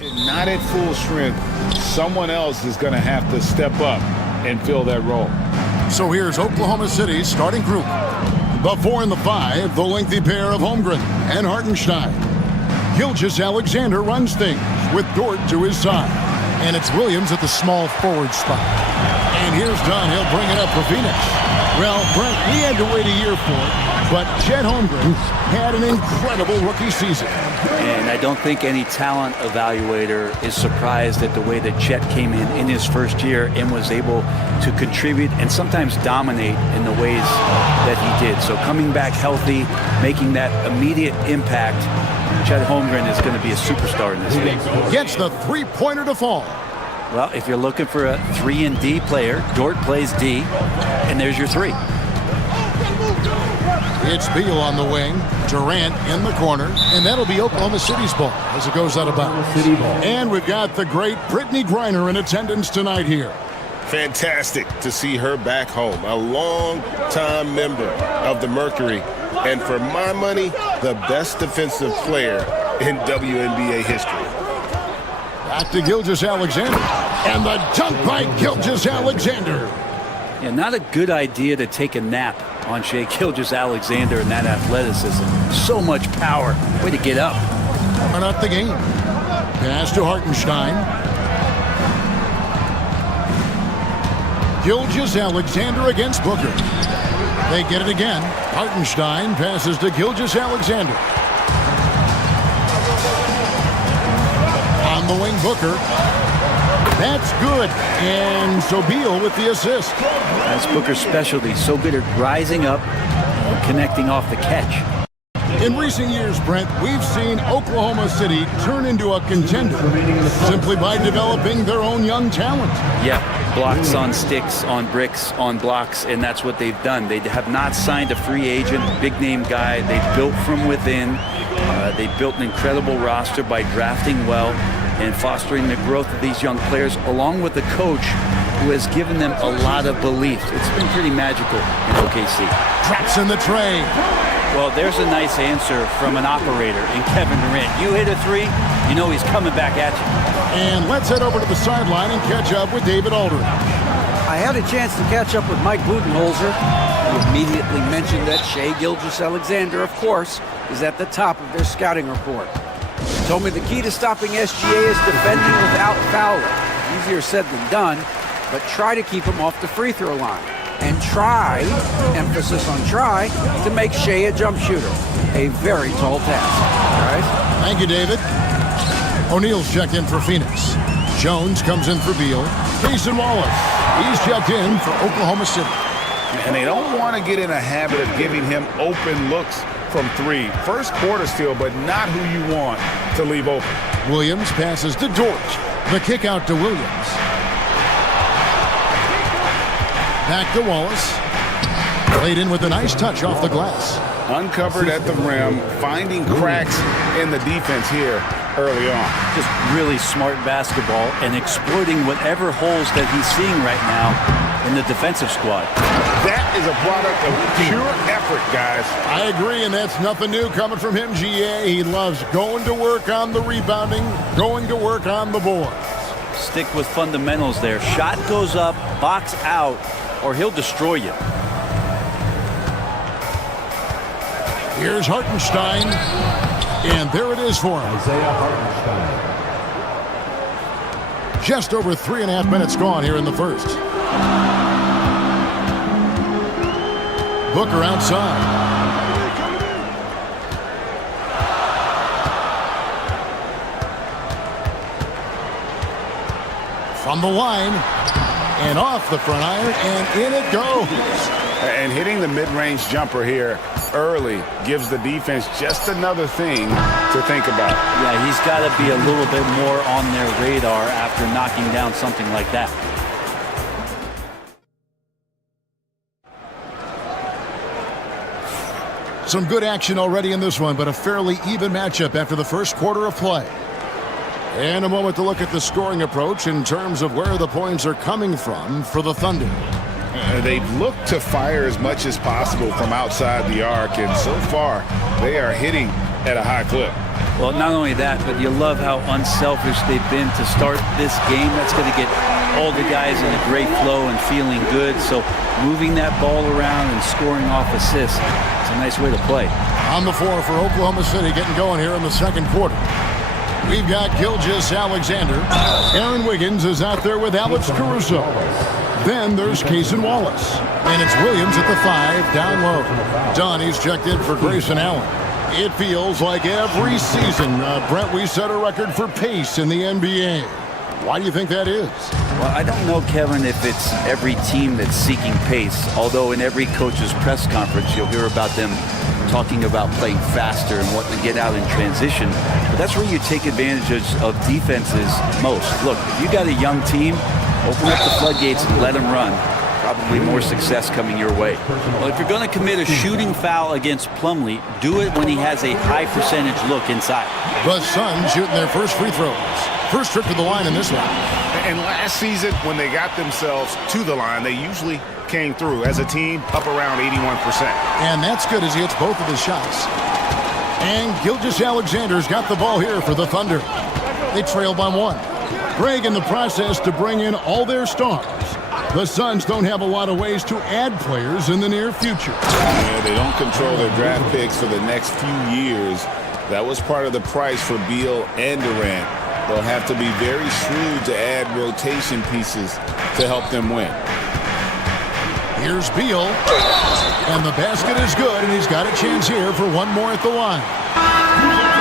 Not at full strength. Someone else is going to have to step up and fill that role. So here's Oklahoma City's starting group. The 4 and the 5, the lengthy pair of Holmgren and Hartenstein. Gilgeous-Alexander runs things with Dort to his side. And it's Williams at the small forward spot. And here's Dunn. He'll bring it up for Phoenix. Well, Brent, we had to wait a year for it, but Chet Holmgren had an incredible rookie season. And I don't think any talent evaluator is surprised at the way that Chet came in his first year and was able to contribute and sometimes dominate in the ways that he did. So coming back healthy, making that immediate impact, Chet Holmgren is going to be a superstar in this league. Gets the three-pointer to fall. Well, if you're looking for a 3 and D player, Dort plays D, and there's your 3. It's Beal on the wing, Durant in the corner, and that'll be Oklahoma City's ball as it goes out of bounds. And we've got the great Brittany Griner in attendance tonight here. Fantastic to see her back home, a long-time member of the Mercury, and for my money, the best defensive player in WNBA history. Back to Gilgeous-Alexander, and the dunk by Gilgeous-Alexander. Yeah, not a good idea to take a nap on Shai Gilgeous-Alexander and that athleticism. So much power. Way to get up. Coming up the game. Pass to Hartenstein. Gilgeous-Alexander against Booker. They get it again. Hartenstein passes to Gilgeous-Alexander. On the wing, Booker. That's good. And so Beal with the assist. That's Booker's specialty. So good at rising up and connecting off the catch. In recent years, Brent, we've seen Oklahoma City turn into a contender simply by developing their own young talent. Yeah, blocks on sticks, on bricks, on blocks, and that's what they've done. They have not signed a free agent, big-name guy. They built from within. They built an incredible roster by drafting well and fostering the growth of these young players, along with the coach who has given them a lot of belief. It's been pretty magical in OKC. Drops in the tray. Well, there's a nice answer from an operator in Kevin Durant. You hit a 3, you know he's coming back at you. And let's head over to the sideline and catch up with David Aldridge. I had a chance to catch up with Mike Budenholzer. He immediately mentioned that Shai Gilgeous-Alexander, of course, is at the top of their scouting report. He told me the key to stopping SGA is defending without fouling. Easier said than done, but try to keep him off the free throw line. And try, emphasis on try, to make Shai a jump shooter. A very tall task. All right? Thank you, David. O'Neal's checked in for Phoenix. Jones comes in for Beal. Jason Wallace, he's checked in for Oklahoma City. And they don't want to get in a habit of giving him open looks from 3. First quarter still, but not who you want to leave open. Williams passes to Dort. The kick out to Williams. Back to Wallace. Played in with a nice touch off the glass. Uncovered at the rim, finding cracks in the defense here early on. Just really smart basketball and exploiting whatever holes that he's seeing right now in the defensive squad. That is a product of pure effort, guys. I agree, and that's nothing new coming from him, GA. He loves going to work on the rebounding, going to work on the boards. Stick with fundamentals there. Shot goes up, box out, or he'll destroy you. Here's Hartenstein, and there it is for him. Isaiah Hartenstein. Just over 3.5 minutes gone here in the first. Booker outside. From the line, and off the front iron, and in it goes. And hitting the mid-range jumper here early gives the defense just another thing to think about. Yeah, he's got to be a little bit more on their radar after knocking down something like that. Some good action already in this one, but a fairly even matchup after the first quarter of play. And a moment to look at the scoring approach in terms of where the points are coming from for the Thunder. They've looked to fire as much as possible from outside the arc, and so far they are hitting at a high clip. Well, not only that, but you love how unselfish they've been to start this game. That's going to get all the guys in a great flow and feeling good. So moving that ball around and scoring off assists, it's a nice way to play. On the floor for Oklahoma City, getting going here in the second quarter. We've got Gilgeous-Alexander. Aaron Wiggins is out there with Alex Caruso. Then there's Cason Wallace. And it's Williams at the 5, down low. Donnie's checked in for Grayson Allen. It feels like every season, Brent, we set a record for pace in the NBA. Why do you think that is? Well, I don't know, Kevin, if it's every team that's seeking pace, although in every coach's press conference, you'll hear about them talking about playing faster and wanting to get out in transition. But that's where you take advantage of defenses most. Look, if you got a young team, open up the floodgates and let them run. Probably more success coming your way. Well, if you're going to commit a shooting foul against Plumlee, do it when he has a high percentage look inside. The Suns shooting their first free throws. First trip to the line in this one. And last season, when they got themselves to the line, they usually came through as a team up around 81%. And that's good as he hits both of his shots. And Gilgeous-Alexander's got the ball here for the Thunder. They trail by 1. Greg in the process to bring in all their stars. The Suns don't have a lot of ways to add players in the near future. Yeah, they don't control their draft picks for the next few years. That was part of the price for Beal and Durant. They'll have to be very shrewd to add rotation pieces to help them win. Here's Beal. And the basket is good, and he's got a chance here for one more at the line.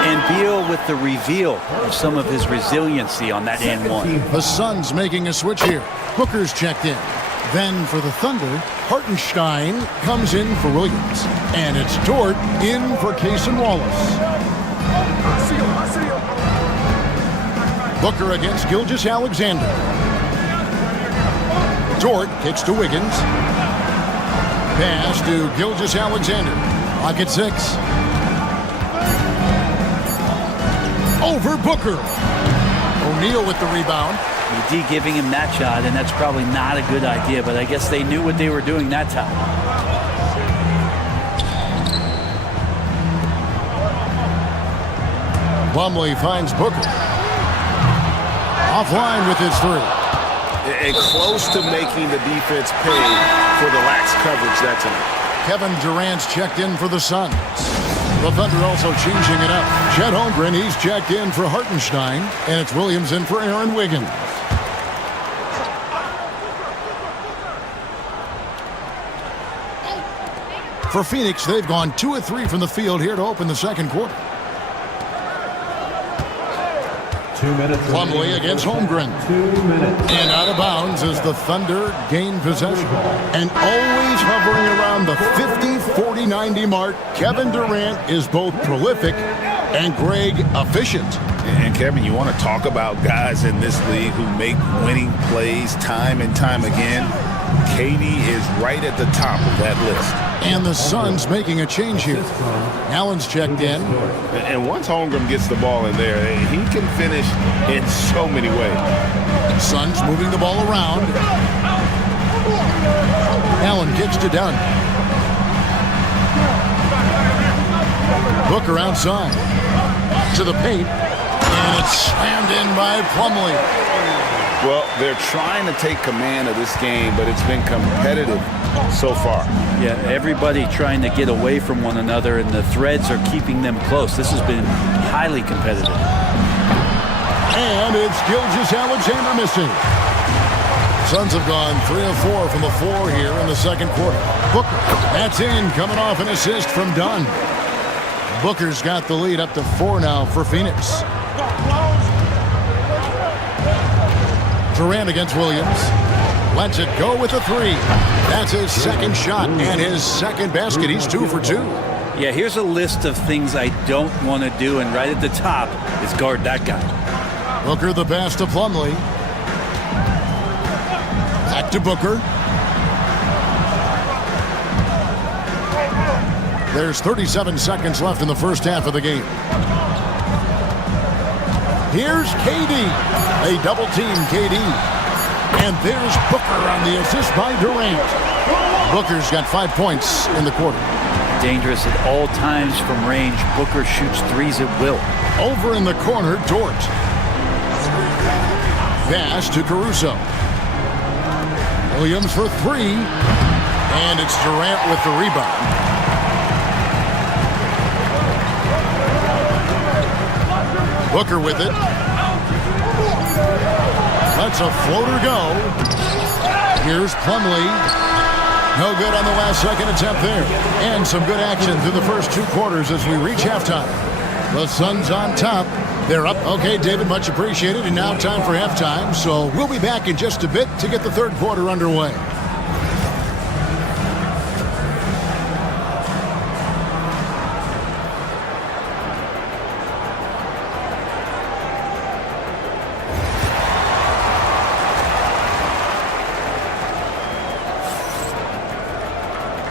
And Beal with the reveal of some of his resiliency on that and one. The Suns making a switch here. Booker's checked in. Then for the Thunder, Hartenstein comes in for Williams. And it's Dort in for Cason Wallace. Booker against Gilgeous-Alexander. Dort kicks to Wiggins. Pass to Gilgeous-Alexander. Clock at 6. Over Booker. O'Neal with the rebound. UD giving him that shot, and that's probably not a good idea, but I guess they knew what they were doing that time. Plumlee finds Booker. Offline with his 3. And close to making the defense pay for the lax coverage that time. Kevin Durant's checked in for the Suns. The Thunder also changing it up. Chet Holmgren, he's checked in for Hartenstein. And it's Williams in for Aaron Wiggins. For Phoenix, they've gone 2 of 3 from the field here to open the second quarter. 2 minutes. Plumlee against Holmgren. 2 minutes. And out of bounds as the Thunder gain possession. And always hovering around the 50, 40, 90 mark, Kevin Durant is both prolific and Greg efficient. And Kevin, you want to talk about guys in this league who make winning plays time and time again. KD is right at the top of that list. And the Suns making a change here. Allen's checked in. And once Holmgren gets the ball in there, he can finish in so many ways. Suns moving the ball around. Allen kicks to Dunn. Booker outside. To the paint. And it's slammed in by Plumlee. Well, they're trying to take command of this game, but it's been competitive so far. Yeah, everybody trying to get away from one another, and the threads are keeping them close. This has been highly competitive. And it's Gilgeous-Alexander missing. Suns have gone 3 of 4 from the floor here in the second quarter. Booker, that's in, coming off an assist from Dunn. Booker's got the lead up to 4 now for Phoenix. Durant against Williams. Lets it go with a 3. That's his second shot and his second basket. He's 2 for 2. Yeah, here's a list of things I don't want to do, and right at the top is guard that guy. Booker the pass to Plumlee. Back to Booker. There's 37 seconds left in the first half of the game. Here's KD. They double team KD. And there's Booker on the assist by Durant. Booker's got 5 points in the quarter. dangerous at all times from range. Booker shoots threes at will. Over in the corner, Dort. Pass to Caruso. Williams for three. And it's Durant with the rebound. Booker with it. Lets a floater go. Here's Plumlee. No good on the last second attempt there. And some good action through the first 2 quarters as we reach halftime. The Suns on top. They're up. Okay, David, much appreciated. And now time for halftime. So we'll be back in just a bit to get the third quarter underway.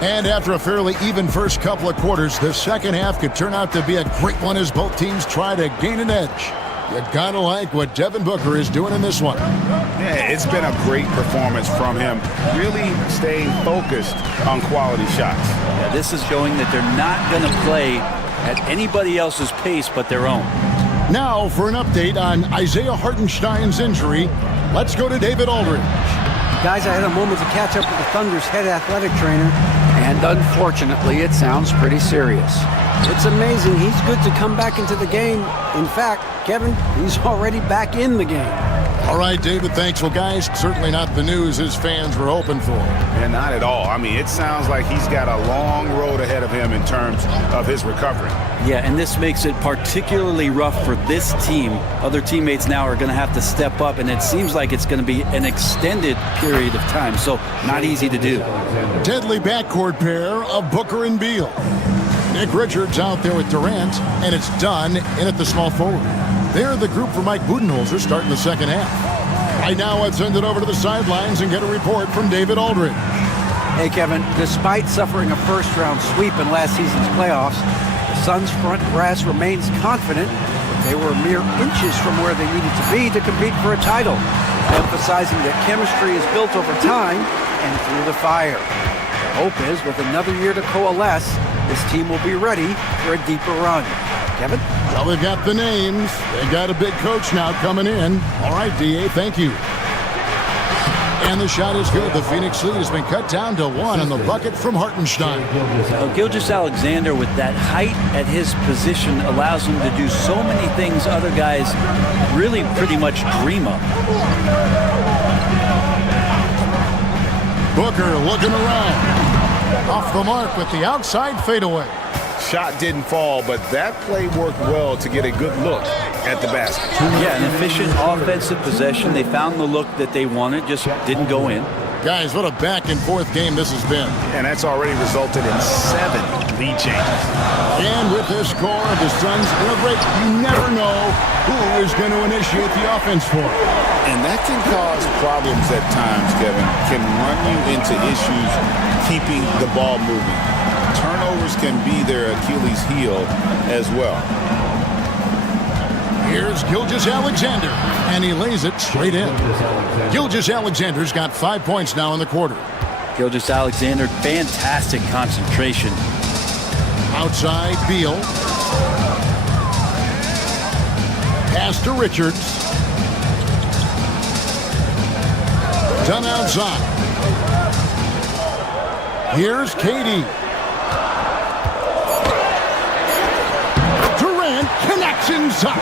And after a fairly even first couple of quarters, the second half could turn out to be a great one as both teams try to gain an edge. You gotta like what Devin Booker is doing in this one. Yeah, it's been a great performance from him, really staying focused on quality shots. Yeah, this is showing that they're not going to play at anybody else's pace but their own. Now for an update on Isaiah Hartenstein's injury, let's go to David Aldridge. Guys, I had a moment to catch up with the Thunder's head athletic trainer, and unfortunately, it sounds pretty serious. It's amazing he's good to come back into the game. In fact, Kevin, he's already back in the game. All right, David, thanks. Well, guys, certainly not the news his fans were hoping for. And not at all. I mean, it sounds like he's got a long road ahead of him in terms of his recovery. Yeah, and this makes it particularly rough for this team. Other teammates now are going to have to step up, and it seems like it's going to be an extended period of time, so not easy to do. Deadly backcourt pair of Booker and Beal. Nick Richards out there with Durant, and it's done in at the small forward. They're the group for Mike Budenholzer starting the second half. Right now, let's send it over to the sidelines and get a report from David Aldridge. Hey, Kevin, despite suffering a first-round sweep in last season's playoffs, the Suns' front brass remains confident that they were mere inches from where they needed to be to compete for a title, emphasizing that chemistry is built over time and through the fire. The hope is, with another year to coalesce, this team will be ready for a deeper run. Kevin? Well, they've got the names. They got a big coach now coming in. All right, D.A., thank you. And the shot is good. The Phoenix lead has been cut down to 1 on the bucket from Hartenstein. Gilgeous-Alexander, with that height at his position, allows him to do so many things other guys really pretty much dream of. Booker looking around. Off the mark with the outside fadeaway. Shot didn't fall, but that play worked well to get a good look at the basket. Yeah, an efficient offensive possession. They found the look that they wanted, just didn't go in. Guys, what a back-and-forth game this has been. And that's already resulted in 7 lead changes. And with this score, the Suns in a break, you never know who is going to initiate the offense for it. And that can cause problems at times, Kevin. Can run you into issues keeping the ball moving. Turnovers can be their Achilles heel as well. Here's Gilgeous-Alexander, and he lays it straight in. Gilgeous-Alexander's got 5 points now in the quarter. Gilgeous-Alexander, fantastic concentration. Outside, Beal. Pass to Richards. Done outside. Here's Katie. Durant connects inside.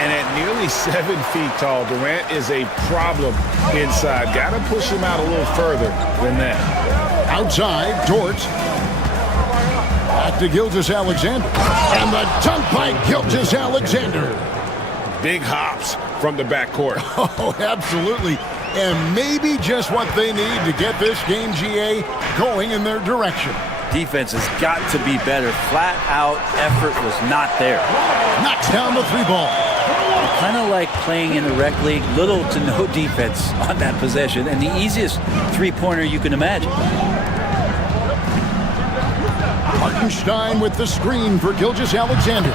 And at nearly 7 feet tall, Durant is a problem inside. Got to push him out a little further than that. Outside, Dort. Back to Gilgeous-Alexander. And the dunk by Gilgeous-Alexander. Big hops from the backcourt. Oh, absolutely. And maybe just what they need to get this game, GA, going in their direction. Defense has got to be better. Flat out effort was not there. Knocks down the 3 ball. Kind of like playing in the rec league, little to no defense on that possession, and the easiest three-pointer you can imagine. Hartenstein with the screen for Gilgeous-Alexander.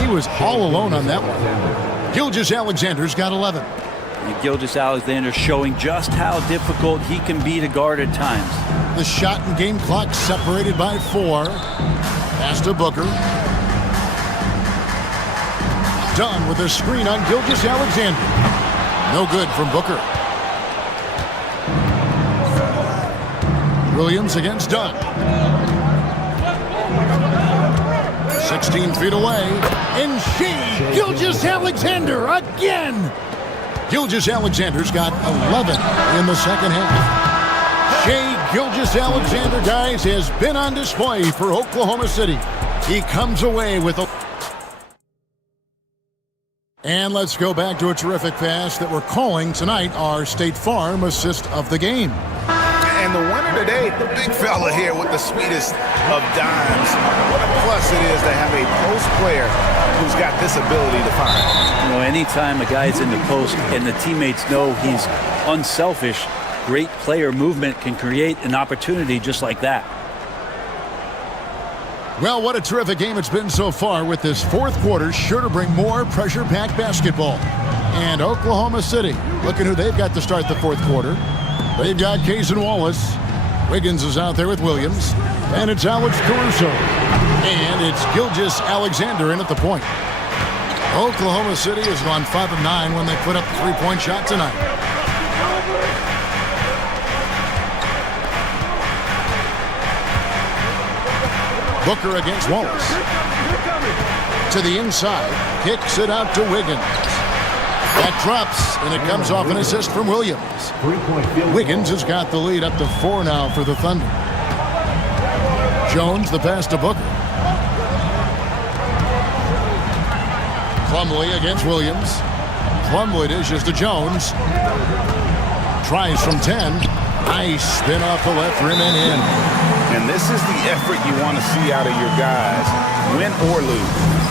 He was all alone on that one. Gilgeous-Alexander's got 11. And Gilgeous-Alexander showing just how difficult he can be to guard at times. The shot and game clock separated by 4. Pass to Booker. Dunn with a screen on Gilgeous-Alexander. No good from Booker. Williams against Dunn. 16 feet away. And Gilgeous-Alexander again. Gilgeous-Alexander's got 11 in the second half. Gilgeous-Alexander, guys, has been on display for Oklahoma City. He comes away with a... And let's go back to a terrific pass that we're calling tonight our State Farm assist of the game. And the winner today, the big fella here with the sweetest of dimes. What a plus it is to have a post player who's got this ability to find. You know, anytime a guy's in the post and the teammates know he's unselfish, great player movement can create an opportunity just like that. Well, what a terrific game it's been so far, with this fourth quarter sure to bring more pressure-packed basketball. And Oklahoma City, looking who they've got to start the fourth quarter. They've got Kaysen Wallace. Wiggins is out there with Williams. And it's Alex Caruso. And it's Gilgeous-Alexander in at the point. Oklahoma City has gone 5 of 9 when they put up the three-point shot tonight. Booker against Wallace. To the inside. Kicks it out to Wiggins. That drops, and it comes off an assist from Williams. Wiggins has got the lead up to 4 now for the Thunder. Jones, the pass to Booker. Plumlee against Williams. Plumlee dishes to Jones. Tries from 10. Nice spin off the left rim and in. And this is the effort you want to see out of your guys, win or lose.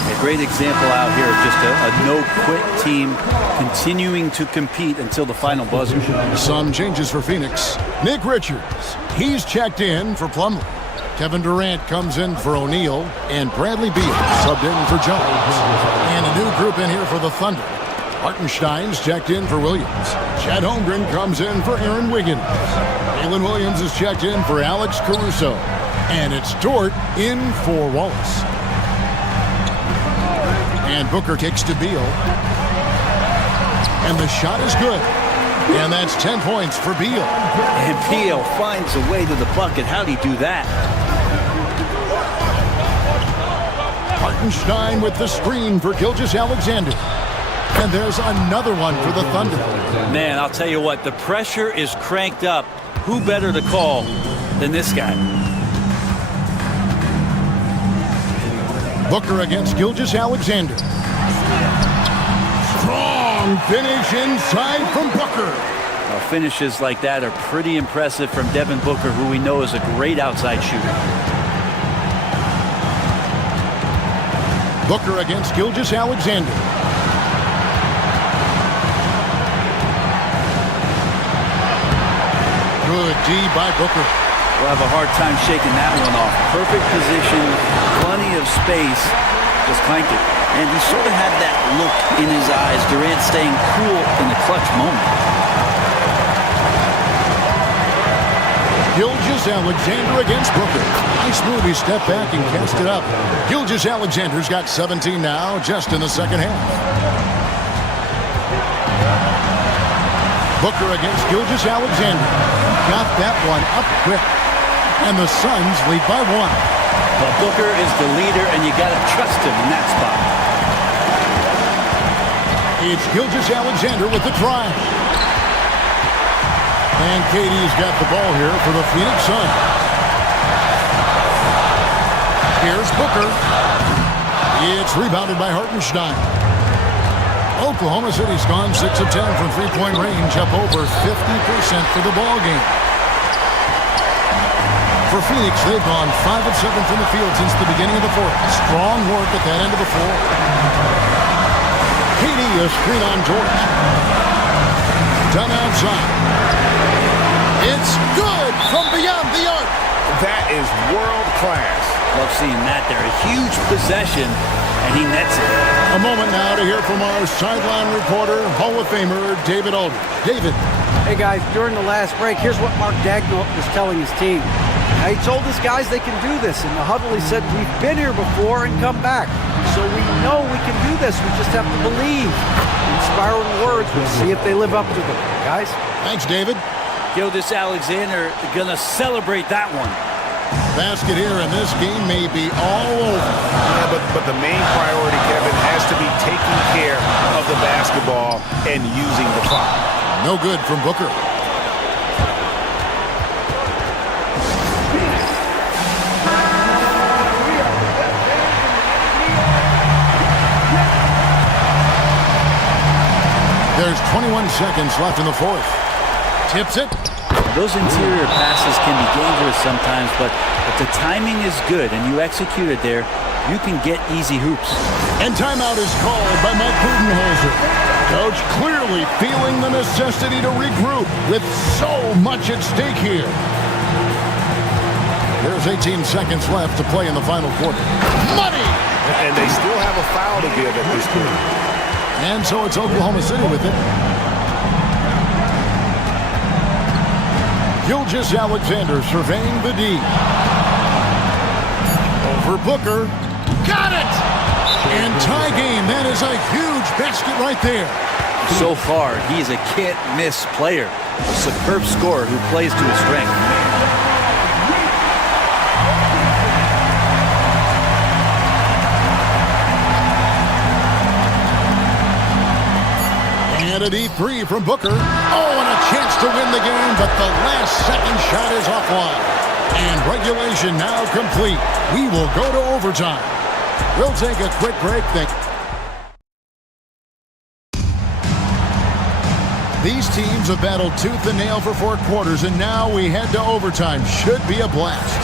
A great example out here of just a no-quit team continuing to compete until the final buzzer. Some changes for Phoenix. Nick Richards, he's checked in for Plumlee. Kevin Durant comes in for O'Neal, and Bradley Beal subbed in for Jones. And a new group in here for the Thunder. Hartenstein's checked in for Williams. Chet Holmgren comes in for Aaron Wiggins. Jalen Williams is checked in for Alex Caruso. And it's Dort in for Wallace. And Booker kicks to Beal. And the shot is good. And that's 10 points for Beal. And Beal finds a way to the bucket. How'd he do that? Hartenstein with the screen for Gilgeous-Alexander. And there's another one for the Thunder. Man, I'll tell you what, the pressure is cranked up. Who better to call than this guy? Booker against Gilgeous-Alexander. Strong finish inside from Booker. Well, finishes like that are pretty impressive from Devin Booker, who we know is a great outside shooter. Booker against Gilgeous-Alexander. Good D by Booker. We'll have a hard time shaking that one off. Perfect position, plenty of space, just clanked it. And he sort of had that look in his eyes. Durant staying cool in the clutch moment. Gilgeous-Alexander against Booker. Nice move. He stepped back and cast it up. Gilgeous-Alexander's got 17 now, just in the second half. Booker against Gilgeous-Alexander. Got that one up quick. And the Suns lead by 1. Well, Booker is the leader, and you got to trust him in that spot. It's Gilgeous-Alexander with the try. And Katie's got the ball here for the Phoenix Suns. Here's Booker. It's rebounded by Hartenstein. Oklahoma City's gone 6 of 10 from three-point range, up over 50% for the ball game. For Phoenix, they've gone 5 of 7 from the field since the beginning of the fourth. Strong work at that end of the floor. Katie, a screen on George. Done outside. It's good from beyond the arc. That is world class. Love seeing that there. A huge possession, and he nets it. A moment now to hear from our sideline reporter, Hall of Famer David Aldridge. David. Hey, guys, during the last break, here's what Mark Daigneault was telling his team. Now, he told his guys they can do this. In the huddle, he said, we've been here before and come back. So we know we can do this. We just have to believe. Inspiring words. We'll see if they live up to them. Guys? Thanks, David. Gilgeous-Alexander going to celebrate that one. Basket here, and this game may be all over. Yeah, but the main priority, Kevin, has to be taking care of the basketball and using the clock. No good from Booker. There's 21 seconds left in the fourth. Tips it. Those interior passes can be dangerous sometimes, but if the timing is good and you execute it there, you can get easy hoops. And timeout is called by Mike Budenholzer. Coach clearly feeling the necessity to regroup with so much at stake here. There's 18 seconds left to play in the final quarter. Money! And they still have a foul to give at this point. And so it's Oklahoma City with it. Gilgeous-Alexander surveying the D. Over Booker. Got it! And tie game. That is a huge basket right there. So far, he is a can't-miss player. A superb scorer who plays to his strength. And an E3 from Booker. Oh, and a chance to win the game, but the last second shot is offline. And regulation now complete. We will go to overtime. We'll take a quick break. These teams have battled tooth and nail for 4 quarters, and now we head to overtime. Should be a blast.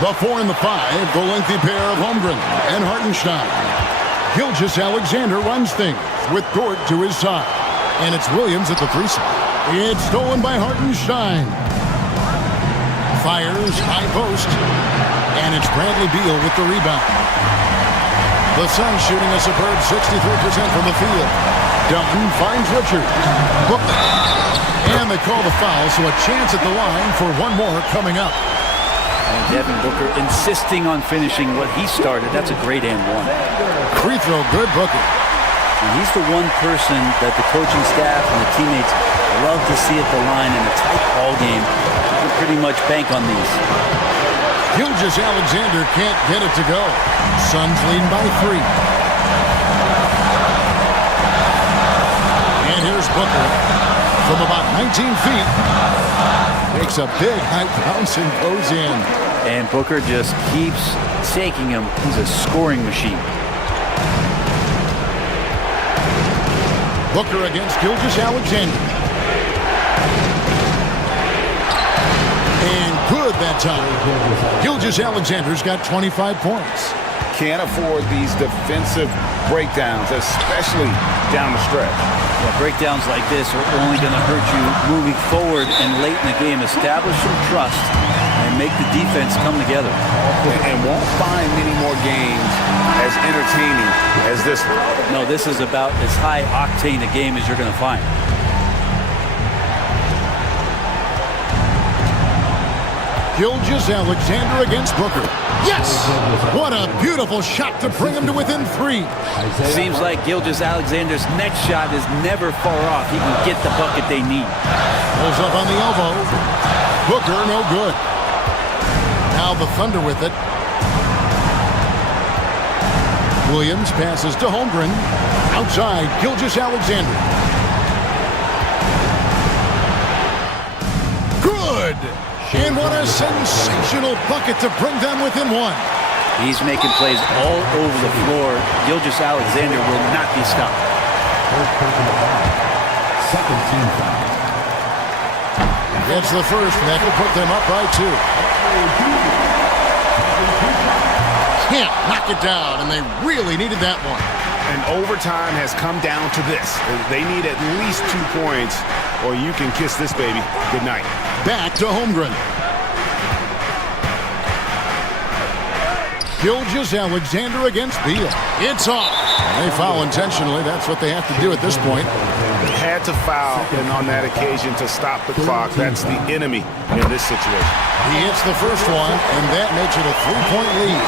The 4 and the 5, the lengthy pair of Holmgren and Hartenstein. Gilgeous-Alexander runs things with Dort to his side. And it's Williams at the free side. It's stolen by Hartenstein. Fires high post. And it's Bradley Beal with the rebound. The Suns shooting a superb 63% from the field. Dunn finds Richard. Booker. And they call the foul, so a chance at the line for one more coming up. And Devin Booker insisting on finishing what he started. That's a great and one. Free throw, good Booker. And he's the one person that the coaching staff and the teammates love to see at the line in a tight ball game. You can pretty much bank on these. Gilgeous-Alexander can't get it to go. Suns leading by 3. And here's Booker from about 19 feet. Makes a big high bounce and goes in. And Booker just keeps taking him. He's a scoring machine. Booker against Gilgeous-Alexander. And good that time. Gilgeous-Alexander's got 25 points. Can't afford these defensive breakdowns, especially down the stretch. Well, breakdowns like this are only going to hurt you moving forward and late in the game. Establish some trust and make the defense come together. And won't find many more games as entertaining as this one. No, this is about as high octane a game as you're going to find. Gilgeous-Alexander against Booker. Yes! What a beautiful shot to bring him to within 3. Seems like Gilgeous-Alexander's next shot is never far off. He can get the bucket they need. Pulls up on the elbow. Booker, no good. Now the Thunder with it. Williams passes to Holmgren. Outside, Gilgeous-Alexander. Good! And what a sensational bucket to bring them within 1. He's making plays all over the floor. Gilgeous-Alexander will not be stopped. Second team foul. That's the first, and that will put them up by 2. Can't knock it down, and they really needed that one. And overtime has come down to this. They need at least 2 points, or you can kiss this baby goodnight. Back to Holmgren. Gilgeous-Alexander against Beal. It's off. They foul intentionally. That's what they have to do at this point. Had to foul, and on that occasion to stop the clock. That's the enemy in this situation. He hits the first one, and that makes it a 3-point lead.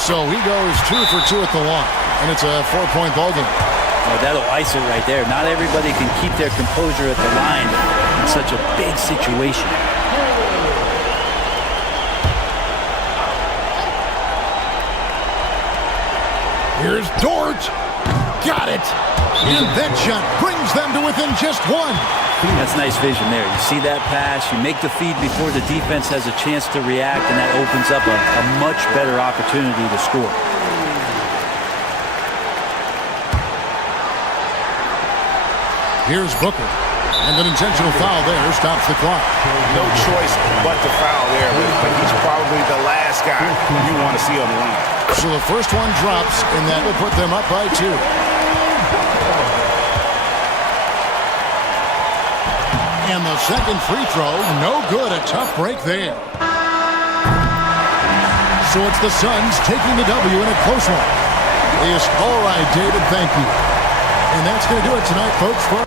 So he goes 2 for 2 at the line, and it's a 4-point ball game. Oh, that'll ice it right there. Not everybody can keep their composure at the line in such a big situation. Here's Dort. Got it. And that shot brings them to within just one. That's nice vision there. You see that pass, you make the feed before the defense has a chance to react, and that opens up a much better opportunity to score. Here's Booker. And an intentional foul there stops the clock. No choice but to foul there, but he's probably the last guy you want to see on the line. So the first one drops, and that will put them up by 2. And the second free throw, no good. A tough break there. So it's the Suns taking the W in a close one. Yes, all right, David, thank you. And that's going to do it tonight, folks.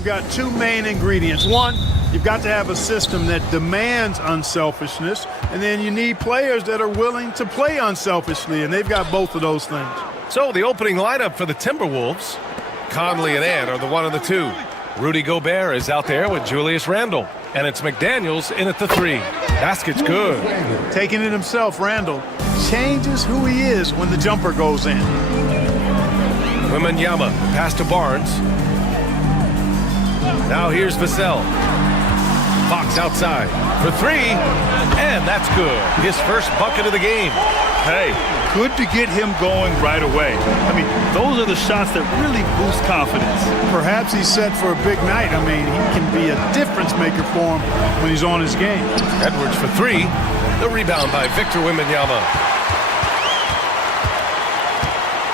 they've got two main ingredients. One, you've got to have a system that demands unselfishness, and then you need players that are willing to play unselfishly, and they've got both of those things. So the opening lineup for the Timberwolves, Conley and Ant are the 1 and the 2. Rudy Gobert is out there with Julius Randle, and it's McDaniels in at the 3. Basket's good. Taking it himself, Randle changes who he is when the jumper goes in. Wembanyama pass to Barnes. Now here's Vassell. Fox outside for 3, and that's good. His first bucket of the game. Hey, good to get him going right away. I mean, those are the shots that really boost confidence. Perhaps he's set for a big night. I mean, he can be a difference maker for him when he's on his game. Edwards for 3. The rebound by Victor Wembanyama.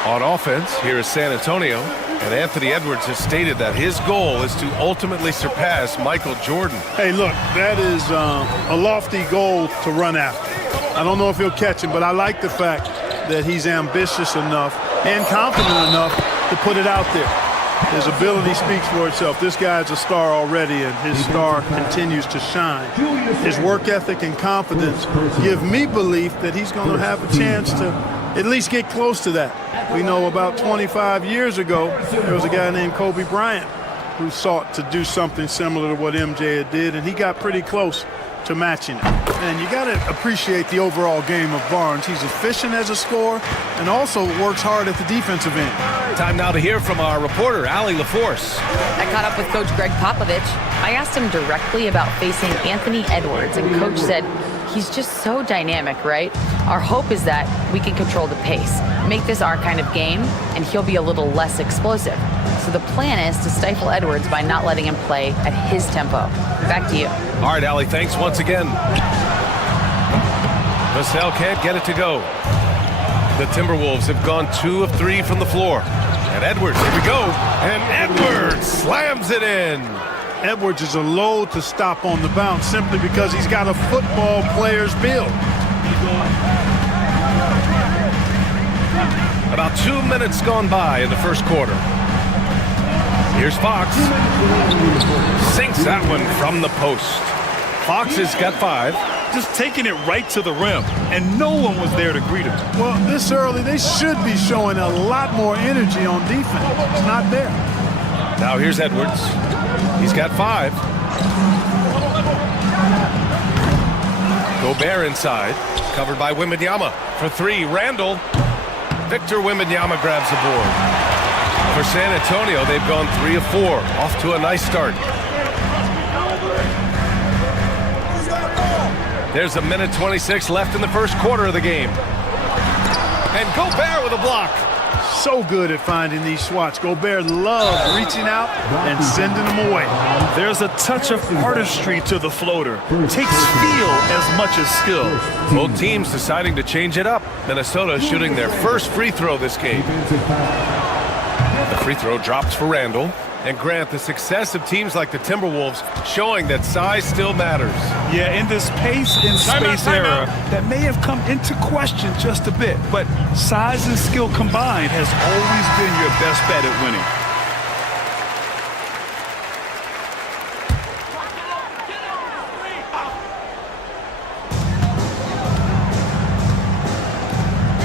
On offense, here is San Antonio. And Anthony Edwards has stated that his goal is to ultimately surpass Michael Jordan. Hey, look, that is a lofty goal to run after. I don't know if he'll catch him, but I like the fact that he's ambitious enough and confident enough to put it out there. His ability speaks for itself. This guy's a star already, and his star continues to shine. His work ethic and confidence give me belief that he's going to have a chance to at least get close to that. We know about 25 years ago, there was a guy named Kobe Bryant who sought to do something similar to what MJ did, and he got pretty close to matching it. And you got to appreciate the overall game of Barnes. He's efficient as a scorer and also works hard at the defensive end. Time now to hear from our reporter, Allie LaForce. I caught up with Coach Greg Popovich. I asked him directly about facing Anthony Edwards, and Coach said he's just so dynamic, right? Our hope is that we can control the pace, make this our kind of game, and he'll be a little less explosive. So the plan is to stifle Edwards by not letting him play at his tempo. Back to you. All right, Allie, thanks once again. Vassell can't get it to go. The Timberwolves have gone 2 of 3 from the floor. And Edwards, here we go. And Edwards slams it in. Edwards is a load to stop on the bounce simply because he's got a football player's build. About 2 minutes gone by in the first quarter. Here's Fox. Sinks that one from the post. Fox has got 5. Just taking it right to the rim, and no one was there to greet him. Well, this early, they should be showing a lot more energy on defense. It's not there. Now here's Edwards. He's got 5. Gobert inside, covered by Wembanyama for 3. Randle. Victor Wembanyama grabs the board. For San Antonio, they've gone 3 of 4, off to a nice start. There's a minute 26 left in the first quarter of the game. And Gobert with a block. So good at finding these swats. Gobert loves reaching out and sending them away. There's a touch of artistry to the floater. Takes feel as much as skill. Both teams deciding to change it up. Minnesota shooting their first free throw this game. The free throw drops for Randle. And Grant, the success of teams like the Timberwolves showing that size still matters. Yeah, in this pace and space era, that may have come into question just a bit, but size and skill combined has always been your best bet at winning.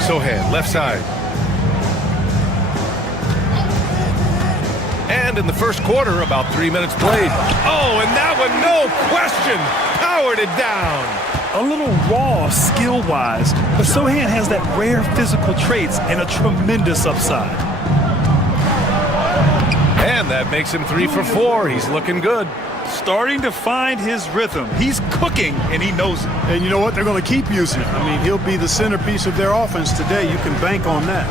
Sohan, left side. And in the first quarter, about 3 minutes played. Oh, and that one, no question, powered it down. A little raw skill-wise, but Sohan has that rare physical traits and a tremendous upside. And that makes him 3 for 4. He's looking good. Starting to find his rhythm. He's cooking, and he knows it. And you know what? They're going to keep using him. I mean, he'll be the centerpiece of their offense today. You can bank on that.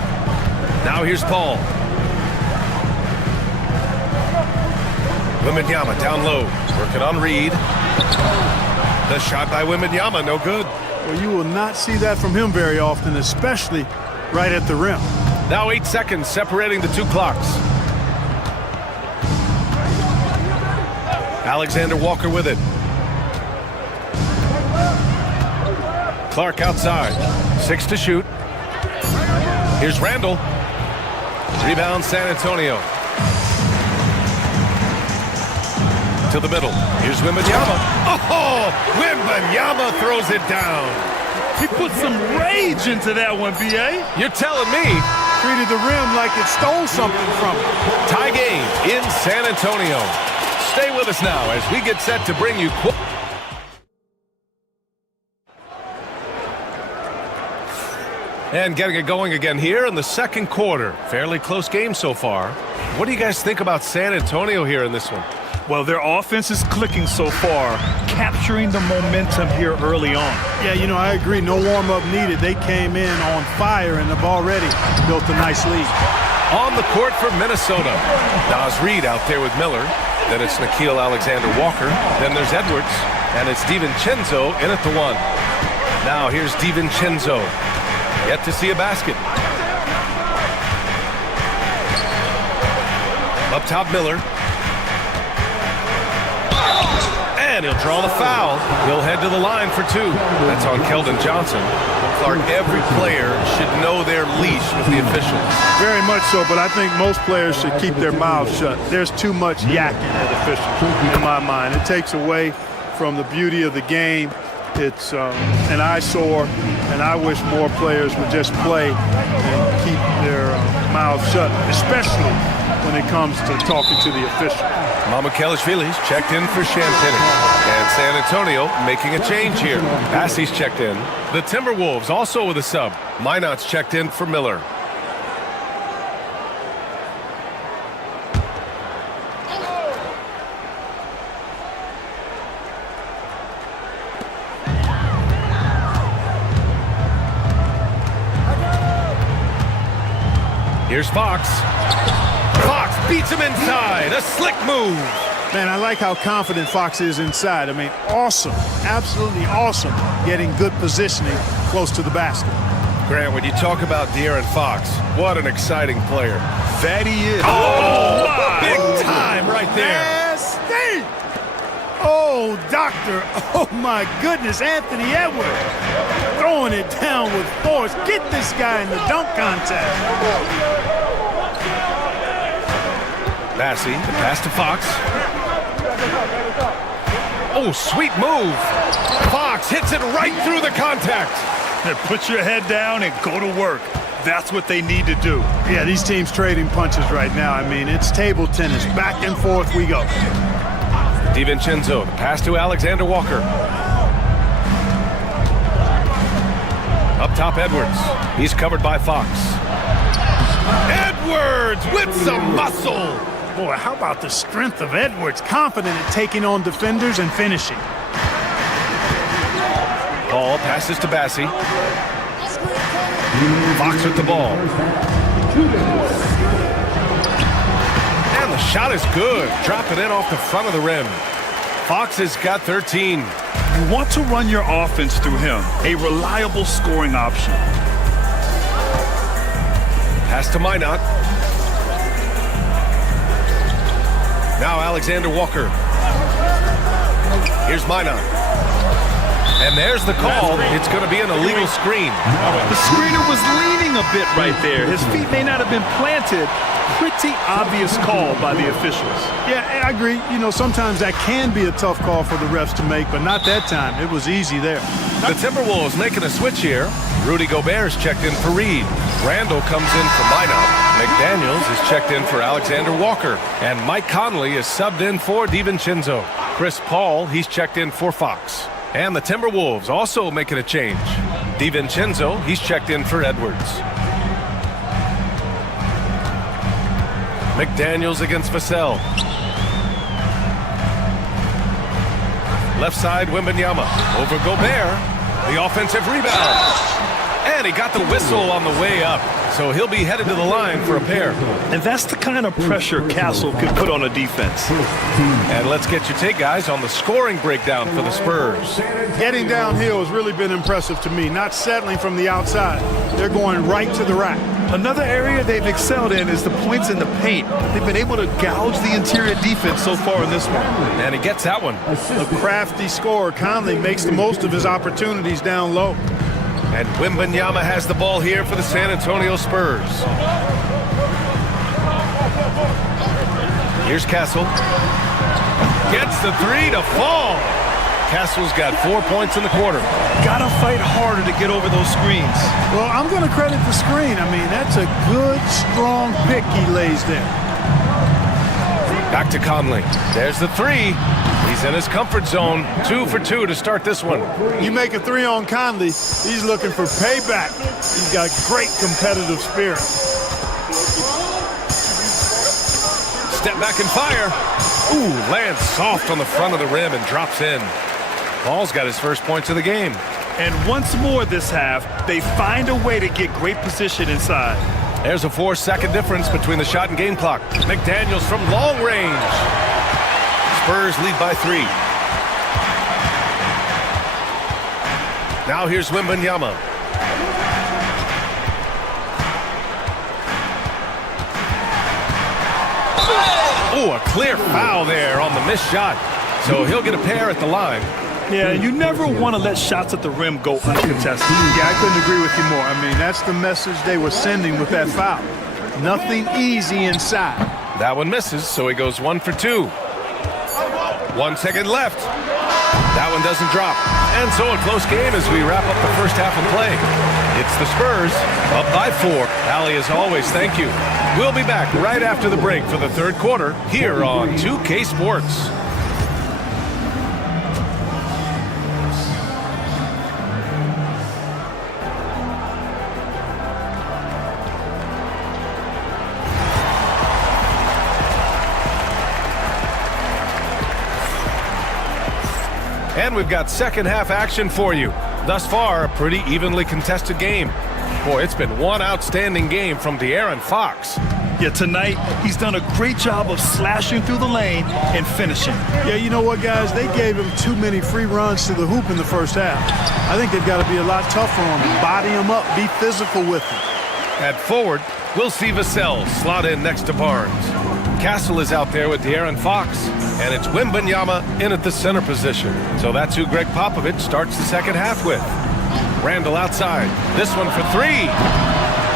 Now here's Paul. Wembanyama down low, working on Reed. The shot by Wembanyama, no good. Well, you will not see that from him very often, especially right at the rim. Now 8 seconds separating the 2 clocks. Alexander Walker with it. Clark outside. 6 to shoot. Here's Randle. Rebound San Antonio. To the middle. Here's Wembanyama. Oh, Wembanyama throws it down. He put some rage into that one, B.A. You're telling me. Treated the rim like it stole something from him. Tie game in San Antonio. Stay with us now as we get set to bring you... And getting it going again here in the second quarter. Fairly close game so far. What do you guys think about San Antonio here in this one? Well, their offense is clicking so far, capturing the momentum here early on. Yeah, you know, I agree. No warm-up needed. They came in on fire and have already built a nice lead. On the court for Minnesota. Naz Reid out there with Miller. Then it's Nickeil Alexander-Walker. Then there's Edwards. And it's DiVincenzo in at the one. Now here's DiVincenzo. Yet to see a basket. Up top, Miller. And he'll draw the foul. He'll head to the line for two. That's on Keldon Johnson. Clark, every player should know their leash with the officials. Very much so, but I think most players should keep their mouths shut. There's too much yakking at officials, in my mind. It takes away from the beauty of the game. It's an eyesore, and I wish more players would just play and keep their mouths shut, especially when it comes to talking to the official. Mamukelashvili's checked in for Champagny. And San Antonio making a change here. Bassey's checked in. The Timberwolves also with a sub. Minot's checked in for Miller. Here's Fox. Fox beats him inside. A slick move. Man, I like how confident Fox is inside. I mean, awesome. Absolutely awesome getting good positioning close to the basket. Grant, when you talk about De'Aaron Fox, what an exciting player. That he is. Oh, big time right there. Nasty! Oh, doctor. Oh, my goodness. Anthony Edwards throwing it down with force. Get this guy in the dunk contest. Bassey, the pass to Fox. Oh, sweet move. Fox hits it right through the contact. Put your head down and go to work. That's what they need to do. Yeah, these teams trading punches right now. I mean, it's table tennis. Back and forth we go. DiVincenzo, the pass to Alexander Walker. Up top, Edwards. He's covered by Fox. Edwards with some muscle. Boy, how about the strength of Edwards? Confident at taking on defenders and finishing. Ball passes to Bassey. Fox with the ball. And the shot is good. Dropping in off the front of the rim. Fox has got 13. You want to run your offense through him. A reliable scoring option. Pass to Minot. Now Alexander Walker. Here's Minot. And there's the call. It's going to be an illegal screen. The screener was leaning a bit right there. His feet may not have been planted. Pretty obvious call by the officials. Yeah, I agree. You know, sometimes that can be a tough call for the refs to make, but not that time. It was easy there. The Timberwolves making a switch here. Rudy Gobert's checked in for Reid. Randall comes in for Minot. McDaniels is checked in for Alexander Walker. And Mike Conley is subbed in for DiVincenzo. Chris Paul, he's checked in for Fox. And the Timberwolves also making a change. DiVincenzo, he's checked in for Edwards. McDaniels against Vassell. Left side, Wembanyama. Over Gobert. The offensive rebound. And he got the whistle on the way up. So he'll be headed to the line for a pair. And that's the kind of pressure Castle could put on a defense. And let's get your take, guys, on the scoring breakdown for the Spurs. Getting downhill has really been impressive to me. Not settling from the outside. They're going right to the rack. Another area they've excelled in is the points in the paint. They've been able to gouge the interior defense so far in this one. And he gets that one. A crafty scorer. Conley makes the most of his opportunities down low. And Wembanyama has the ball here for the San Antonio Spurs. Here's Castle. Gets the three to fall. Castle's got 4 points in the quarter. Gotta fight harder to get over those screens. Well, I'm going to credit the screen. I mean, that's a good, strong pick he lays there. Back to Conley. There's the three. He's in his comfort zone. 2 for 2 to start this one. You make a three on Conley, he's looking for payback. He's got great competitive spirit. Step back and fire. Ooh, lands soft on the front of the rim and drops in. Paul's got his first points of the game. And once more this half, they find a way to get great position inside. There's a 4-second difference between the shot and game clock. McDaniels from long range. Spurs lead by 3. Now here's Wembanyama. Oh, a clear foul there on the missed shot. So he'll get a pair at the line. Yeah, you never want to let shots at the rim go uncontested. Yeah, I couldn't agree with you more. I mean, that's the message they were sending with that foul. Nothing easy inside. That one misses, so he goes 1 for 2. 1 second left. That one doesn't drop. And so a close game as we wrap up the first half of play. It's the Spurs up by 4. Allie, as always, thank you. We'll be back right after the break for the third quarter here on 2K Sports. And we've got second half action for you. Thus far, a pretty evenly contested game. Boy, it's been one outstanding game from De'Aaron Fox. Yeah, tonight, he's done a great job of slashing through the lane and finishing. Yeah, you know what, guys? They gave him too many free runs to the hoop in the first half. I think they've got to be a lot tougher on him. Body him up, be physical with him. At forward, we'll see Vassell slot in next to Barnes. Castle is out there with De'Aaron Fox, and it's Wembanyama in at the center position. So that's who Greg Popovich starts the second half with. Randall outside. This one for 3.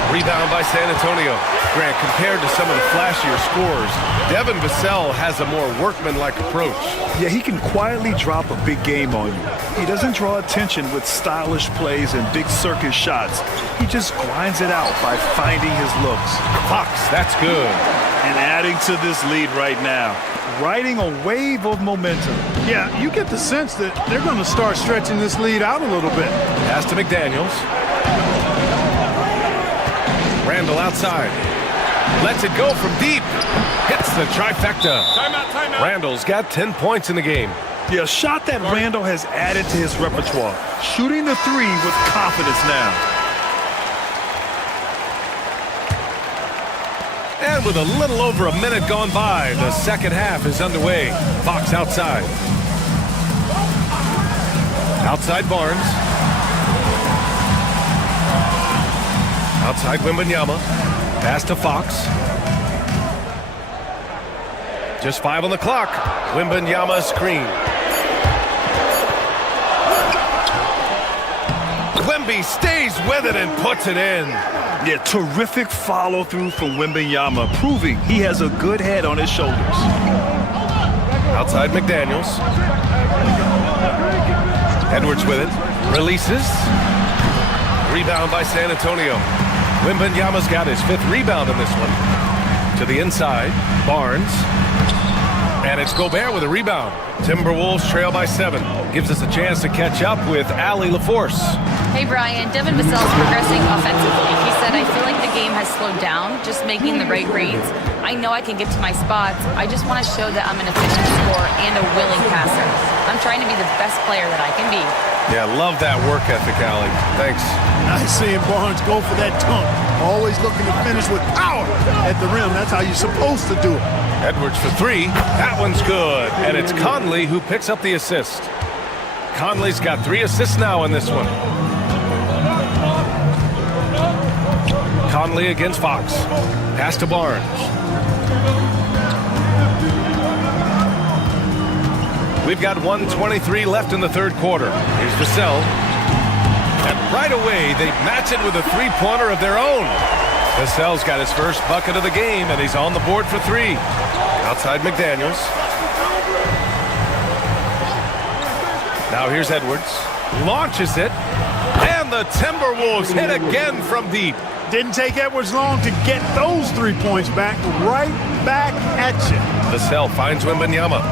Rebound by San Antonio. Grant, compared to some of the flashier scores, Devin Vassell has a more workmanlike approach. Yeah, he can quietly drop a big game on you. He doesn't draw attention with stylish plays and big circus shots. He just grinds it out by finding his looks. Fox, that's good. And adding to this lead right now, riding a wave of momentum. Yeah, you get the sense that they're going to start stretching this lead out a little bit. Pass to McDaniels. Randall outside. Lets it go from deep. Hits the trifecta. Timeout. Randall's got 10 points in the game. Yeah, a shot that Randall has added to his repertoire. Shooting the 3 with confidence now. And with a little over a minute gone by, the second half is underway. Fox outside. Outside Barnes. Outside Wembanyama. Pass to Fox. Just 5 on the clock. Wembanyama screen. Wemby stays with it and puts it in. Yeah, terrific follow-through from Wembanyama, proving he has a good head on his shoulders. Outside McDaniels. Edwards with it. Releases. Rebound by San Antonio. Wembanyama's got his 5th rebound in this one. To the inside. Barnes. And it's Gobert with a rebound. Timberwolves trail by 7. Gives us a chance to catch up with Allie LaForce. Hey, Brian. Devin Vassell's progressing offensively. He said, I feel like the game has slowed down, just making the right reads. I know I can get to my spots. I just want to show that I'm an efficient scorer and a willing passer. I'm trying to be the best player that I can be. Yeah, love that work ethic, Allie. Thanks. Nice seeing Barnes go for that dunk. Always looking to finish with power at the rim. That's how you're supposed to do it. Edwards for 3. That one's good. And it's Conley who picks up the assist. Conley's got 3 assists now in this one. Conley against Fox. Pass to Barnes. We've got 1:23 left in the third quarter. Here's Vassell. And right away, they match it with a 3-pointer of their own. Vassell's got his first bucket of the game, and he's on the board for 3. Outside McDaniels. Now here's Edwards. Launches it. And the Timberwolves hit again from deep. Didn't take Edwards long to get those 3 points back. Right back at you. Vassell finds Wembanyama.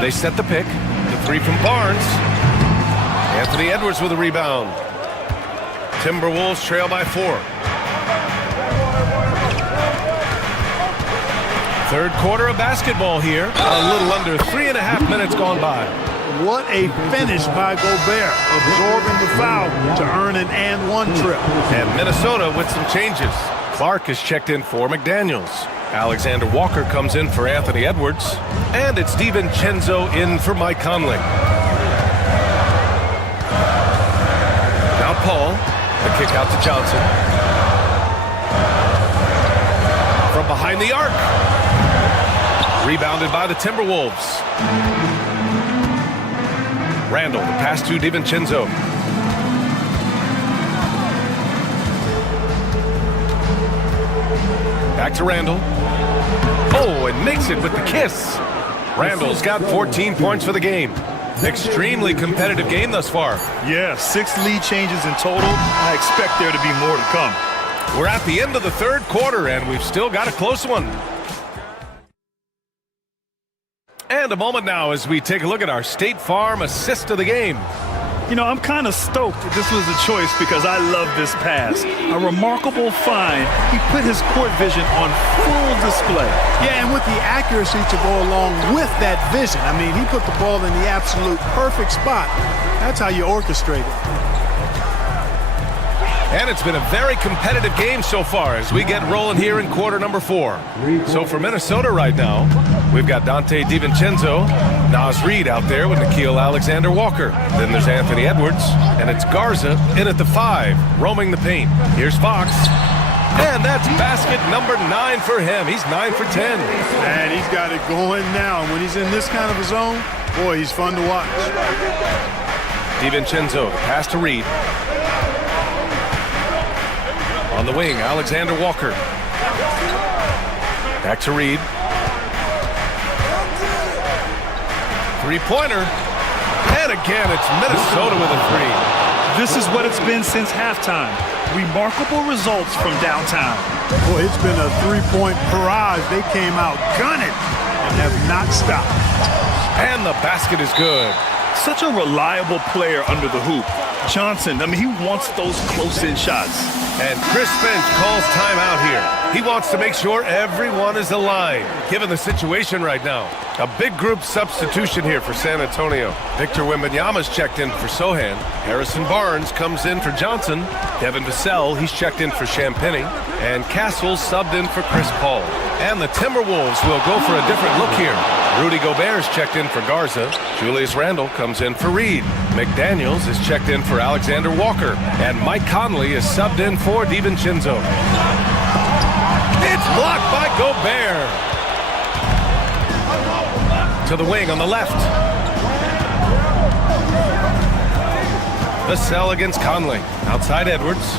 They set the pick. The three from Barnes. Anthony Edwards with a rebound. Timberwolves trail by 4. Third quarter of basketball here. A little under 3.5 minutes gone by. What a finish by Gobert, absorbing the foul to earn an and-one trip. And Minnesota with some changes. Clark is checked in for McDaniels. Alexander Walker comes in for Anthony Edwards. And it's DiVincenzo in for Mike Conley. Now Paul, the kick out to Johnson. From behind the arc. Rebounded by the Timberwolves. Randall, the pass to DiVincenzo. Back to Randall. Oh, and makes it with the kiss. Randall's got 14 points for the game. Extremely competitive game thus far. Yeah, 6 lead changes in total. I expect there to be more to come. We're at the end of the third quarter, and we've still got a close one. And a moment now as we take a look at our State Farm assist of the game. You know, I'm kind of stoked that this was a choice because I love this pass. A remarkable find. He put his court vision on full display. Yeah, and with the accuracy to go along with that vision. I mean, he put the ball in the absolute perfect spot. That's how you orchestrate it. And it's been a very competitive game so far as we get rolling here in quarter number 4. So for Minnesota right now, we've got Dante DiVincenzo, Naz Reid out there with Nickeil Alexander-Walker. Then there's Anthony Edwards, and it's Garza in at the 5, roaming the paint. Here's Fox. And that's basket number 9 for him. He's 9 for 10. And he's got it going now. When he's in this kind of a zone, boy, he's fun to watch. DiVincenzo, pass to Reid. On the wing, Alexander Walker. Back to Reid. Three-pointer. And again, it's Minnesota with a 3. This is what it's been since halftime. Remarkable results from downtown. Boy, it's been a 3-point barrage. They came out gunning and have not stopped. And the basket is good. Such a reliable player under the hoop. Johnson, I mean, he wants those close-in shots. And Chris Finch calls timeout here. He wants to make sure everyone is aligned, given the situation right now. A big group substitution here for San Antonio. Victor Wembanyama's checked in for Sohan. Harrison Barnes comes in for Johnson. Devin Vassell, he's checked in for Champagnie. And Castle subbed in for Chris Paul. And the Timberwolves will go for a different look here. Rudy Gobert's checked in for Garza. Julius Randle comes in for Reid. McDaniels is checked in for Alexander Walker. And Mike Conley is subbed in for DiVincenzo. It's blocked by Gobert. To the wing on the left. Vassell against Conley. Outside Edwards.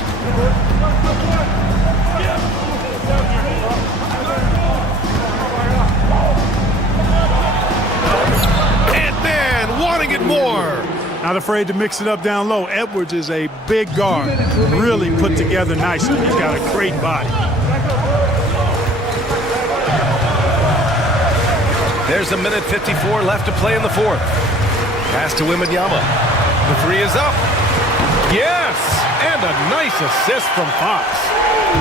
Wanting it more. Not afraid to mix it up down low. Edwards is a big guard. Really put together nicely. He's got a great body. There's a minute 54 left to play in the 4th. Pass to Wembanyama. The 3 is up. Yes! And a nice assist from Fox.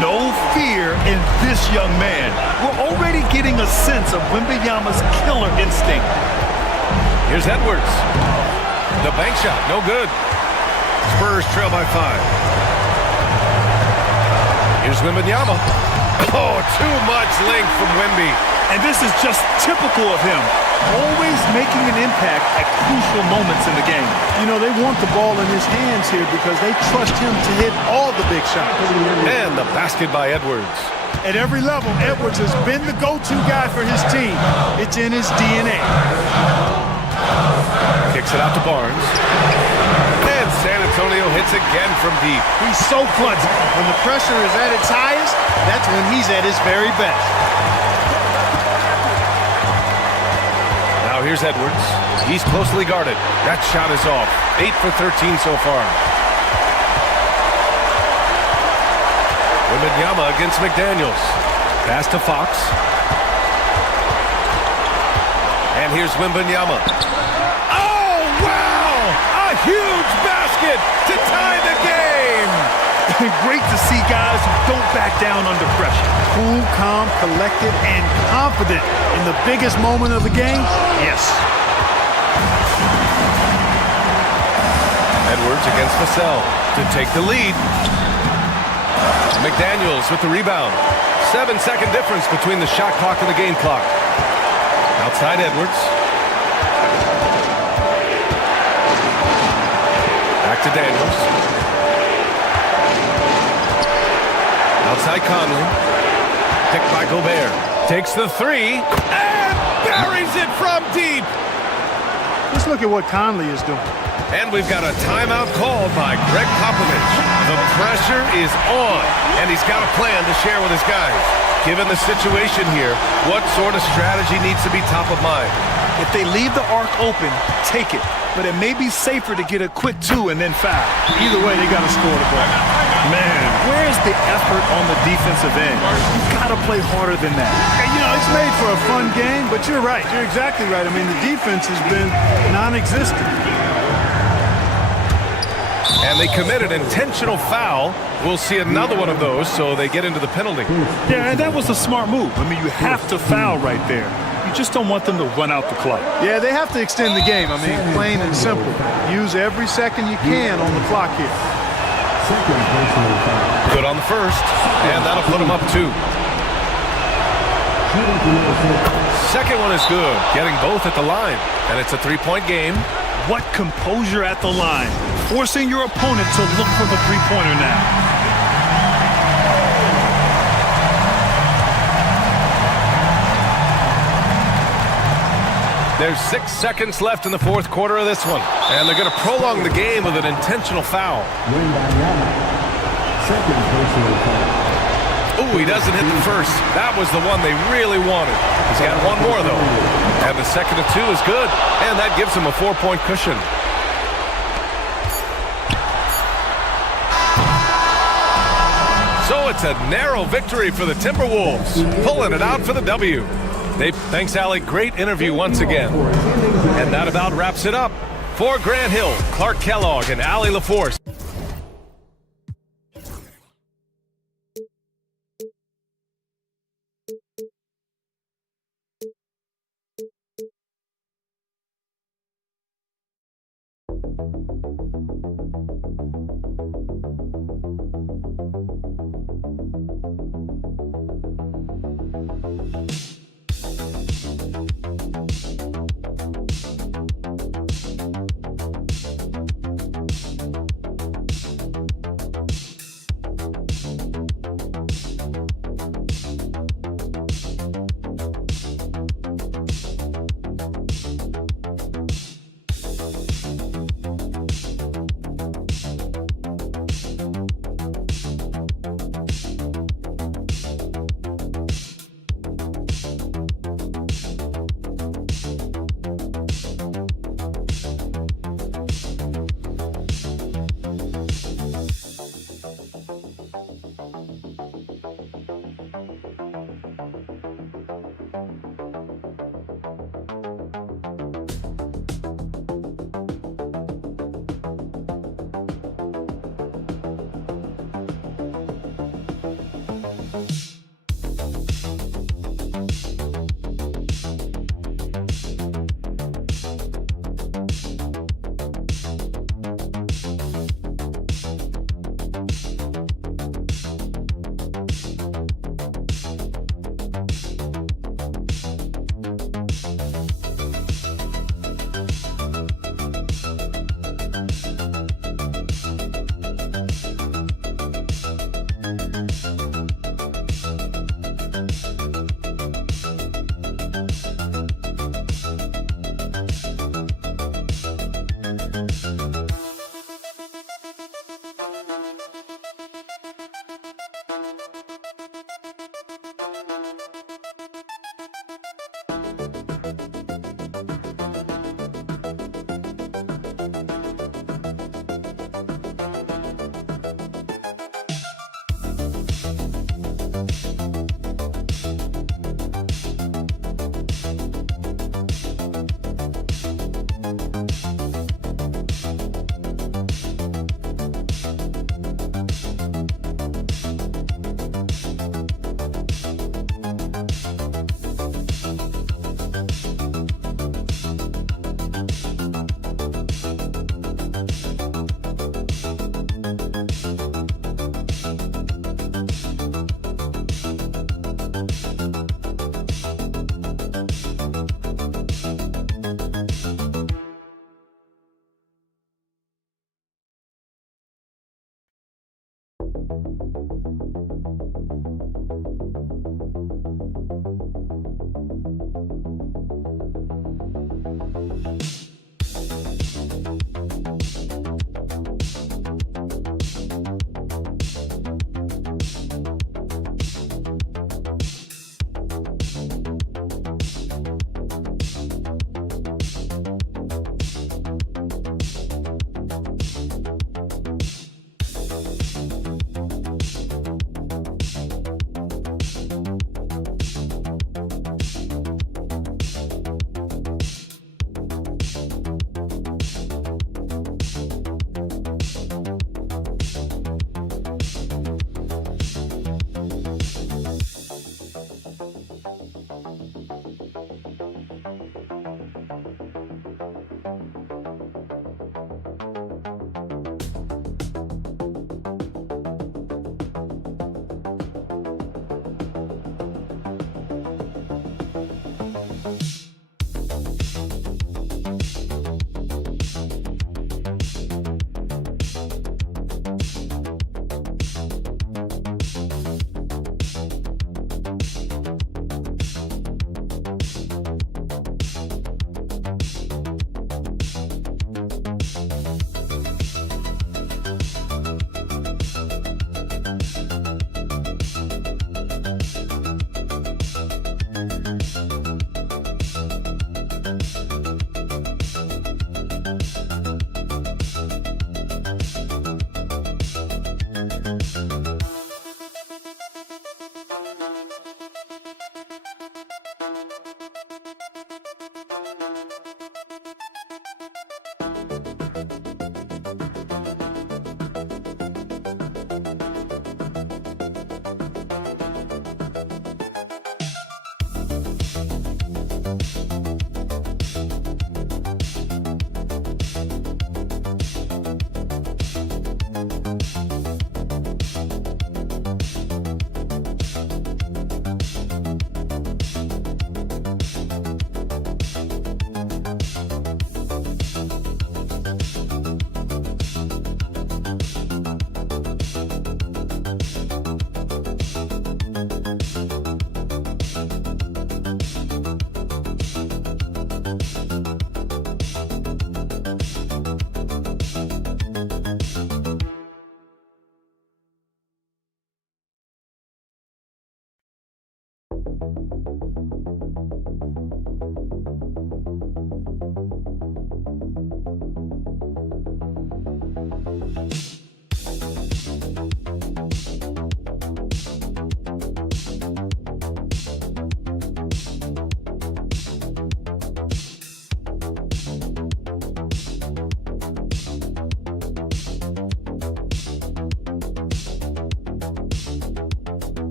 No fear in this young man. We're already getting a sense of Wembanyama's killer instinct. Here's Edwards. The bank shot, no good. Spurs trail by 5. Here's Wembanyama. Oh, too much length from Wemby. And this is just typical of him. Always making an impact at crucial moments in the game. You know, they want the ball in his hands here because they trust him to hit all the big shots. And the basket by Edwards. At every level, Edwards has been the go-to guy for his team. It's in his DNA. Kicks it out to Barnes. And San Antonio hits again from deep. He's so clutch. When the pressure is at its highest, that's when he's at his very best. Now Now here's Edwards. He's closely guarded. That shot is off. 8 for 13 so far. Wembanyama against McDaniels. Pass to Fox. And here's Wembanyama. Oh, wow! A huge basket to tie the game! Great to see guys who don't back down under pressure. Cool, calm, collected, and confident in the biggest moment of the game. Yes. Edwards against Vassell to take the lead. McDaniels with the rebound. 7-second difference between the shot clock and the game clock. Outside Edwards. Back to Daniels. Outside Conley. Picked by Gobert. Takes the three and buries it from deep. Let's look at what Conley is doing. And we've got a timeout called by Greg Popovich. The pressure is on, and he's got a plan to share with his guys. Given the situation here, what sort of strategy needs to be top of mind? If they leave the arc open, take it. But it may be safer to get a quick 2 and then foul. Either way, they got to score the ball. Man, where's the effort on the defensive end? You've got to play harder than that. And, you know, it's made for a fun game, but you're right. You're exactly right. I mean, the defense has been non-existent. And they committed intentional foul. We'll see another one of those, so they get into the penalty. Yeah, and that was a smart move. I mean, you have to foul right there. You just don't want them to run out the clock. Yeah, they have to extend the game. I mean, plain and simple. Use every second you can on the clock here. Good on the first, and that'll put them up 2. Second one is good, getting both at the line, and it's a 3-point game. What composure at the line, forcing your opponent to look for the three-pointer now. There's 6 seconds left in the fourth quarter of this one, and they're going to prolong the game with an intentional foul. Ooh, he doesn't hit the first. That was the one they really wanted. He's got one more, though. And the second of 2 is good, and that gives him a 4-point cushion. So it's a narrow victory for the Timberwolves, pulling it out for the W. Thanks, Allie. Great interview once again. And that about wraps it up. For Grant Hill, Clark Kellogg, and Allie LaForce.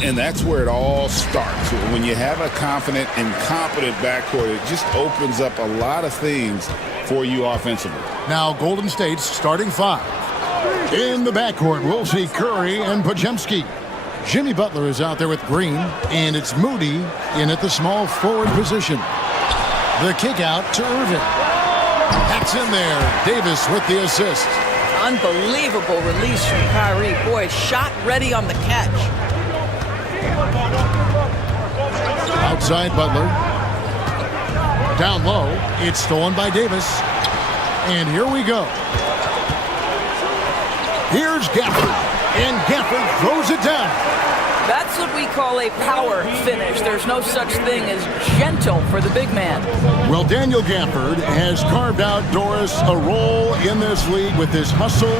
And that's where it all starts. When you have a confident and competent backcourt, it just opens up a lot of things for you offensively. Now Golden State's starting five. In the backcourt, we'll see Curry and Podziemski. Jimmy Butler is out there with Green, and it's Moody in at the small forward position. The kick out to Irving. That's in there. Davis with the assist. Unbelievable release from Kyrie. Boy, shot ready on the catch. Outside Butler. Down low. It's stolen by Davis. And here we go. Here's Gafford. And Gafford throws it down. That's what we call a power finish. There's no such thing as gentle for the big man. Well, Daniel Gafford has carved out Doris a role in this league with his hustle,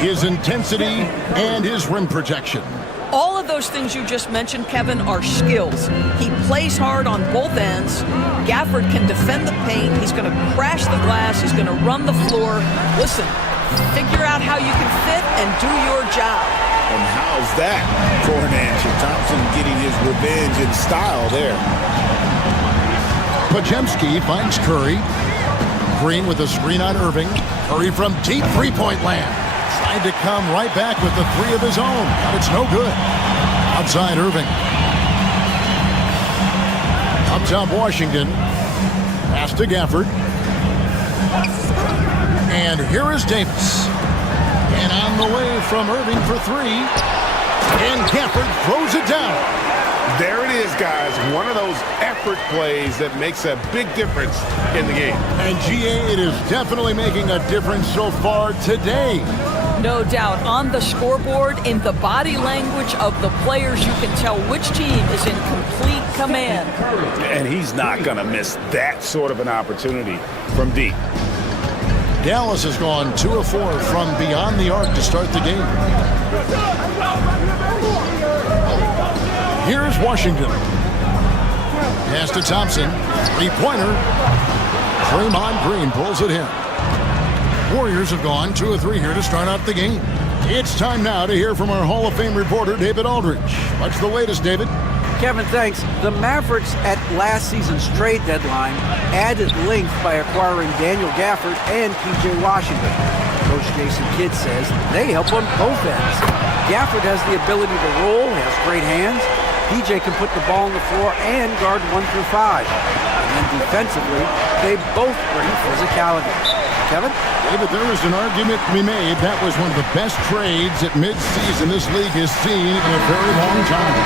his intensity, and his rim protection. All of those things you just mentioned, Kevin, are skills. He plays hard on both ends. Gafford can defend the paint. He's going to crash the glass. He's going to run the floor. Listen, figure out how you can fit and do your job. And how's that for an answer? Thompson getting his revenge in style there. Podziemski finds Curry. Green with a screen on Irving. Curry from deep three-point land. Tried to come right back with the three of his own, but it's no good. Outside Irving. Up top Washington. Pass to Gafford. And here is Davis. And on the way from Irving for three. And Gafford throws it down. There it is, guys. One of those effort plays that makes a big difference in the game. And GA, it is definitely making a difference so far today. No doubt. On the scoreboard, in the body language of the players, you can tell which team is in complete command. And he's not going to miss that sort of an opportunity from deep. Dallas has gone 2 of 4 from beyond the arc to start the game. Here's Washington. Pass to Thompson. Three-pointer. Draymond Green pulls it in. Warriors have gone 2 of 3 here to start out the game. It's time now to hear from our Hall of Fame reporter, David Aldridge. What's the latest, David? Kevin, thanks. The Mavericks at last season's trade deadline added length by acquiring Daniel Gafford and P.J. Washington. Coach Jason Kidd says they help on both ends. Gafford has the ability to roll, has great hands. P.J. can put the ball on the floor and guard 1 through 5. And then defensively, they both bring physicality. Kevin? David, there is an argument to be made. That was one of the best trades at midseason this league has seen in a very long time.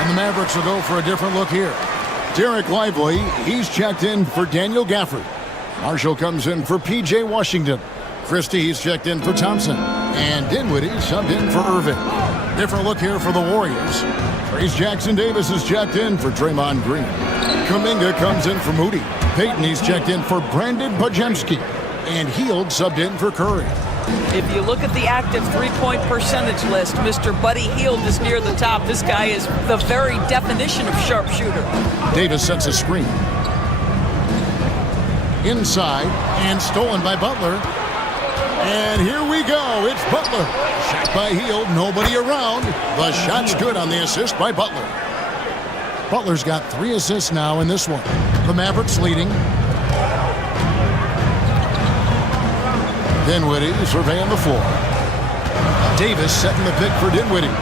And the Mavericks will go for a different look here. Derek Lively, he's checked in for Daniel Gafford. Marshall comes in for P.J. Washington. Christie, he's checked in for Thompson. And Dinwiddie subbed in for Irving. Different look here for the Warriors. Trace Jackson Davis is checked in for Draymond Green. Kuminga comes in for Moody. Payton, he's checked in for Brandon Podziemski. And Hield subbed in for Curry. If you look at the active three-point percentage list, Mr. Buddy Hield is near the top. This guy is the very definition of sharpshooter. Davis sets a screen. Inside and stolen by Butler. And here we go. It's Butler. Shot by Hield. Nobody around. The shot's good on the assist by Butler. Butler's got 3 assists now in this one. The Mavericks leading. Dinwiddie surveying the floor. Davis setting the pick for Dinwiddie.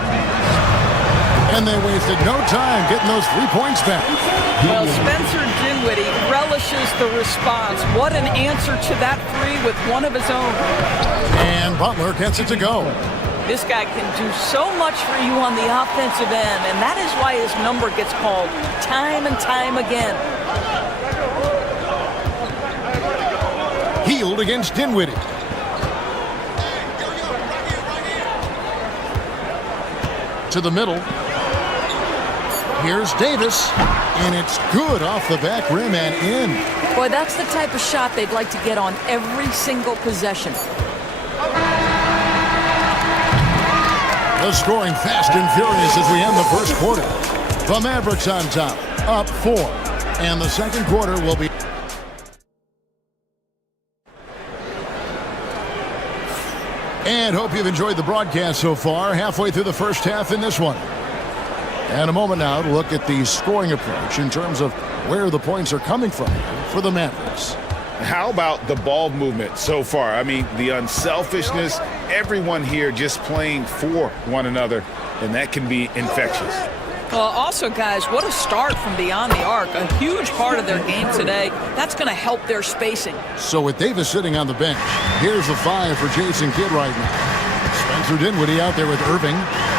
And they wasted no time getting those 3 points back. Well, Spencer Dinwiddie relishes the response. What an answer to that three with one of his own. And Butler gets it to go. This guy can do so much for you on the offensive end, and that is why his number gets called time and time again. Hield against Dinwiddie. To the middle. Here's Davis, and it's good off the back rim and in. Boy, that's the type of shot they'd like to get on every single possession. The scoring fast and furious as we end the first quarter. The Mavericks on top, up 4. And the second quarter will be... And hope you've enjoyed the broadcast so far. Halfway through the first half in this one. And a moment now to look at the scoring approach in terms of where the points are coming from for the Mavericks. How about the ball movement so far? I mean, the unselfishness, everyone here just playing for one another, and that can be infectious. Also, guys, what a start from beyond the arc. A huge part of their game today. That's going to help their spacing. So with Davis sitting on the bench, here's the 5 for Jason Kidd right now. Spencer Dinwiddie out there with Irving.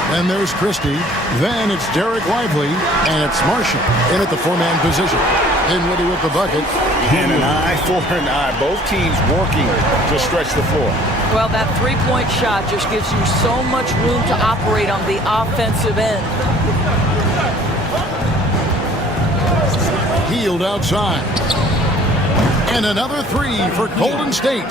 Then there's Christie. Then it's Derek Lively. And it's Marshall in at the 4-man position. Dinwiddie with the bucket. And an eye for an eye. Both teams working to stretch the floor. Well, that three-point shot just gives you so much room to operate on the offensive end. Hield outside. And another 3 for Golden State.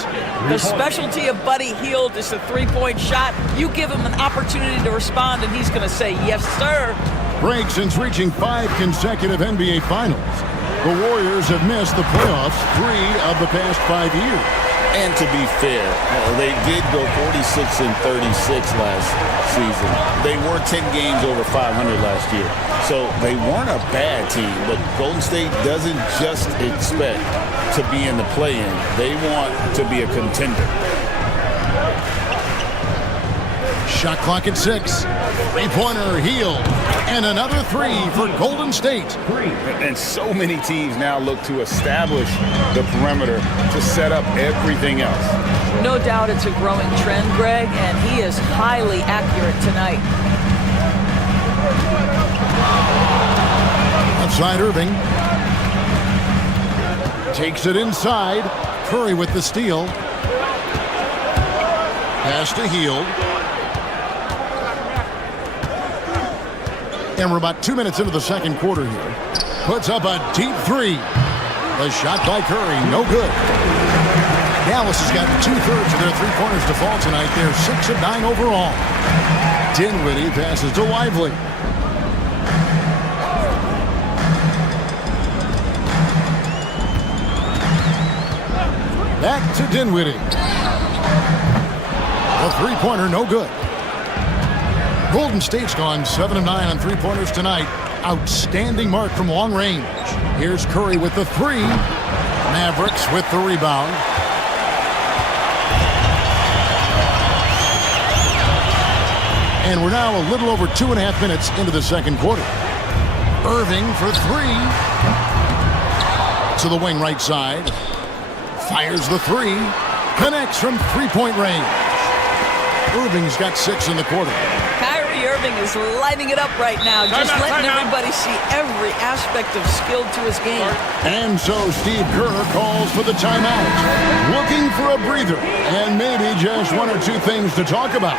The specialty of Buddy Hield is the three-point shot. You give him an opportunity to respond, and he's going to say, yes, sir. Break since reaching 5 consecutive NBA Finals. The Warriors have missed the playoffs 3 of the past 5 years. And to be fair, they did go 46 and 36 last season. They were 10 games over 500 last year. So they weren't a bad team, but Golden State doesn't just expect to be in the play-in. They want to be a contender. Shot clock at 6. Three-pointer Hield. And another 3 for Golden State. And so many teams now look to establish the perimeter to set up everything else. No doubt it's a growing trend, Greg, and he is highly accurate tonight. Outside Irving. Takes it inside. Curry with the steal. Pass to Hield. And we're about 2 minutes into the second quarter here. Puts up a deep 3. The shot by Curry, no good. Dallas has got 2/3 of their three-pointers to fall tonight. They're 6 of 9 overall. Dinwiddie passes to Lively. Back to Dinwiddie. The three-pointer, no good. Golden State's gone 7 of 9 on three-pointers tonight. Outstanding mark from long range. Here's Curry with the 3. Mavericks with the rebound. And we're now a little over 2.5 minutes into the second quarter. Irving for 3. To the wing right side. Fires the 3. Connects from three-point range. Irving's got 6 in the quarter. Irving is lighting it up right now, just letting everybody see every aspect of skill to his game. And so Steve Kerr calls for the timeout, looking for a breather and maybe just 1 or 2 things to talk about.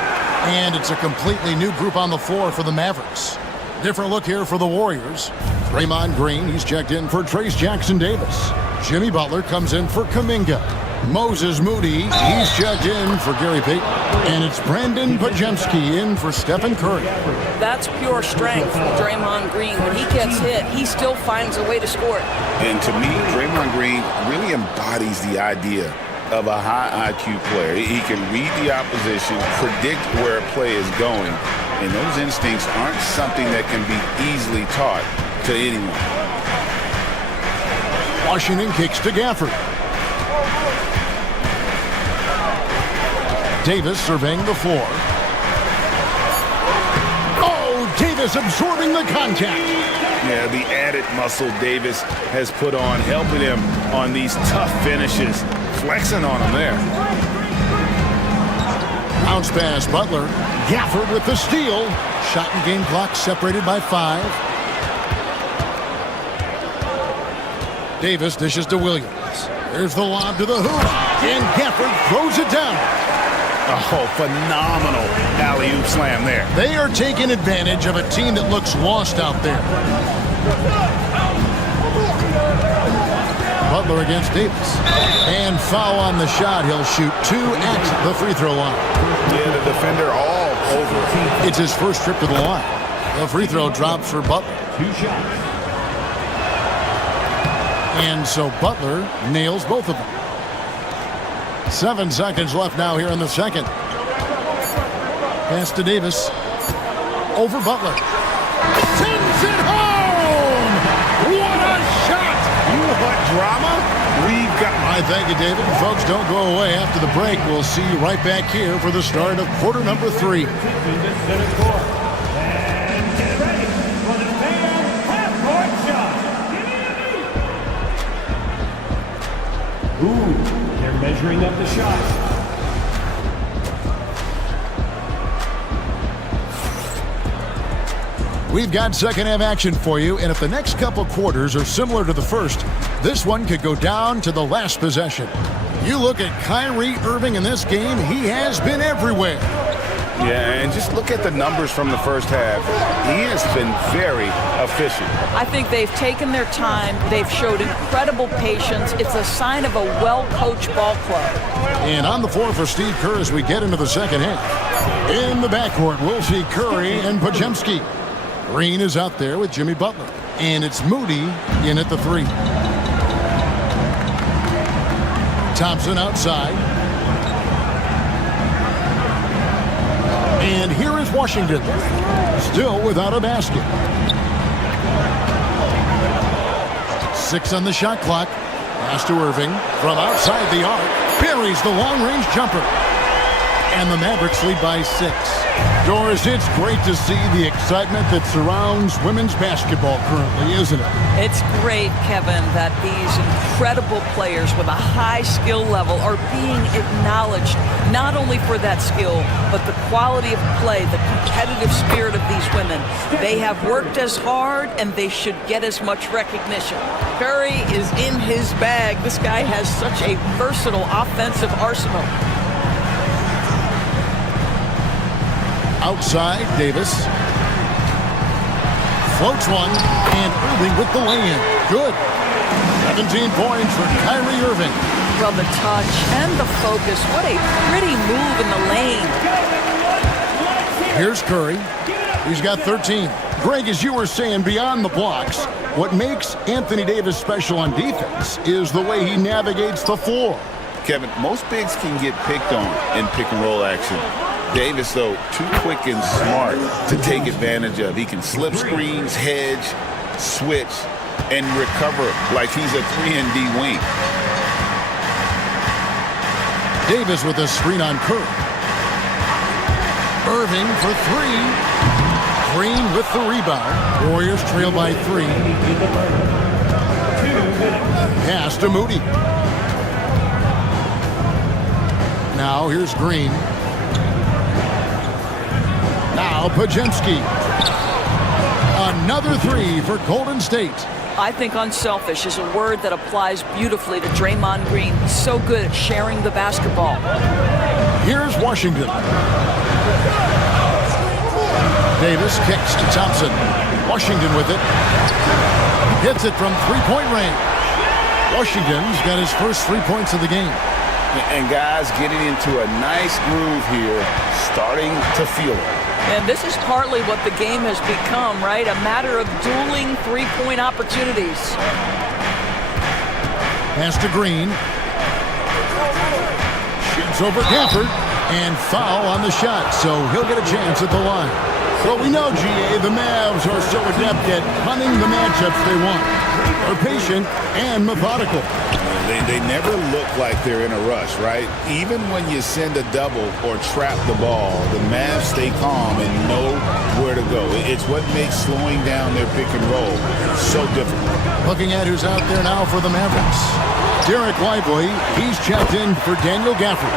And it's a completely new group on the floor for the Mavericks. Different look here for the Warriors. Draymond Green, he's checked in for Trace Jackson-Davis. Jimmy Butler comes in for Kuminga. Moses Moody, he's checked in for Gary Payton. And it's Brandon Podziemski in for Stephen Curry. That's pure strength from Draymond Green. When he gets hit, he still finds a way to score. And to me, Draymond Green really embodies the idea of a high IQ player. He can read the opposition, predict where a play is going, and those instincts aren't something that can be easily taught to anyone. Washington kicks to Gafford. Davis surveying the floor. Oh, Davis absorbing the contact. Yeah, the added muscle Davis has put on, helping him on these tough finishes, flexing on him there. Bounce pass, Butler. Gafford with the steal. Shot and game clock separated by 5. Davis dishes to Williams. There's the lob to the hoop. And Gafford throws it down. Oh, phenomenal alley-oop slam there. They are taking advantage of a team that looks lost out there. Butler against Davis. And foul on the shot. He'll shoot 2 at the free throw line. Yeah, the defender all over. It's his first trip to the line. The free throw drops for Butler. 2 shots. And so Butler nails both of them. 7 seconds left now here in the second. Pass to Davis. Over Butler. Sends it home! What a shot! You want drama? We've got... I thank you, David. Folks, don't go away after the break. We'll see you right back here for the start of quarter number 3. Ooh, they're measuring up the shot. We've got second half action for you, and if the next couple quarters are similar to the first, this one could go down to the last possession. You look at Kyrie Irving in this game, he has been everywhere. Yeah, and just look at the numbers from the first half. He has been very efficient. I think they've taken their time. They've showed incredible patience. It's a sign of a well-coached ball club. And on the floor for Steve Kerr as we get into the second half. In the backcourt, we'll see Curry and Podziemski. Green is out there with Jimmy Butler. And it's Moody in at the 3. Thompson outside. And here is Washington, still without a basket. 6 on the shot clock. Pass to Irving from outside the arc. Buries the long-range jumper. And the Mavericks lead by 6. Doris, it's great to see the excitement that surrounds women's basketball currently, isn't it? It's great, Kevin, that these incredible players with a high skill level are being acknowledged not only for that skill, but the quality of play, the competitive spirit of these women. They have worked as hard, and they should get as much recognition. Curry is in his bag. This guy has such a versatile offensive arsenal. Outside, Davis. Floats one, and Irving with the lay-in. Good. 17 points for Kyrie Irving. Well, the touch and the focus. What a pretty move in the lane. Here's Curry. He's got 13. Greg, as you were saying, beyond the blocks, what makes Anthony Davis special on defense is the way he navigates the floor. Kevin, most bigs can get picked on in pick-and-roll action. Davis, though, too quick and smart to take advantage of. He can slip screens, hedge, switch, and recover like he's a 3-and-D wing. Davis with a screen on Curry. Irving for 3. Green with the rebound. Warriors trail by 3. Pass to Moody. Now here's Green. Now Podziemski. Another 3 for Golden State. I think unselfish is a word that applies beautifully to Draymond Green. He's so good at sharing the basketball. Here's Washington. Davis kicks to Thompson. Washington with it. Hits it from three-point range. Washington's got his first 3 points of the game. And guys getting into a nice groove here, starting to feel it. And this is partly what the game has become, right? A matter of dueling three-point opportunities. Pass to Green. Shoots over Gafford. And foul on the shot, so he'll get a chance at the line. Well, we know, GA, the Mavs are so adept at punting the matchups they want. They're patient and methodical. They never look like they're in a rush, right? Even when you send a double or trap the ball, the Mavs stay calm and know where to go. It's what makes slowing down their pick and roll so difficult. Looking at who's out there now for the Mavericks. Derek Lively, he's checked in for Daniel Gafford.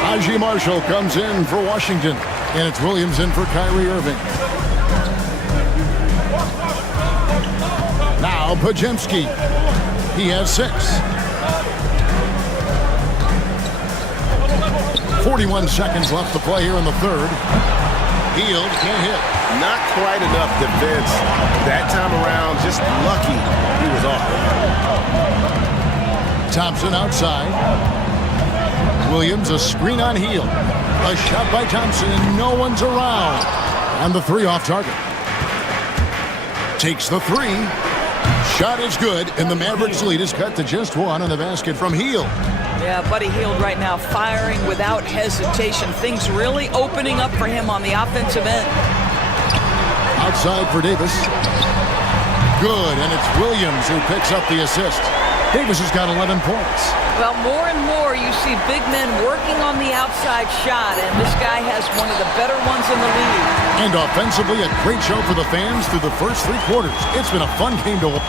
Najee Marshall comes in for Washington, and it's Williams in for Kyrie Irving. Now Podziemski. He has 6. 41 seconds left to play here in the third. Hield can't hit. Not quite enough defense that time around. Just lucky he was off. Thompson outside. Williams a screen on Hield. A shot by Thompson and no one's around. And the 3 off target. Takes the 3. Shot is good, and the Mavericks lead is cut to just one on the basket from Hield. Yeah, Buddy Hield right now firing without hesitation. Things really opening up for him on the offensive end. Outside for Davis. Good, and it's Williams who picks up the assist. Davis has got 11 points. Well, more and more you see big men working on the outside shot, and this guy has one of the better ones in the league. And offensively, a great show for the fans through the first 3 quarters. It's been a fun game to watch.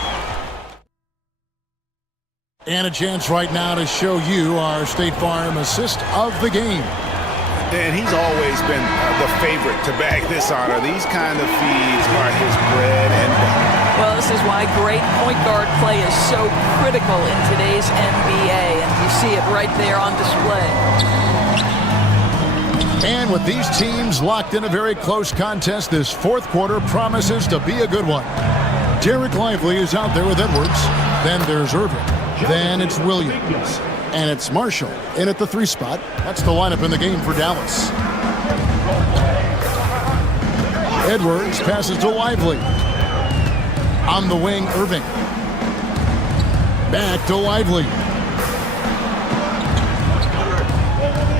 And a chance right now to show you our State Farm assist of the game. And he's always been the favorite to bag this honor. These kind of feeds are his bread and butter. Well, this is why great point guard play is so critical in today's NBA, and you see it right there on display. And with these teams locked in a very close contest, this 4th quarter promises to be a good one. Derek Lively is out there with Edwards. Then there's Irving. Then it's Williams. And it's Marshall in at the 3 spot. That's the lineup in the game for Dallas. Edwards passes to Lively. On the wing, Irving. Back to Lively.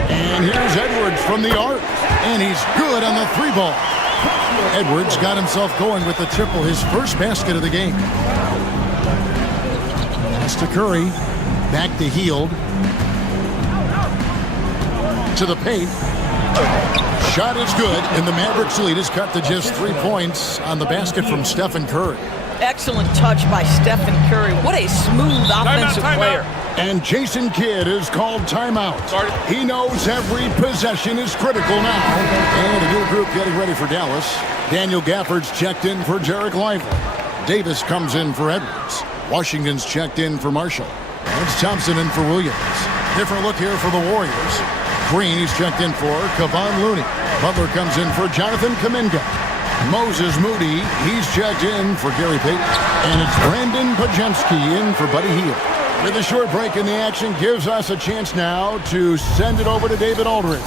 And here's Edwards from the arc. And he's good on the 3 ball. Edwards got himself going with the triple, his first basket of the game. Pass to Curry. Back to Hield. To the paint. Shot is good, and the Mavericks lead is cut to just 3 points on the basket from Stephen Curry. Excellent touch by Stephen Curry. What a smooth offensive player. And Jason Kidd is called timeout. He knows every possession is critical now. And a new group getting ready for Dallas. Daniel Gafford's checked in for Derek Lively. Davis comes in for Edwards. Washington's checked in for Marshall. And it's Thompson in for Williams. Different look here for the Warriors. Green is checked in for Kevon Looney. Butler comes in for Jonathan Kuminga. Moses Moody, he's checked in for Gary Payton. And it's Brandon Pajemski in for Buddy Hield. With a short break in the action gives us a chance now to send it over to David Aldridge.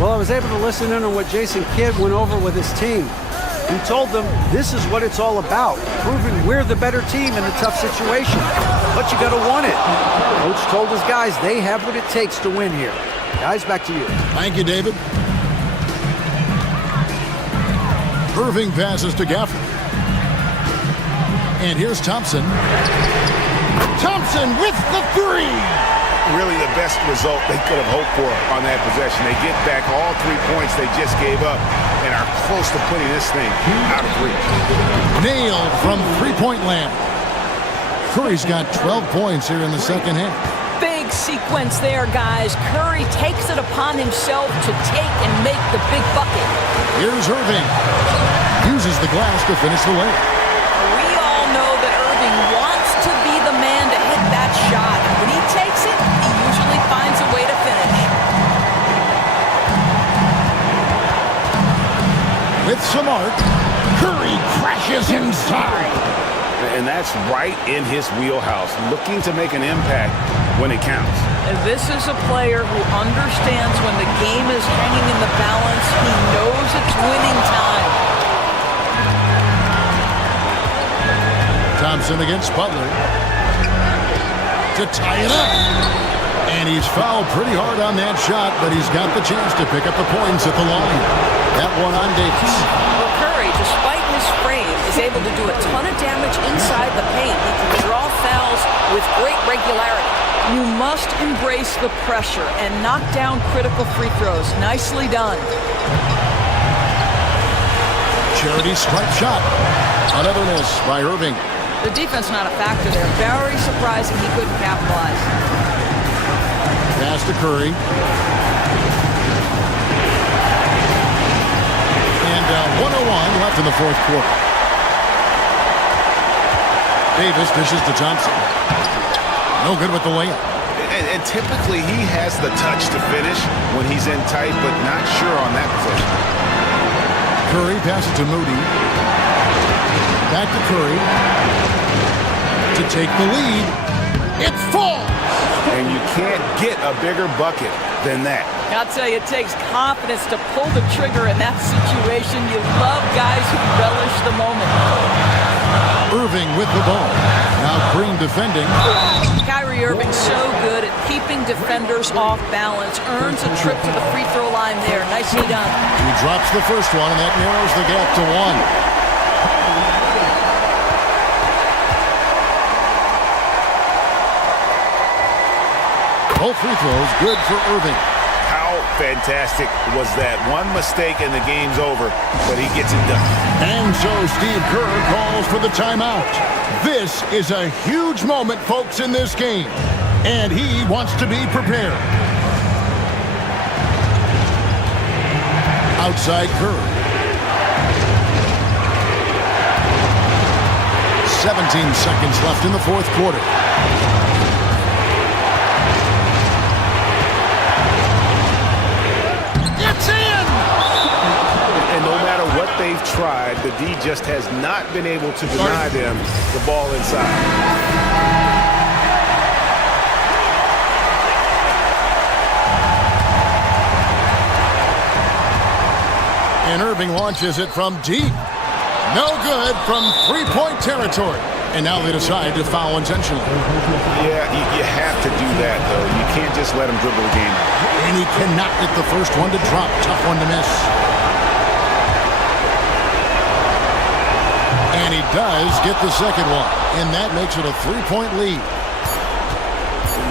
Well, I was able to listen in on what Jason Kidd went over with his team. He told them this is what it's all about, proving we're the better team in a tough situation. But you got to want it. Coach told his guys they have what it takes to win here. Guys, back to you. Thank you, David. Irving passes to Gafford. And here's Thompson. Thompson with the 3. Really the best result they could have hoped for on that possession. They get back all 3 points they just gave up and are close to putting this thing out of reach. Nailed from 3-point land. Curry's got 12 points here in the second half. Big sequence there, guys. Curry takes it upon himself to take and make the big bucket. Here's Irving. Uses the glass to finish the layup. We all know that Irving wants to be the man to hit that shot. And when he takes it, he usually finds a way to finish. With some arc, Curry crashes inside. And that's right in his wheelhouse, looking to make an impact when it counts. And this is a player who understands when the game is hanging in the balance. He knows it's winning time. Thompson against Butler. To tie it up. And he's fouled pretty hard on that shot, but he's got the chance to pick up the points at the line. That one on Davis. Well, Curry, despite his frame, is able to do a ton of damage inside the paint. He can draw fouls with great regularity. You must embrace the pressure and knock down critical free throws. Nicely done. Charity stripe shot. Another miss by Irving. The defense not a factor there. Very surprising he couldn't capitalize. Pass to Curry. And 1:01 left in the 4th quarter. Davis dishes to Thompson. No good with the layup. And typically he has the touch to finish when he's in tight, but not sure on that position. Curry passes to Moody. Back to Curry. To take the lead. It falls! And you can't get a bigger bucket than that. I'll tell you, it takes confidence to pull the trigger in that situation. You love guys who relish the moment. Irving with the ball. Now Green defending. Kyrie Irving so good at keeping defenders off balance. Earns a trip to the free throw line there. Nicely done. He drops the first one, and that narrows the gap to 1. Both free throws good for Irving. How fantastic was that? One mistake and the game's over, but he gets it done. And so Steve Kerr calls for the timeout. This is a huge moment, folks, in this game. And he wants to be prepared. Outside Kerr. 17 seconds left in the fourth quarter. They've tried. The D just has not been able to deny them the ball inside. And Irving launches it from deep. No good from three-point territory. And now they decide to foul intentionally. Yeah, you have to do that, though. You can't just let him dribble the game. And he cannot get the first one to drop. Tough one to miss. And he does get the second one. And that makes it a three-point lead.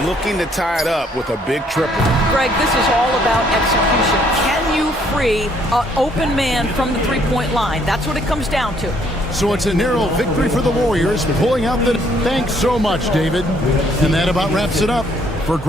Looking to tie it up with a big triple. Greg, this is all about execution. Can you free an open man from the three-point line? That's what it comes down to. So it's a narrow victory for the Warriors, pulling out the... Thanks so much, David. And that about wraps it up for...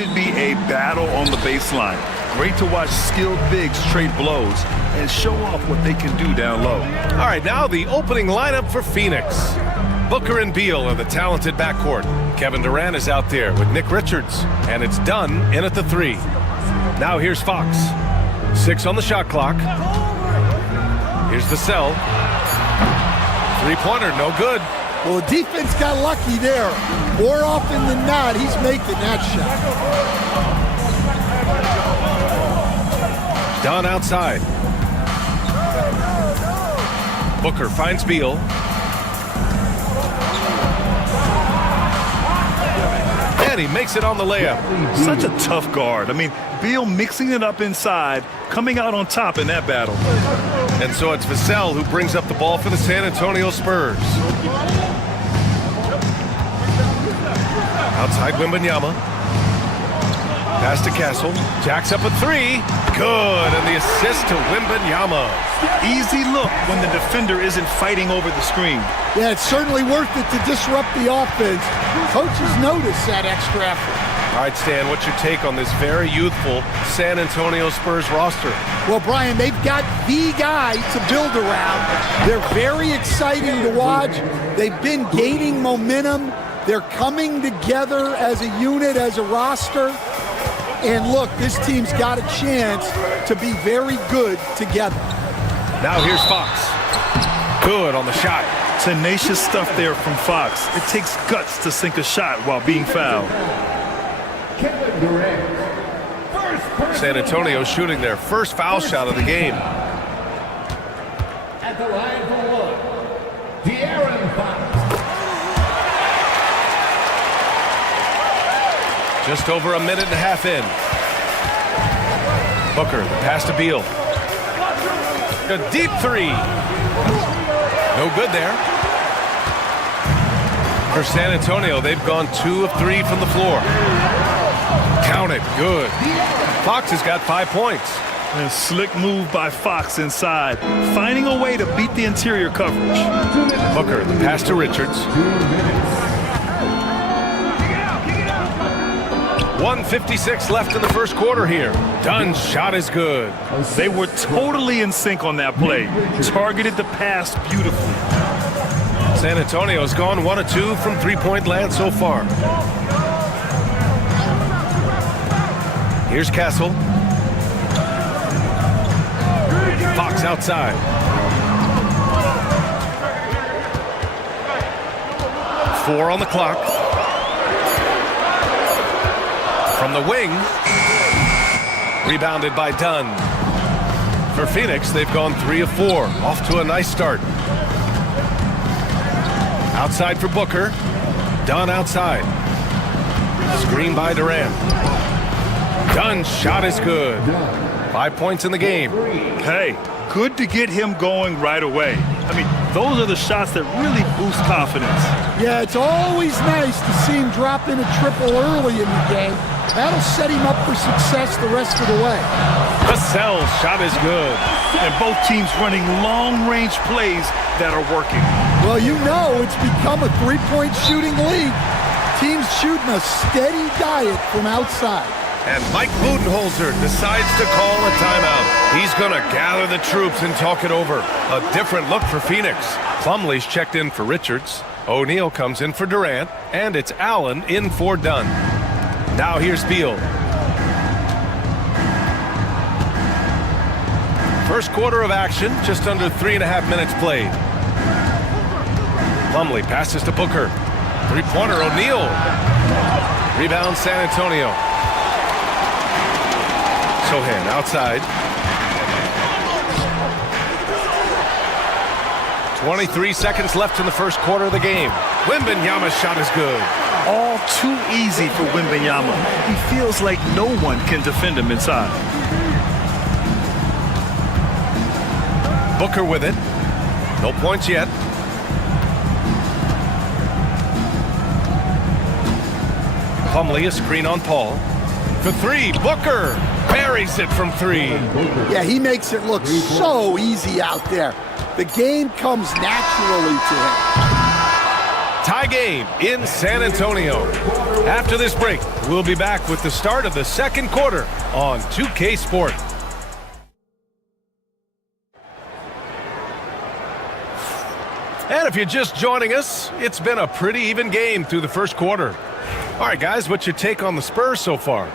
should be a battle on the baseline. Great to watch skilled bigs trade blows and show off what they can do down low. All right, now the opening lineup for Phoenix. Booker and Beal are the talented backcourt. Kevin Durant is out there with Nick Richards, and it's Dunn in at the 3. Now here's Fox. 6 on the shot clock. Here's Vassell. Three-pointer, no good. Well, the defense got lucky there. More often than not, he's making that shot. Dunn outside. Booker finds Beal. And he makes it on the layup. Such a tough guard. I mean, Beal mixing it up inside, coming out on top in that battle. And so it's Vassell who brings up the ball for the San Antonio Spurs. Outside Wembanyama. Pass to Castle. Jacks up a 3. Good. And the assist to Wembanyama. Easy look when the defender isn't fighting over the screen. Yeah, it's certainly worth it to disrupt the offense. Coaches notice that extra effort. All right, Stan, what's your take on this very youthful San Antonio Spurs roster? Well, Brian, they've got the guy to build around. They're very exciting to watch. They've been gaining momentum. They're coming together as a unit, as a roster. And look, this team's got a chance to be very good together. Now here's Fox. Good on the shot. Tenacious stuff there from Fox. It takes guts to sink a shot while being fouled. San Antonio shooting their first foul shot of the game. At the line for 1, De'Aaron Fox. Just over a minute and a half in. Booker, the pass to Beal. A deep 3. No good there. For San Antonio, they've gone 2 of 3 from the floor. Count it, good. Fox has got 5 points. And a slick move by Fox inside, finding a way to beat the interior coverage. Booker, the pass to Richards. 1:56 left in the first quarter here. Dunn's shot is good. They were totally in sync on that play. Targeted the pass beautifully. San Antonio's gone 1 of 2 from three-point land so far. Here's Castle. Fox outside. Four on the clock. From the wing. Rebounded by Dunn. For Phoenix, they've gone 3 of 4. Off to a nice start. Outside for Booker. Dunn outside. Screen by Durant. Dunn's shot is good. 5 points in the game. Hey, good to get him going right away. I mean, those are the shots that really boost confidence. Yeah, it's always nice to see him drop in a triple early in the game. That'll set him up for success the rest of the way. Vassell's shot is good. And both teams running long-range plays that are working. Well, you know it's become a three-point shooting league. Teams shooting a steady diet from outside. And Mike Budenholzer decides to call a timeout. He's going to gather the troops and talk it over. A different look for Phoenix. Plumlee's checked in for Richards. O'Neal comes in for Durant. And it's Allen in for Dunn. Now here's Beal. First quarter of action, just under 3.5 minutes played. Plumlee passes to Booker. Three-pointer, O'Neal. Rebound, San Antonio. Sohan outside. 23 seconds left in the first quarter of the game. Wembanyama's shot is good. All too easy for Wembanyama. He feels like no one can defend him inside. Booker with it. No points yet. Plumlee, a screen on Paul. For 3, Booker buries it from 3. Yeah, he makes it look so easy out there. The game comes naturally to him. tie game in San Antonio. After this break, we'll be back with the start of the second quarter on 2K Sport. And if you're just joining us, it's been a pretty even game through the first quarter. All right, guys, what's your take on the Spurs so far?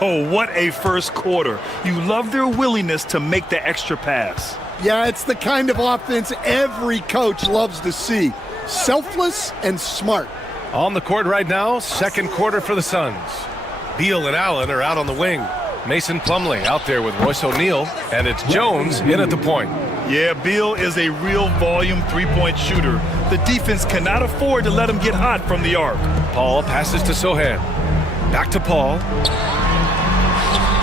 Oh, what a first quarter. You love their willingness to make the extra pass. Yeah, it's the kind of offense every coach loves to see. Selfless and smart. On the court right now, second quarter for the Suns. Beal and Allen are out on the wing. Mason Plumlee out there with Royce O'Neal, and it's Jones in at the point. Yeah, Beal is a real volume three-point shooter. The defense cannot afford to let him get hot from the arc. Paul passes to Sohan. Back to Paul.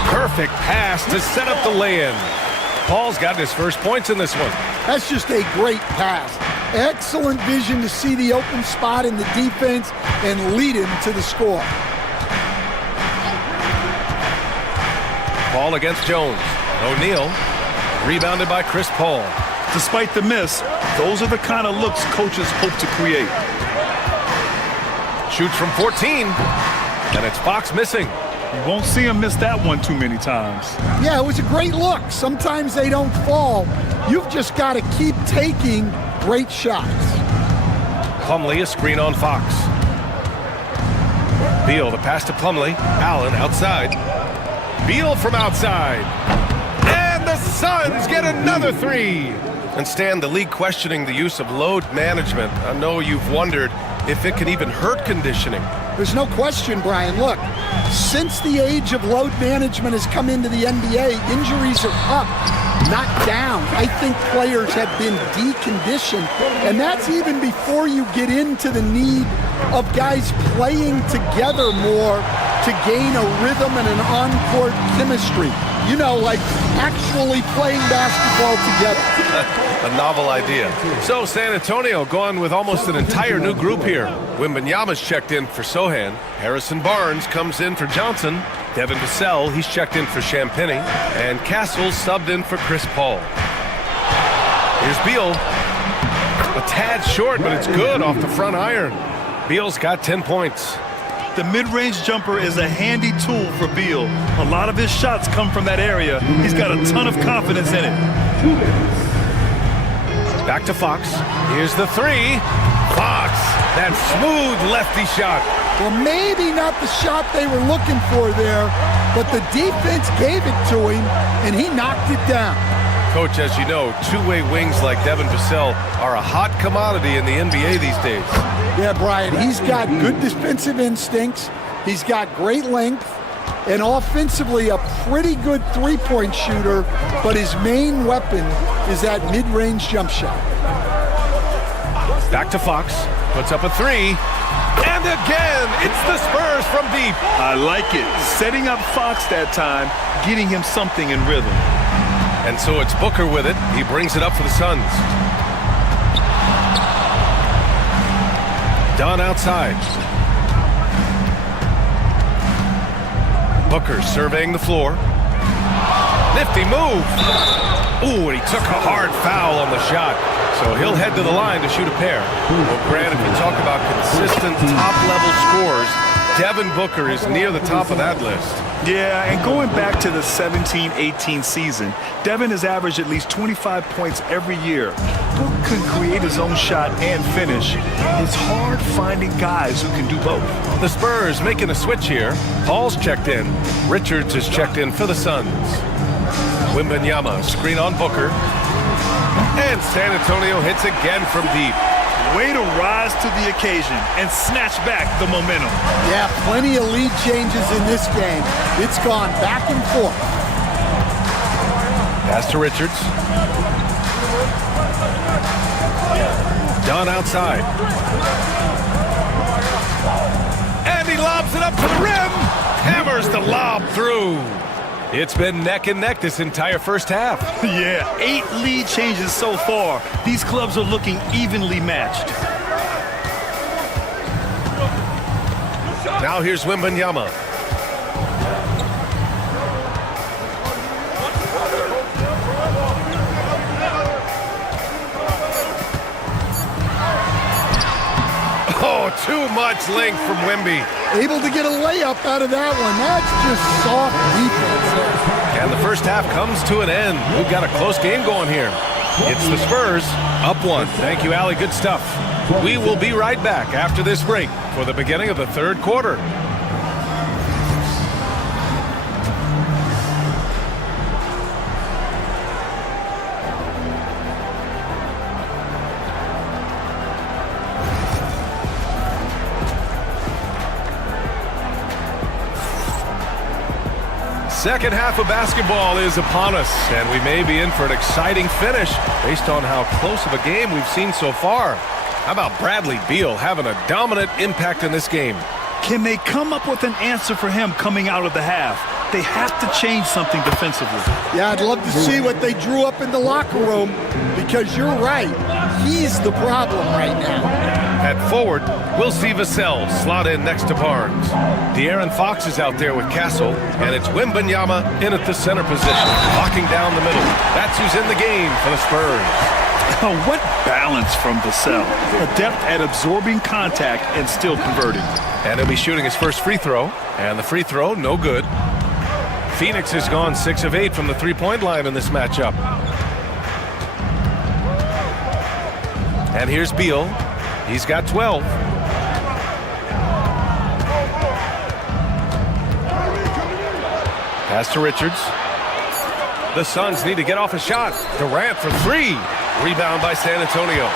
Perfect pass to set up the lay-in. Paul's got his first points in this one. That's just a great pass. Excellent vision to see the open spot in the defense and lead him to the score. Paul against Jones. O'Neal rebounded by Chris Paul. Despite the miss, those are the kind of looks coaches hope to create. Shoots from 14, and it's Fox missing. You won't see him miss that one too many times. Yeah, it was a great look. Sometimes they don't fall. You've just got to keep taking great shots. Plumlee, a screen on Fox. Beal, the pass to Plumlee. Allen outside. Beal from outside. And the Suns get another three. And Stan, the league questioning the use of load management. I know you've wondered if it can even hurt conditioning. There's no question, Brian. Look, since the age of load management has come into the NBA, injuries are up, not down. I think players have been deconditioned, and that's even before you get into the need of guys playing together more to gain a rhythm and an on-court chemistry. You know, like actually playing basketball together. A novel idea. So San Antonio going with almost an entire new group here. Wembanyama's checked in for Sohan. Harrison Barnes comes in for Johnson. Devin Vassell, he's checked in for Champagnie. And Castle's subbed in for Chris Paul. Here's Beal. A tad short, but it's good off the front iron. Beal's got 10 points. The mid-range jumper is a handy tool for Beal. A lot of his shots come from that area. He's got a ton of confidence in it. Back to Fox. Here's the three. Fox, that smooth lefty shot. Well, maybe not the shot they were looking for there, but the defense gave it to him, and he knocked it down. Coach, as you know, two-way wings like Devin Vassell are a hot commodity in the NBA these days. Yeah, Brian, he's got good defensive instincts. He's got great length, and offensively a pretty good three-point shooter, but his main weapon is that mid-range jump shot. Back to Fox, puts up a three, and again, it's the Spurs from deep. I like it. Setting up Fox that time, getting him something in rhythm. And so it's Booker with it. He brings it up for the Suns. Dunn outside. Booker surveying the floor. Nifty move. Ooh, and he took a hard foul on the shot. So he'll head to the line to shoot a pair. Well, Grant, if you talk about consistent top-level scores, Devin Booker is near the top of that list. Yeah, and going back to the 17-18 season, Devin has averaged at least 25 points every year. Book can create his own shot and finish. It's hard finding guys who can do both. The Spurs making a switch here. Paul's checked in. Richards is checked in for the Suns. Wembanyama, screen on Booker. And San Antonio hits again from deep. Way to rise to the occasion and snatch back the momentum. Yeah, plenty of lead changes in this game. It's gone back and forth. Pass to Richards. Dunn outside. And he lobs it up to the rim. Hammers the lob through. It's been neck and neck this entire first half. Yeah, 8 lead changes so far. These clubs are looking evenly matched. Now here's Wembanyama. too much length from Wemby. Able to get a layup out of that one. That's just soft defense there. And the first half comes to an end. We've got a close game going here. It's the Spurs up one. Thank you, Allie. Good stuff. We will be right back after this break for the beginning of the third quarter. Second half of basketball is upon us, and we may be in for an exciting finish based on how close of a game we've seen so far. How about Bradley Beal having a dominant impact in this game? Can they come up with an answer for him coming out of the half? They have to change something defensively. Yeah, I'd love to see what they drew up in the locker room, because you're right. He's the problem right now. At forward, we'll see Vassell slot in next to Barnes. De'Aaron Fox is out there with Castle, and it's Wembanyama in at the center position, locking down the middle. That's who's in the game for the Spurs. Oh, what balance from Vassell. Adept at absorbing contact and still converting. And he'll be shooting his first free throw, and the free throw, no good. Phoenix has gone 6 of 8 from the three-point line in this matchup. And here's Beal. He's got 12. Pass to Richards. The Suns need to get off a shot. Durant for 3. Rebound by San Antonio.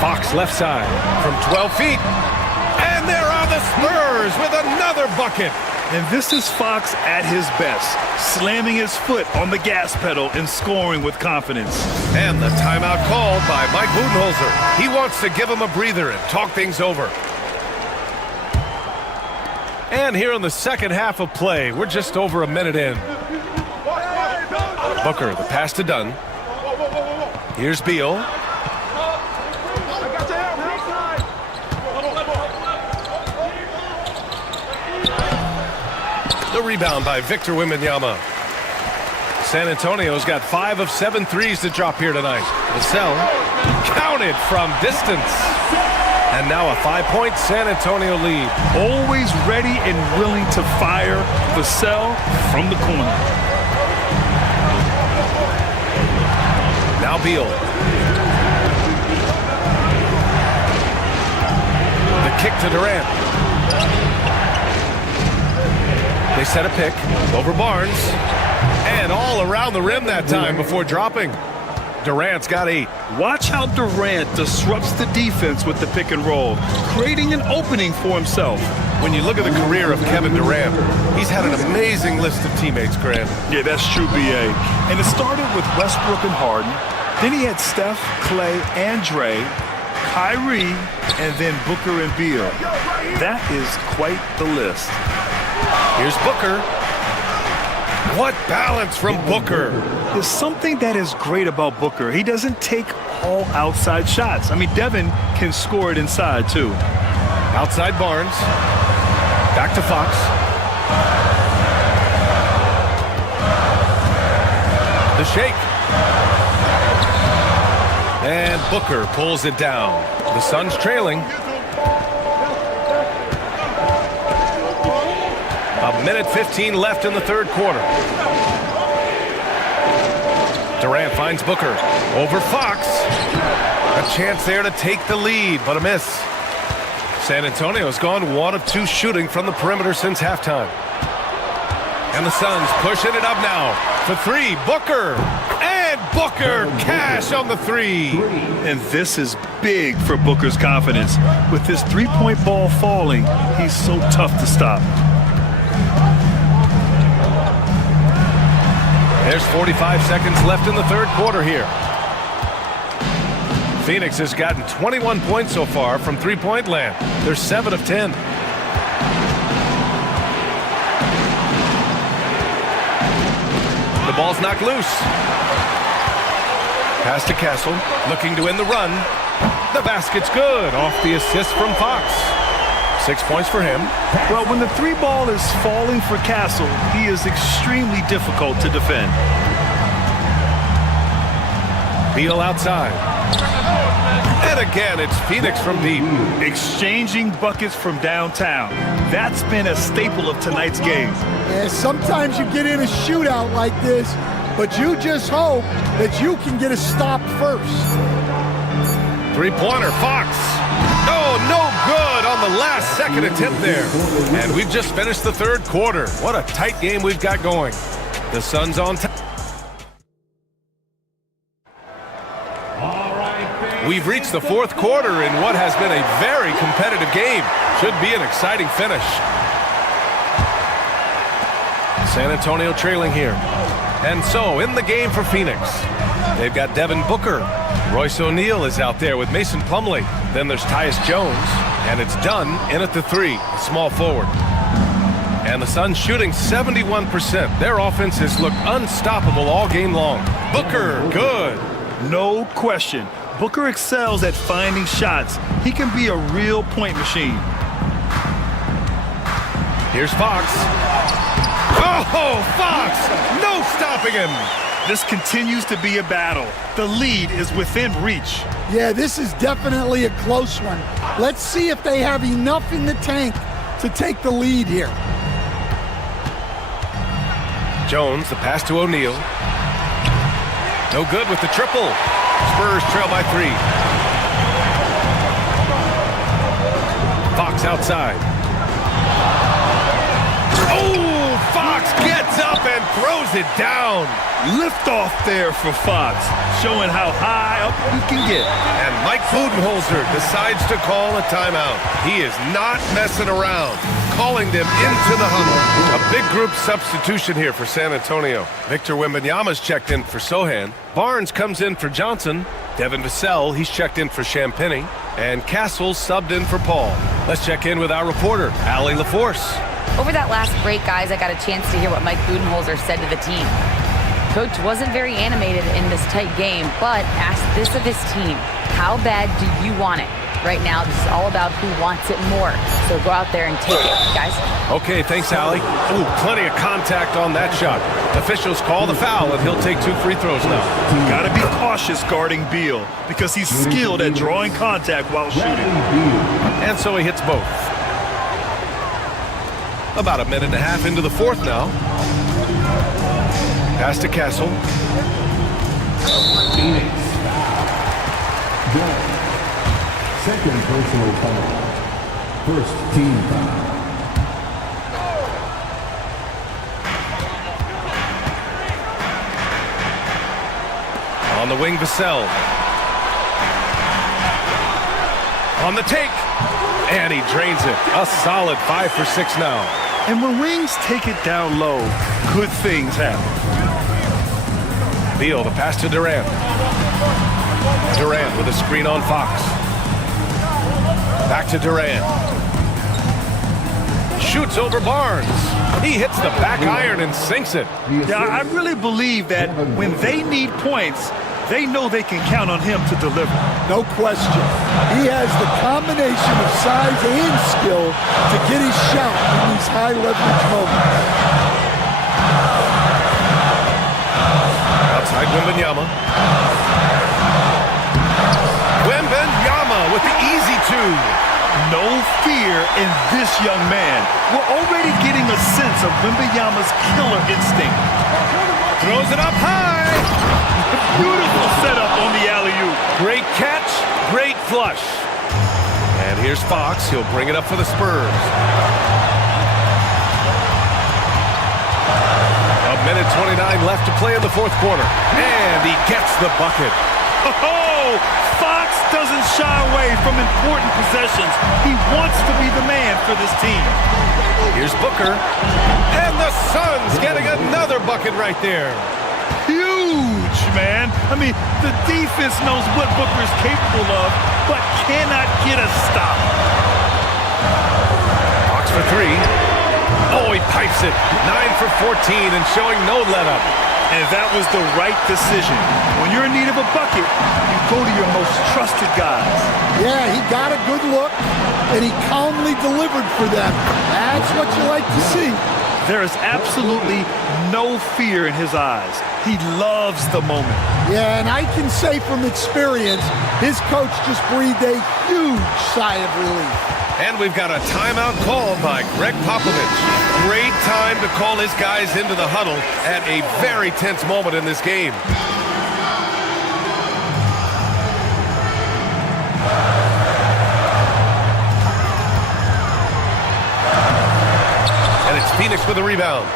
Fox left side from 12 feet. And there are the Spurs with another bucket. And this is Fox at his best, slamming his foot on the gas pedal and scoring with confidence. And the timeout called by Mike Budenholzer. He wants to give him a breather and talk things over. And here in the second half of play, we're just over a minute in. Booker, the pass to Dunn. Here's Beal. The rebound by Victor Wembanyama. San Antonio's got 5 of 7 threes to drop here tonight. Vassell counted from distance. And now a 5-point San Antonio lead. Always ready and willing to fire Vassell from the corner. Now Beal. The kick to Durant. They set a pick over Barnes. And all around the rim that time before dropping. Durant's got 8. Watch how Durant disrupts the defense with the pick and roll, creating an opening for himself. When you look at the career of Kevin Durant, he's had an amazing list of teammates, Grant. Yeah, that's true, B.A. And it started with Westbrook and Harden. Then he had Steph, Clay, and Dre, Kyrie, and then Booker and Beal. That is quite the list. Here's Booker. What balance from Booker. There's something that is great about Booker. He doesn't take all outside shots. I mean, Devin can score it inside, too. Outside Barnes. Back to Fox. The shake. And Booker pulls it down. The Suns trailing. A minute 15 left in the third quarter. Durant finds Booker over Fox. A chance there to take the lead, but a miss. San Antonio's gone 1 of 2 shooting from the perimeter since halftime. And the Suns pushing it up now for 3. Booker. And Booker cash on the 3. And this is big for Booker's confidence. With his three-point ball falling, he's so tough to stop. There's 45 seconds left in the third quarter here. Phoenix has gotten 21 points so far from three-point land. They're 7 of 10. The ball's knocked loose. Pass to Castle, looking to win the run. The basket's good, off the assist from Fox. 6 points for him. Well, when the 3 ball is falling for Castle, he is extremely difficult to defend. Beal outside. And again, it's Phoenix from deep. Exchanging buckets from downtown. That's been a staple of tonight's game. Yeah, sometimes you get in a shootout like this, but you just hope that you can get a stop first. Three-pointer, Fox. Oh, no good on the last second attempt there. And we've just finished the third quarter. What a tight game we've got going. The Suns on top. We've reached the fourth quarter in what has been a very competitive game. Should be an exciting finish. San Antonio trailing here. And so, in the game for Phoenix, they've got Devin Booker. Royce O'Neal is out there with Mason Plumlee. Then there's Tyus Jones. And it's Dunn in at the three, small forward. And the Suns shooting 71%. Their offense has looked unstoppable all game long. Booker, good. No question. Booker excels at finding shots. He can be a real point machine. Here's Fox. Oh, Fox! No stopping him! This continues to be a battle. The lead is within reach. Yeah, this is definitely a close one. Let's see if they have enough in the tank to take the lead here. Jones, the pass to O'Neal. No good with the triple. Spurs trail by 3. Fox outside. Oh, Fox gets up and throws it down. Lift off there for Fox, showing how high up you can get. And Mike Budenholzer decides to call a timeout. He is not messing around, calling them into the huddle. A big group substitution here for San Antonio. Victor Wembanyama's checked in for Sohan. Barnes comes in for Johnson. Devin Vassell, he's checked in for Champagny. And Castle subbed in for Paul. Let's check in with our reporter, Allie LaForce. Over that last break, guys, I got a chance to hear what Mike Budenholzer said to the team. Coach wasn't very animated in this tight game, but asked this of his team: how bad do you want it? Right now, this is all about who wants it more. So go out there and take it, guys. Okay, thanks, Allie. Ooh, plenty of contact on that shot. Officials call the foul, and he'll take 2 free throws now. Gotta be cautious guarding Beal, because he's skilled at drawing contact while shooting. And so he hits both. About a minute and a half into the fourth now. Pass to Castle. Phoenix. Good. Second personal foul. First team foul. On the wing, Vassell. On the take. And he drains it. A solid 5 for 6 now. And when wings take it down low, good things happen. Beal, the pass to Durant. Durant with a screen on Fox. Back to Durant. Shoots over Barnes. He hits the back iron and sinks it. Yeah, I really believe that when they need points, they know they can count on him to deliver. No question. He has the combination of size and skill to get his shot in these high leverage moments. Outside Wembanyama. Wembanyama with the easy 2. No fear in this young man. We're already getting a sense of Wembanyama's killer instinct. Throws it up high. Beautiful setup on the alley-oop. Great catch, great flush. And here's Fox. He'll bring it up for the Spurs. A minute 29 left to play in the fourth quarter. And he gets the bucket. Oh, Fox doesn't shy away from important possessions. He wants to be the man for this team. Here's Booker. And the Suns getting another bucket right there. Huge, man. I mean, the defense knows what Booker's capable of, but cannot get a stop. Fox for 3. Oh, he pipes it. 9 for 14 and showing no let-up. And that was the right decision. When you're in need of a bucket, you go to your most trusted guys. Yeah, he got a good look, and he calmly delivered for them. That's what you like to see. There is absolutely no fear in his eyes. He loves the moment. Yeah, and I can say from experience, his coach just breathed a huge sigh of relief. And we've got a timeout called by Greg Popovich. Great time to call his guys into the huddle at a very tense moment in this game. And it's Phoenix with a rebound.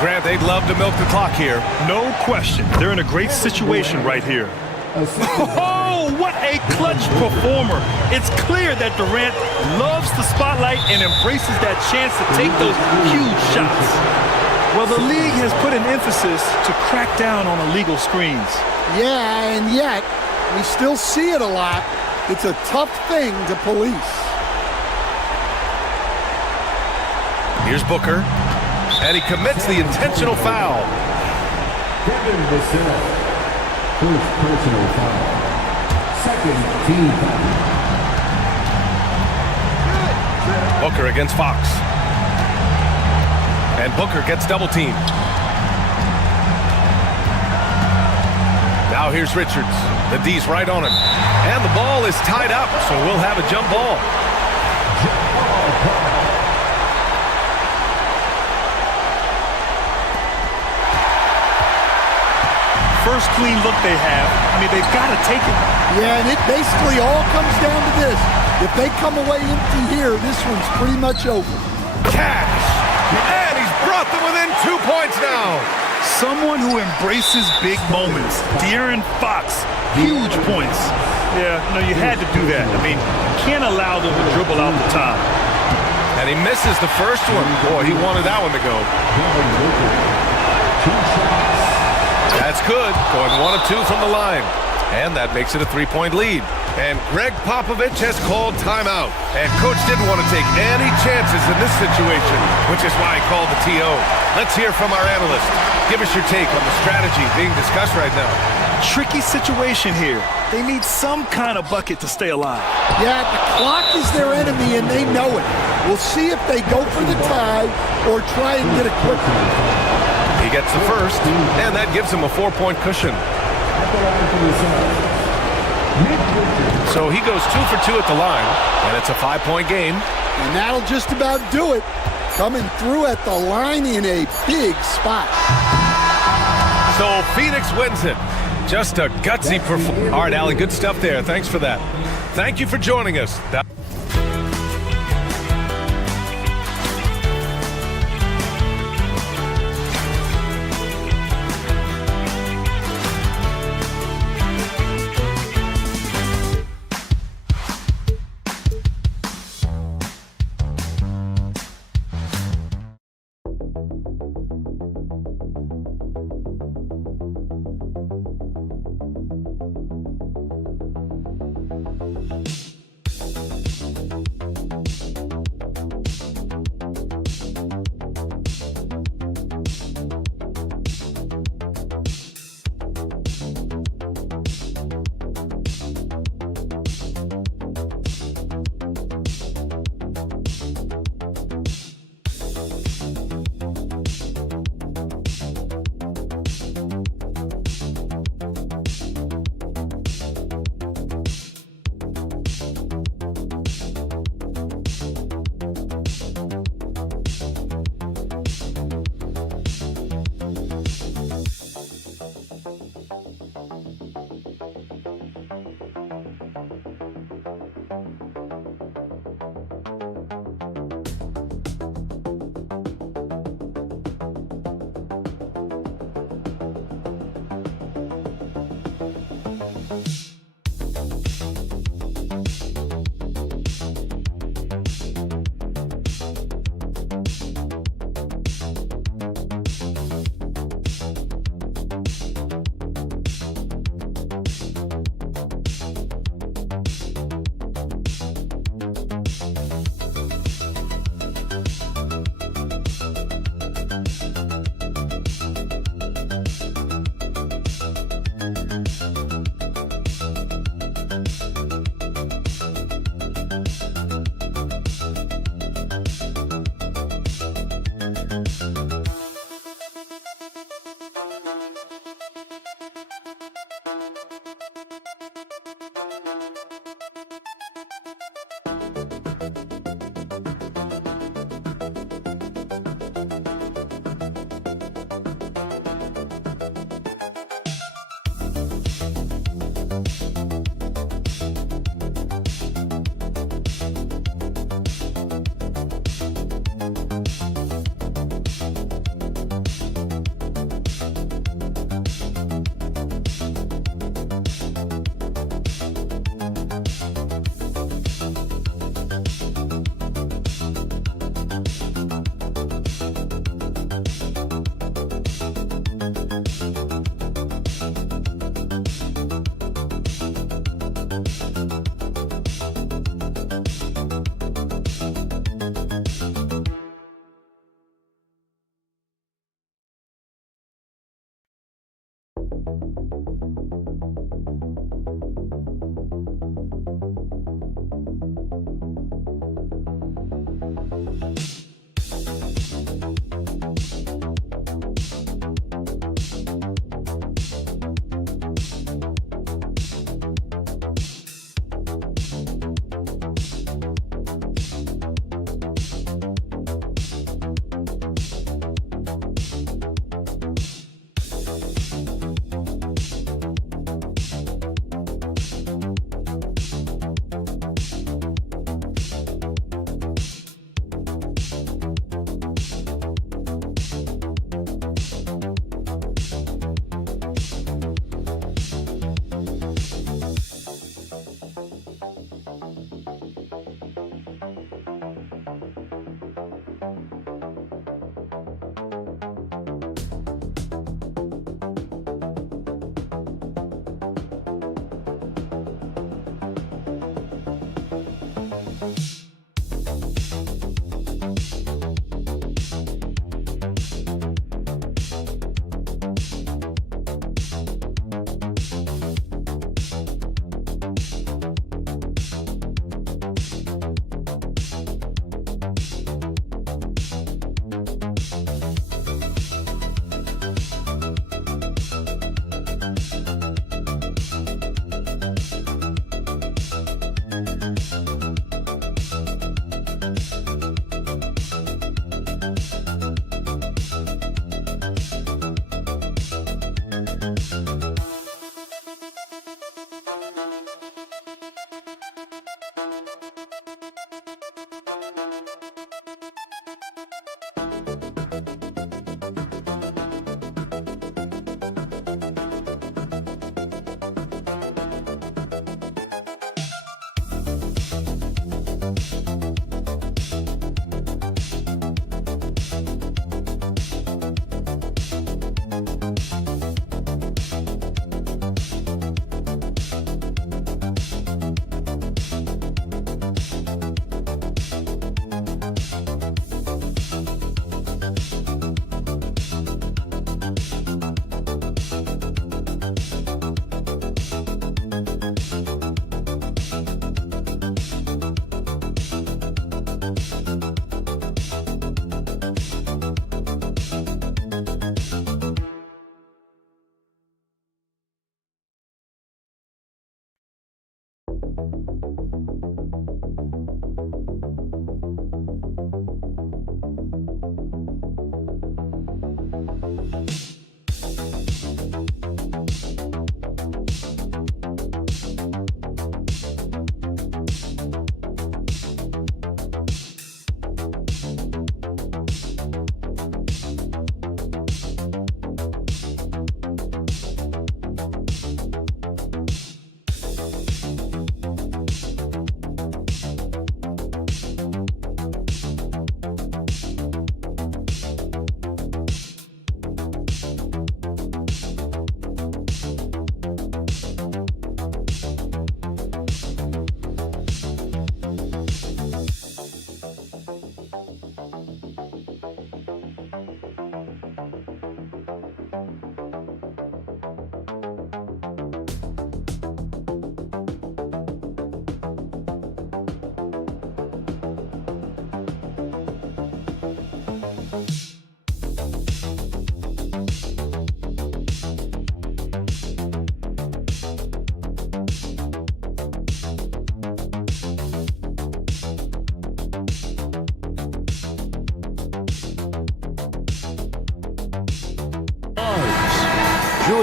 Grant, they'd love to milk the clock here. No question. They're in a great situation right here. Oh, what a clutch performer. It's clear that Durant loves the spotlight and embraces that chance to take those huge shots. Well, the league has put an emphasis to crack down on illegal screens. Yeah, and yet, we still see it a lot. It's a tough thing to police. Here's Booker, and he commits the intentional foul. First personal foul. Second team foul. Booker against Fox. And Booker gets double teamed. Now here's Richards. The D's right on him. And the ball is tied up, so we'll have a jump ball. First clean look they have. I mean, they've got to take it. Yeah, and it basically all comes down to this. If they come away empty here, this one's pretty much over. Cash! And he's brought them within 2 points now. Someone who embraces big moments. De'Aaron Fox, huge points. Yeah, no, you had to do that. I mean, you can't allow them to dribble out the top. And he misses the first one. Boy, he wanted that one to go. That's good. Going 1 of 2 from the line. And that makes it a 3-point lead. And Greg Popovich has called timeout. And Coach didn't want to take any chances in this situation, which is why he called the TO. Let's hear from our analyst. Give us your take on the strategy being discussed right now. Tricky situation here. They need some kind of bucket to stay alive. Yeah, the clock is their enemy, and they know it. We'll see if they go for the tie or try and get a quick one. He gets the first, and that gives him a 4-point cushion. So he goes 2 for 2 at the line, and it's a 5-point game. And that'll just about do it. Coming through at the line in a big spot. So Phoenix wins it. Just a gutsy performance. All right, Allie, good stuff there. Thanks for that. Thank you for joining us.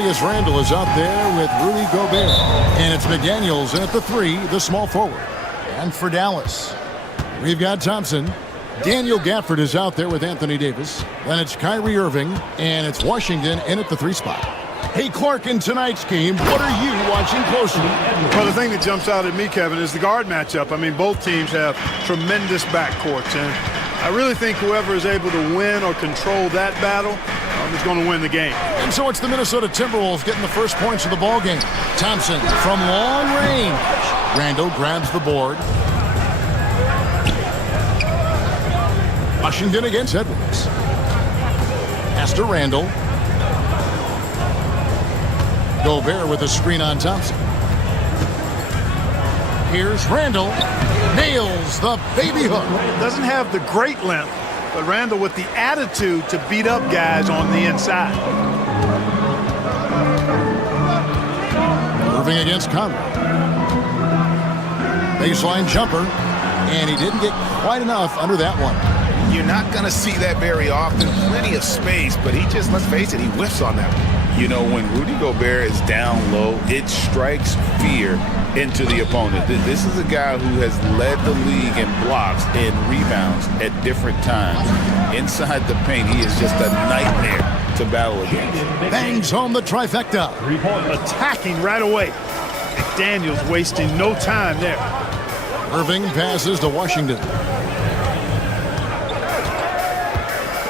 Julius Randle is out there with Rudy Gobert. And it's McDaniels in at the 3, the small forward. And for Dallas, we've got Thompson. Daniel Gafford is out there with Anthony Davis. Then it's Kyrie Irving, and it's Washington in at the 3 spot. Hey, Clark, in tonight's game, what are you watching closely? Well, the thing that jumps out at me, Kevin, is the guard matchup. I mean, both teams have tremendous backcourts, and I really think whoever is able to win or control that battle is going to win the game. And so it's the Minnesota Timberwolves getting the first points of the ball game. Thompson from long range. Randle grabs the board. Washington against Edwards. Pass to Randle. Gobert with a screen on Thompson. Here's Randall. Nails the baby hook. Doesn't have the great length, but Randall with the attitude to beat up guys on the inside. Irving against Conley. Baseline jumper, and he didn't get quite enough under that one. You're not going to see that very often. Plenty of space, but he just, let's face it, he whiffs on that one. You know, when Rudy Gobert is down low, it strikes fear into the opponent. This is a guy who has led the league in blocks and rebounds at different times. Inside the paint, he is just a nightmare to battle against. Bangs home the trifecta. Attacking right away. McDaniels wasting no time there. Irving passes to Washington.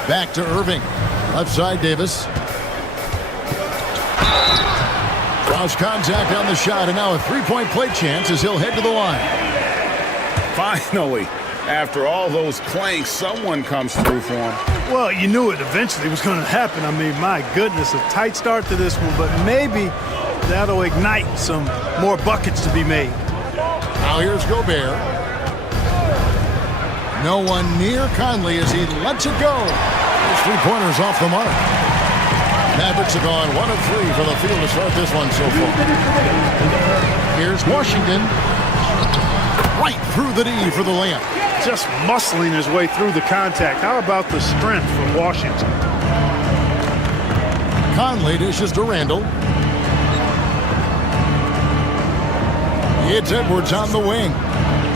Back to Irving. Left side, Davis. Cross contact on the shot, and now a three-point play chance as he'll head to the line. Finally, after all those clanks, someone comes through for him. Well, you knew it eventually was going to happen. I mean, my goodness, a tight start to this one, but maybe that'll ignite some more buckets to be made. Now here's Gobert. No one near Conley as he lets it go. Those three-pointers off the mark. Mavericks have gone 1 of 3 for the field to start this one so far. Here's Washington. Right through the D for the layup. Just muscling his way through the contact. How about the strength from Washington? Conley dishes to Randall. It's Edwards on the wing.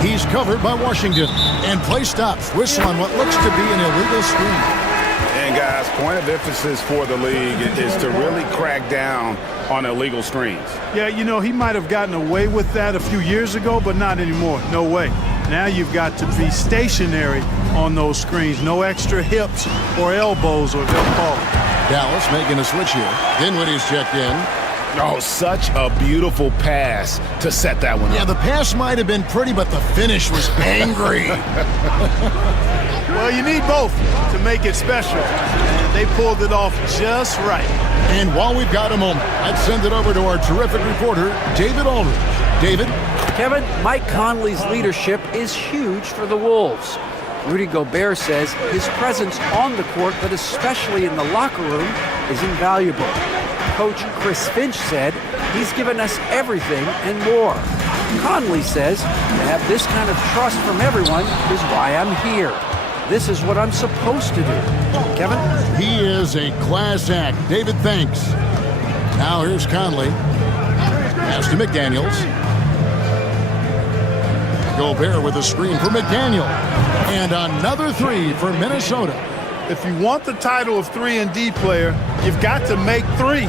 He's covered by Washington. And play stops. Whistle on what looks to be an illegal screen. And guys, point of emphasis for the league is to really crack down on illegal screens. Yeah, you know, he might have gotten away with that a few years ago, but not anymore. No way. Now you've got to be stationary on those screens. No extra hips or elbows, or they'll call it. Dallas making a switch here. Dinwiddie's checked in. Oh, such a beautiful pass to set that one up. Yeah, the pass might have been pretty, but the finish was angry. Well, you need both to make it special. And they pulled it off just right. And while we've got a moment, I'd send it over to our terrific reporter, David Aldridge. David? Kevin, Mike Conley's leadership is huge for the Wolves. Rudy Gobert says his presence on the court, but especially in the locker room, is invaluable. Coach Chris Finch said he's given us everything and more. Conley says to have this kind of trust from everyone is why I'm here. This is what I'm supposed to do. Kevin? He is a class act. David, thanks. Now here's Conley. Pass to McDaniels. Gobert with a screen for McDaniel. And another three for Minnesota. If you want the title of 3-and-D player, you've got to make threes.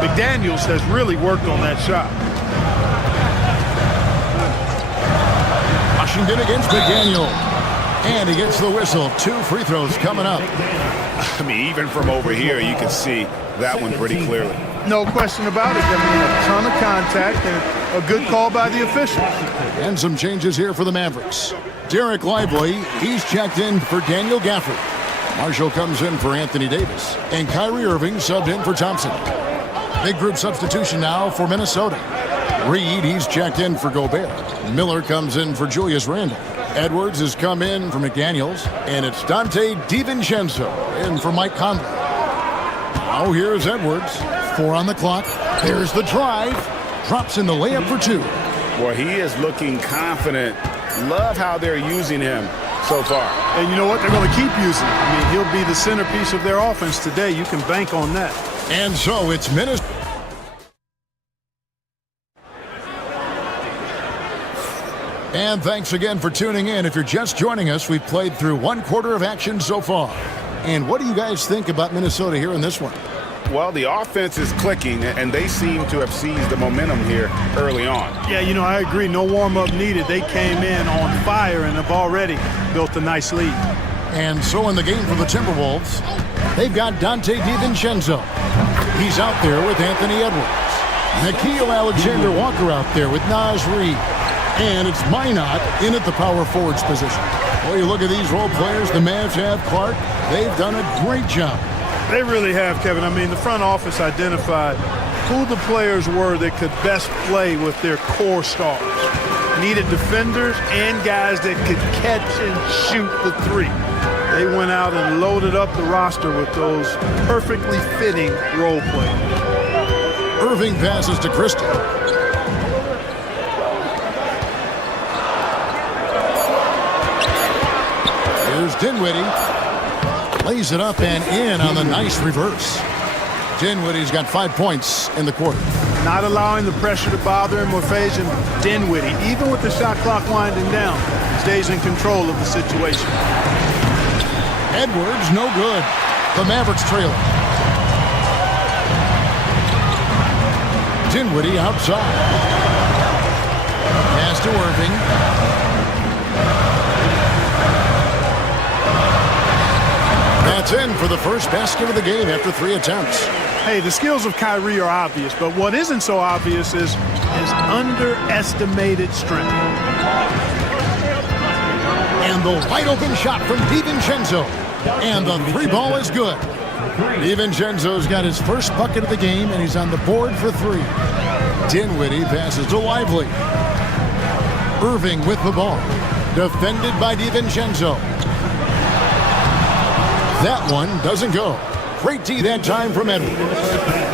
McDaniels has really worked on that shot. Washington against McDaniel. And he gets the whistle. 2 free throws coming up. I mean, even from over here, you can see that one pretty clearly. No question about it. I mean, a ton of contact and a good call by the officials. And some changes here for the Mavericks. Derek Lively, he's checked in for Daniel Gafford. Marshall comes in for Anthony Davis. And Kyrie Irving subbed in for Thompson. Big group substitution now for Minnesota. Reed, he's checked in for Gobert. Miller comes in for Julius Randle. Edwards has come in for McDaniels. And it's Dante DiVincenzo in for Mike Conley. Now here's Edwards. 4 on the clock. There's the drive. Drops in the layup for 2. Well, he is looking confident. Love how they're using him so far. And you know what? They're going to keep using him. I mean, he'll be the centerpiece of their offense today. You can bank on that. And so it's Minnesota. And thanks again for tuning in. If you're just joining us, we've played through 1 quarter of action so far. And what do you guys think about Minnesota here in this one? Well, the offense is clicking, and they seem to have seized the momentum here early on. Yeah, you know, I agree. No warm-up needed. They came in on fire and have already built a nice lead. And so in the game for the Timberwolves, they've got Dante DiVincenzo. He's out there with Anthony Edwards. Nickeil Alexander-Walker out there with Naz Reid. And it's Minot in at the power forwards position. Well, you look at these role players, the Mavs have Clark. They've done a great job. They really have, Kevin. I mean, the front office identified who the players were that could best play with their core stars. Needed defenders and guys that could catch and shoot the three. They went out and loaded up the roster with those perfectly fitting role players. Irving passes to Christie. Here's Dinwiddie. Lays it up and in on the nice reverse. Dinwiddie's got 5 points in the quarter. Not allowing the pressure to bother him or phase him. Dinwiddie, even with the shot clock winding down, stays in control of the situation. Edwards, no good. The Mavericks trailing. Dinwiddie outside. Pass to Irving. That's in for the first basket of the game after 3 attempts. Hey, the skills of Kyrie are obvious, but what isn't so obvious is his underestimated strength. And the wide open shot from DiVincenzo. And the 3 ball is good. DiVincenzo's got his first bucket of the game, and he's on the board for 3. Dinwiddie passes to Lively. Irving with the ball. Defended by DiVincenzo. That one doesn't go. Great D that time from Edwards.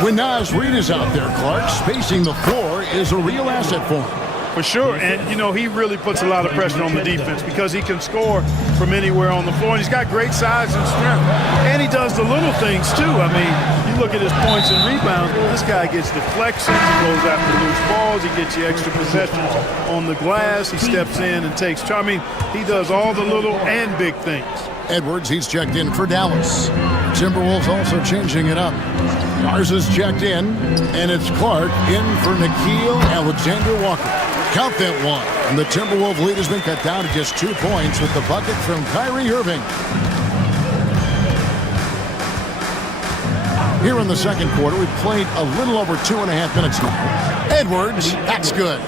When Naz Reid is out there, Clark, spacing the floor is a real asset for him. For sure, and you know, he really puts a lot of pressure on the defense because he can score from anywhere on the floor, and he's got great size and strength. And he does the little things too. I mean, you look at his points and rebounds, this guy gets deflections, he goes after loose balls, he gets you extra possessions on the glass, he steps in and takes charge. I mean, he does all the little and big things. Edwards, he's checked in for Dallas. Timberwolves also changing it up. Garza's checked in, and it's Clark in for Nickeil Alexander-Walker. Count that one. And the Timberwolves lead has been cut down to just 2 points with the bucket from Kyrie Irving. Here in the second quarter, we've played a little over 2.5 minutes now. Edwards, that's good.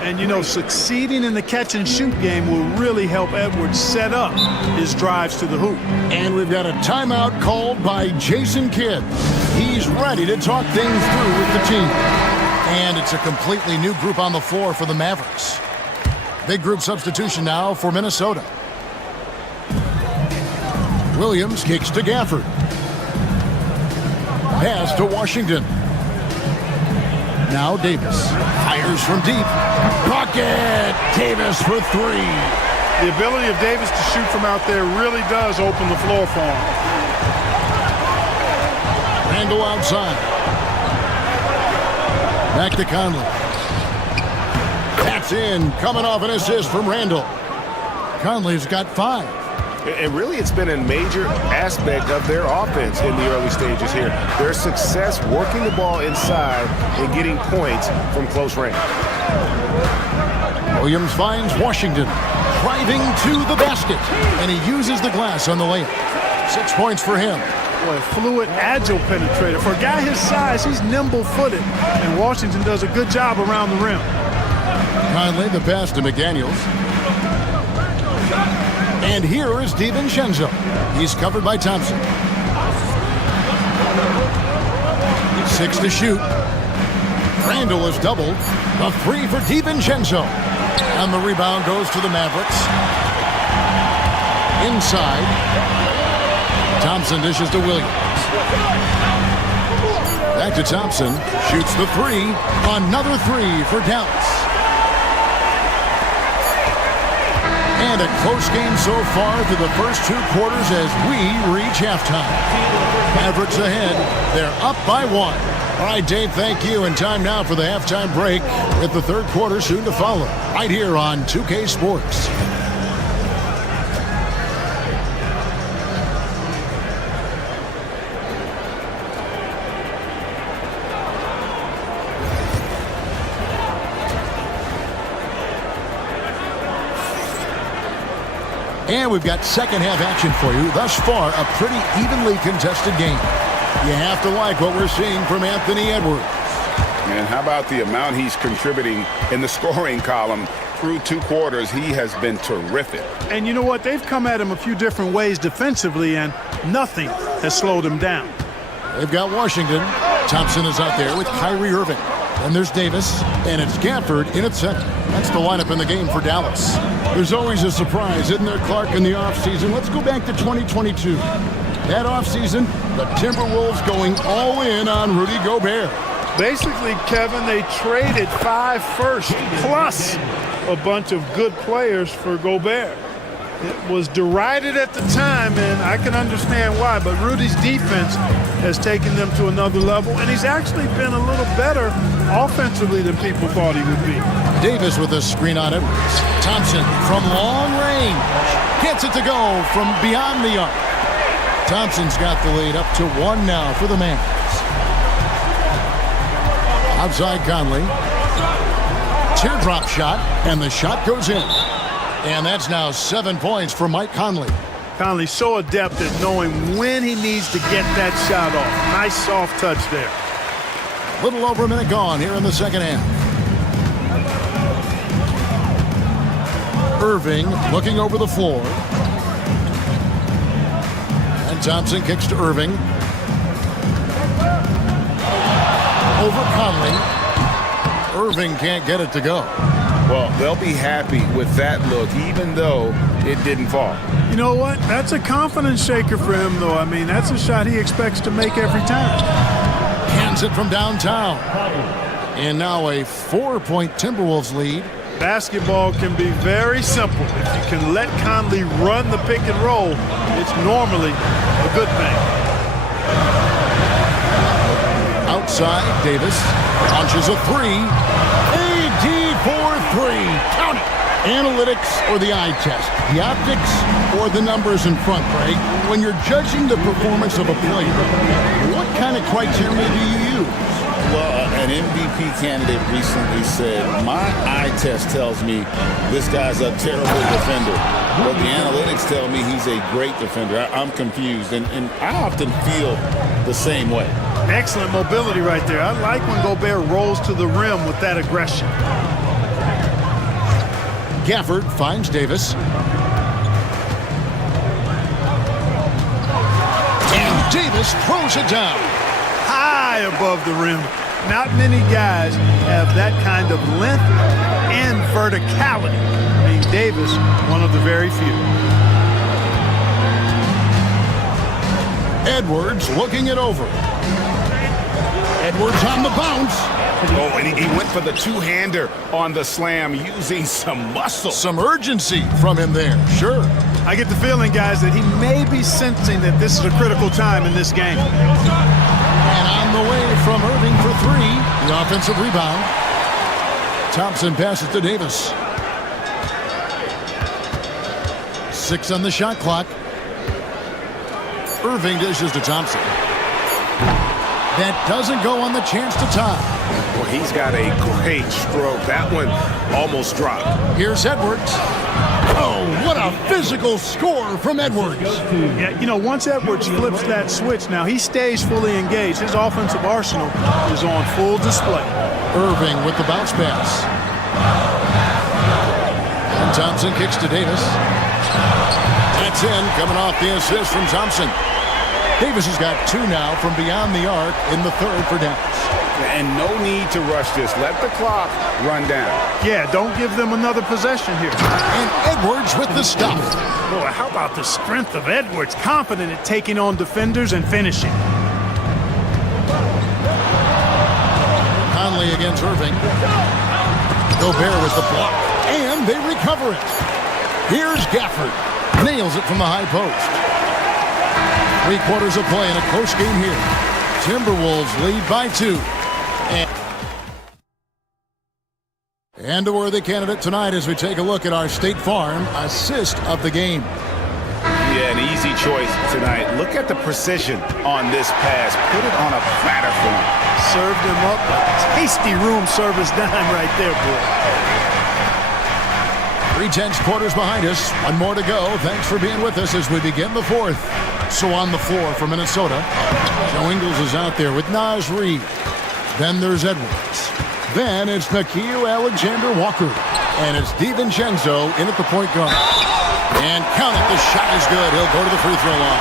And, you know, succeeding in the catch-and-shoot game will really help Edwards set up his drives to the hoop. And we've got a timeout called by Jason Kidd. He's ready to talk things through with the team. And it's a completely new group on the floor for the Mavericks. Big group substitution now for Minnesota. Williams kicks to Gafford. Pass to Washington. Now Davis fires from deep. Bucket! Davis for 3. The ability of Davis to shoot from out there really does open the floor for him. Randall outside. Back to Conley. That's in. Coming off an assist from Randall. Conley's got 5. And really, it's been a major aspect of their offense in the early stages here. Their success working the ball inside and getting points from close range. Williams finds Washington driving to the basket, and he uses the glass on the layup. 6 points for him. Boy, fluid, agile penetrator. For a guy his size, he's nimble-footed, and Washington does a good job around the rim. Conley, the pass to McDaniels. And here is DiVincenzo. He's covered by Thompson. 6 to shoot. Randall is doubled. A 3 for DiVincenzo. And the rebound goes to the Mavericks. Inside. Thompson dishes to Williams. Back to Thompson. Shoots the 3. Another 3 for Dallas. And a close game so far through the first 2 quarters as we reach halftime. Mavericks ahead. They're up by 1. All right, Dave, thank you. And time now for the halftime break with the third quarter soon to follow. Right here on 2K Sports. And we've got second half action for you. Thus far, a pretty evenly contested game. You have to like what we're seeing from Anthony Edwards. And how about the amount he's contributing in the scoring column through 2 quarters? He has been terrific. And you know what? They've come at him a few different ways defensively, and nothing has slowed him down. They've got Washington. Thompson is out there with Kyrie Irving. And there's Davis, and it's Gafford in at center. That's the lineup in the game for Dallas. There's always a surprise, isn't there, Clark, in the offseason? Let's go back to 2022. That offseason, the Timberwolves going all in on Rudy Gobert. Basically, Kevin, they traded 5 firsts plus a bunch of good players for Gobert. It was derided at the time, and I can understand why, but Rudy's defense has taken them to another level, and he's actually been a little better offensively than people thought he would be. Davis with a screen on Edwards. Thompson from long range gets it to go from beyond the arc. Thompson's got the lead up to 1 now for the Mavericks. Outside Conley. Teardrop shot, and the shot goes in. And that's now 7 points for Mike Conley. Conley's so adept at knowing when he needs to get that shot off. Nice soft touch there. A little over a minute gone here in the second half. Irving looking over the floor. And Thompson kicks to Irving. Over Conley. Irving can't get it to go. Well, they'll be happy with that look, even though it didn't fall. You know what? That's a confidence shaker for him, though. I mean, that's a shot he expects to make every time. Hands it from downtown. And now a 4-point Timberwolves lead. Basketball can be very simple. If you can let Conley run the pick and roll, it's normally a good thing. Outside, Davis launches a 3. AD for 3. Count it. Analytics or the eye test? The optics or the numbers in front, Craig? When you're judging the performance of a player, what kind of criteria do you use? Well, an MVP candidate recently said, my eye test tells me this guy's a terrible defender, but the analytics tell me he's a great defender. I'm confused, and I often feel the same way. Excellent mobility right there. I like when Gobert rolls to the rim with that aggression. Gafford finds Davis. And Davis throws it down. High above the rim. Not many guys have that kind of length and verticality. I mean, Davis, one of the very few. Edwards looking it over. Edwards on the bounce. Oh, and he went for the two-hander on the slam, using some muscle. Some urgency from him there, sure. I get the feeling, guys, that he may be sensing that this is a critical time in this game. And on the way from Irving for 3, the offensive rebound. Thompson passes to Davis. 6 on the shot clock. Irving dishes to Thompson. That doesn't go on the chance to tie. Well, he's got a great stroke. That one almost dropped. Here's Edwards. Oh, what a physical score from Edwards. Yeah, you know, once Edwards flips that switch, now he stays fully engaged. His offensive arsenal is on full display. Irving with the bounce pass. And Thompson kicks to Davis. That's in, coming off the assist from Thompson. Davis has got 2 now from beyond the arc in the third for Dallas. And no need to rush this. Let the clock run down. Yeah, don't give them another possession here. And Edwards with the stop. Boy, how about the strength of Edwards? Confident at taking on defenders and finishing. Conley against Irving. Gobert with the block. And they recover it. Here's Gafford. Nails it from the high post. 3 quarters of play in a close game here. Timberwolves lead by 2. And a worthy candidate tonight as we take a look at our State Farm assist of the game. Yeah, an easy choice tonight. Look at the precision on this pass. Put it on a platter for him. Served him up a tasty room service dime right there, boy. 3/10 quarters behind us. 1 more to go. Thanks for being with us as we begin the 4th. So on the floor for Minnesota, Joe Ingles is out there with Naz Reid. Then there's Edwards. Then it's Nickeil Alexander-Walker. And it's DiVincenzo in at the point guard. And count it, the shot is good. He'll go to the free throw line.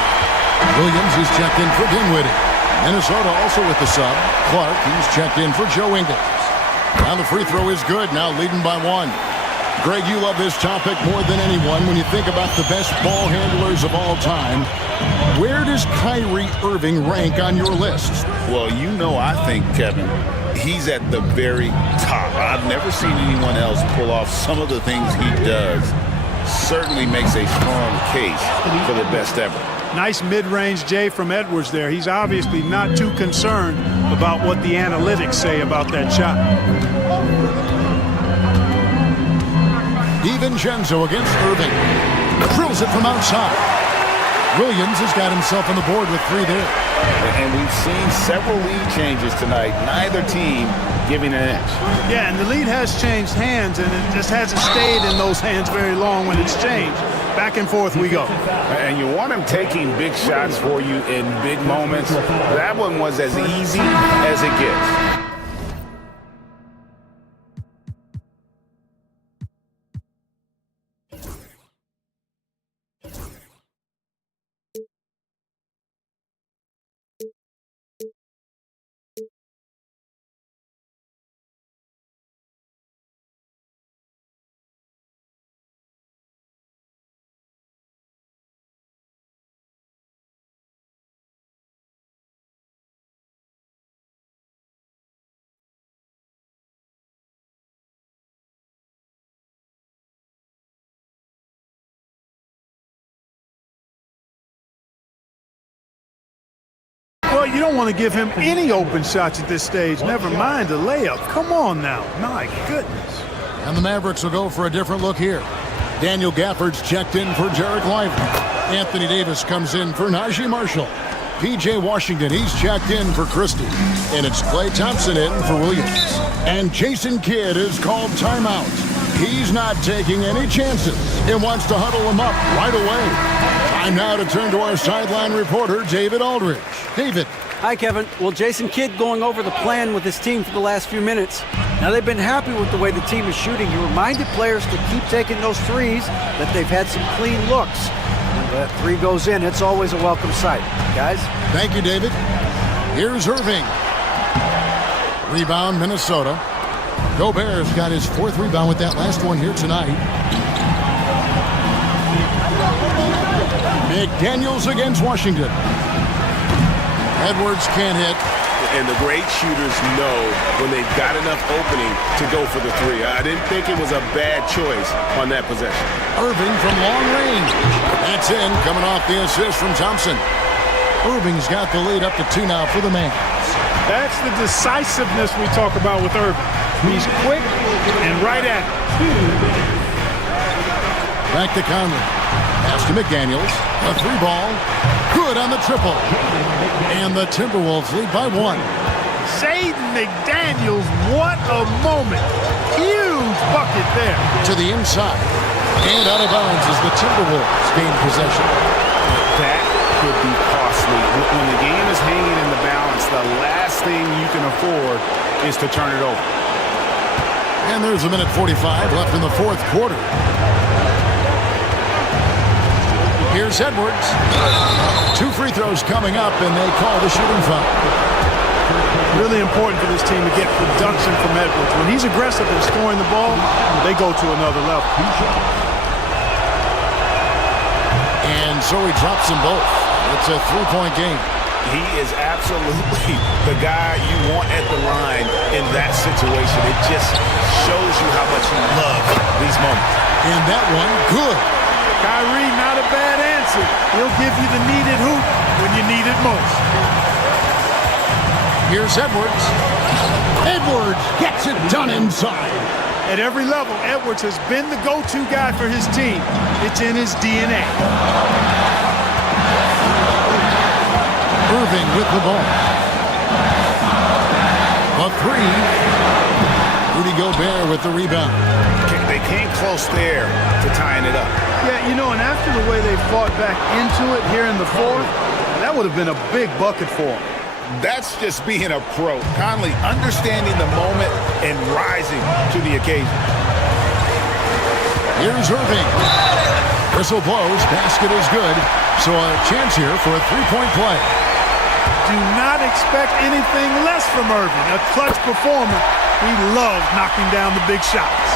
Williams is checked in for Dinwiddie. Minnesota also with the sub. Clark, he's checked in for Joe Ingles. Now the free throw is good, now leading by 1. Greg, you love this topic more than anyone when you think about the best ball handlers of all time. Where does Kyrie Irving rank on your list? Well, I think, Kevin, he's at the very top. I've never seen anyone else pull off some of the things he does. Certainly makes a strong case for the best ever. Nice mid-range J from Edwards there. He's obviously not too concerned about what the analytics say about that shot. DiVincenzo against Irving. Drills it from outside. Williams has got himself on the board with 3 there. And we've seen several lead changes tonight. Neither team giving an edge. Yeah, and the lead has changed hands, and it just hasn't stayed in those hands very long when it's changed. Back and forth we go. And you want him taking big shots for you in big moments. That one was as easy as it gets. Well, you don't want to give him any open shots at this stage. Never mind a layup. Come on now. My goodness. And the Mavericks will go for a different look here. Daniel Gafford's checked in for Jarek Lively. Anthony Davis comes in for Najee Marshall. P.J. Washington, he's checked in for Christie. And it's Klay Thompson in for Williams. And Jason Kidd is called timeout. He's not taking any chances and wants to huddle him up right away. Time now to turn to our sideline reporter, David Aldridge. David. Hi, Kevin. Well, Jason Kidd going over the plan with his team for the last few minutes. Now, they've been happy with the way the team is shooting. He reminded players to keep taking those threes, that they've had some clean looks. When that 3 goes in, it's always a welcome sight. Guys? Thank you, David. Here's Irving. Rebound, Minnesota. Gobert's got his 4th rebound with that last one here tonight. McDaniels against Washington. Edwards can't hit. And the great shooters know when they've got enough opening to go for the 3. I didn't think it was a bad choice on that possession. Irving from long range. That's in, coming off the assist from Thompson. Irving's got the lead up to 2 now for the Mavs. That's the decisiveness we talk about with Irving. He's quick and right at it. Back to Conley. Pass to McDaniels. A 3 ball. Good on the triple. And the Timberwolves lead by 1. Shaden McDaniels, what a moment. Huge bucket there. To the inside. And out of bounds as the Timberwolves gain possession. That could be costly. When the game is hanging in the balance, the last thing you can afford is to turn it over. And there's a minute 45 left in the 4th quarter. Here's Edwards. 2 free throws coming up, and they call the shooting foul. Really important for this team to get production from Edwards. When he's aggressive in scoring the ball, they go to another level. And so he drops them both. It's a 3-point game. He is absolutely the guy you want at the line in that situation. It just shows you how much he loves these moments. And that one, good. Kyrie, not a bad answer. He'll give you the needed hoop when you need it most. Here's Edwards. Edwards gets it done inside. At every level, Edwards has been the go-to guy for his team. It's in his DNA. Irving with the ball. A 3. Rudy Gobert with the rebound. They came close there to tying it up. Yeah, you know, and after the way they fought back into it here in the 4th, that would have been a big bucket for them. That's just being a pro. Conley understanding the moment and rising to the occasion. Here's Irving. Whistle blows. Basket is good. So a chance here for a 3-point play. do not expect anything less from Irving. A clutch performer. He loves knocking down the big shots.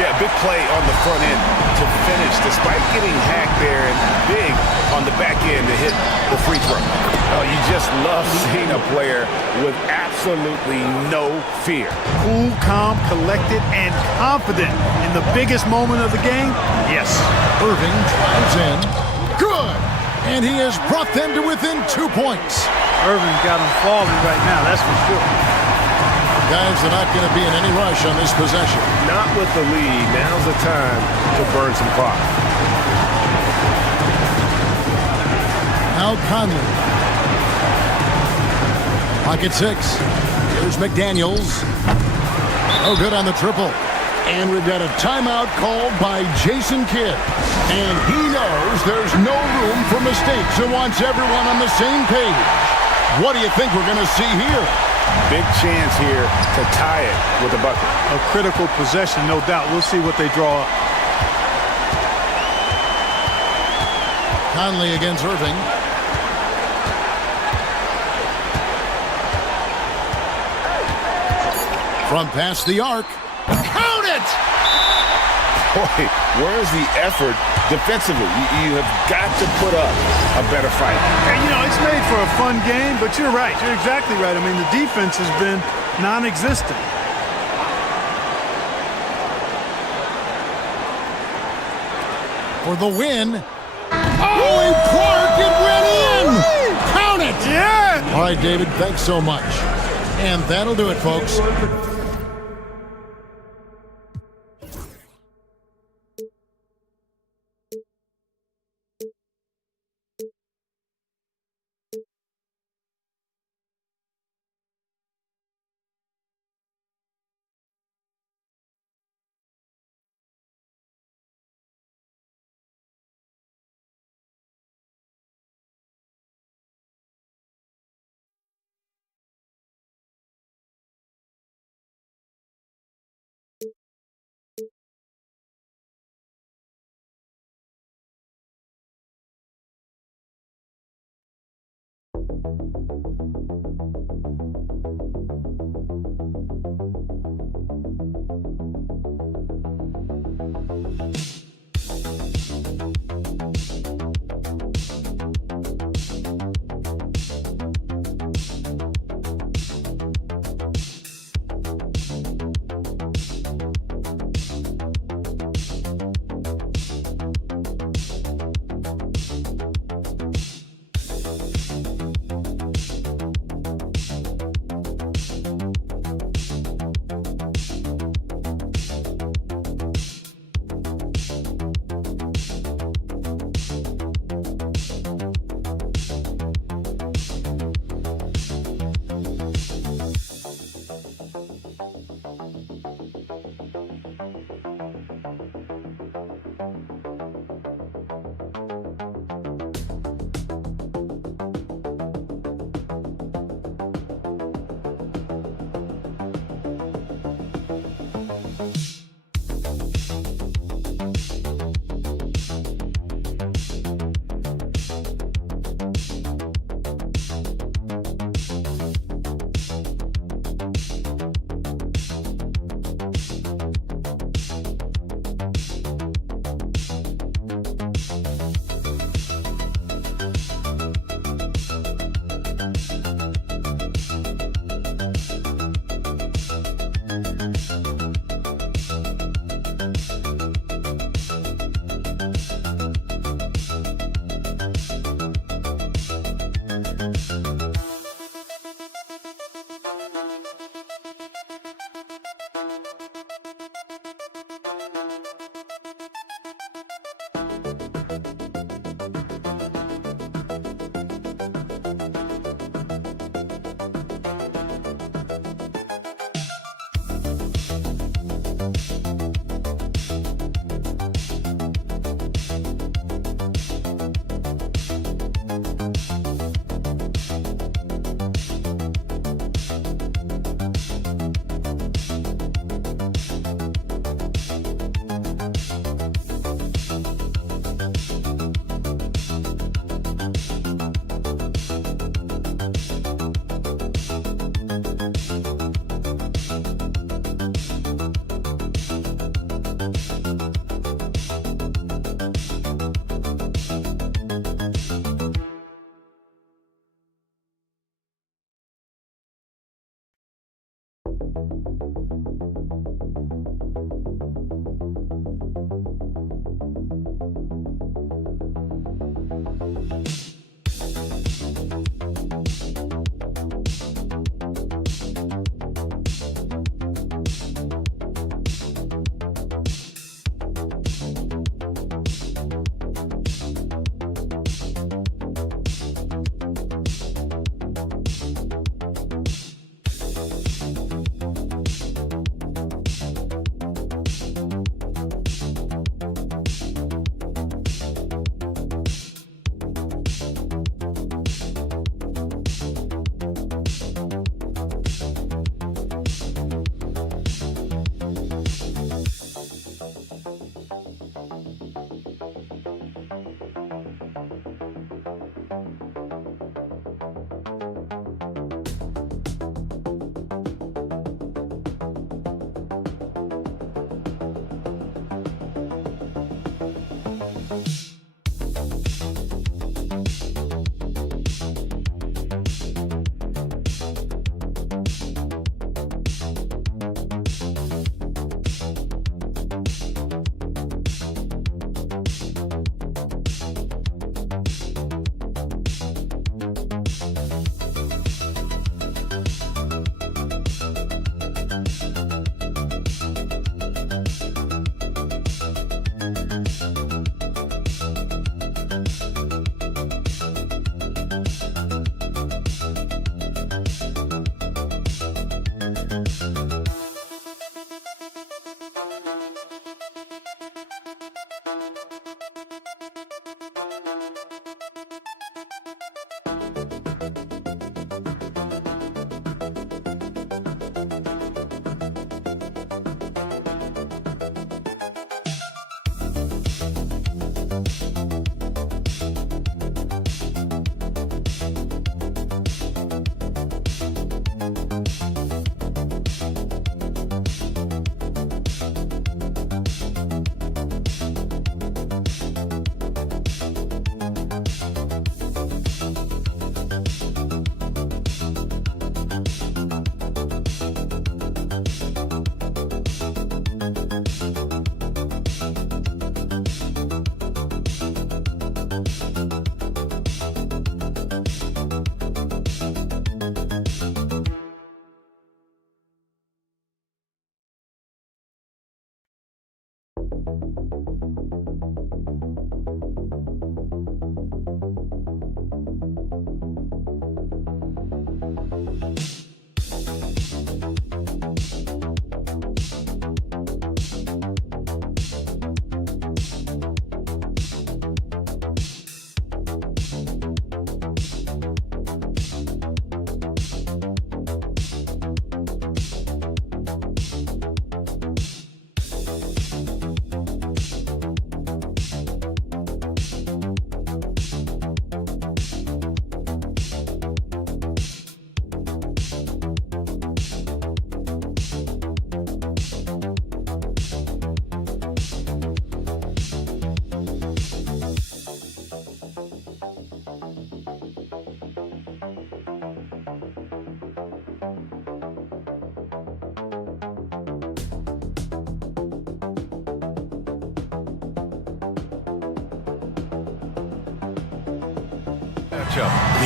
Yeah, big play on the front end to finish, despite getting hacked there, and big on the back end to hit the free throw. Oh, you just love seeing a player with absolutely no fear. Cool, calm, collected, and confident in the biggest moment of the game. Yes. Irving drives in. Good! And he has brought them to within 2 points. Irving's got him falling right now, that's for sure. Guys are not going to be in any rush on this possession. Not with the lead. Now's the time to burn some clock. Now Conley. Pocket 6. Here's McDaniels. No good on the triple. And we've got a timeout called by Jason Kidd. And he knows there's no room for mistakes and wants everyone on the same page. What do you think we're going to see here? Big chance here to tie it with a bucket. A critical possession, no doubt. We'll see what they draw up. Conley against Irving. From past the arc. Count it! Boy, where's the effort defensively? You have got to put up a better fight. And, you know, it's made for a fun game, but you're right. You're exactly right. I mean, the defense has been non-existent. For the win. Oh, and Clark, it went in! Count it! Yeah! All right, David, thanks so much. And that'll do it, folks.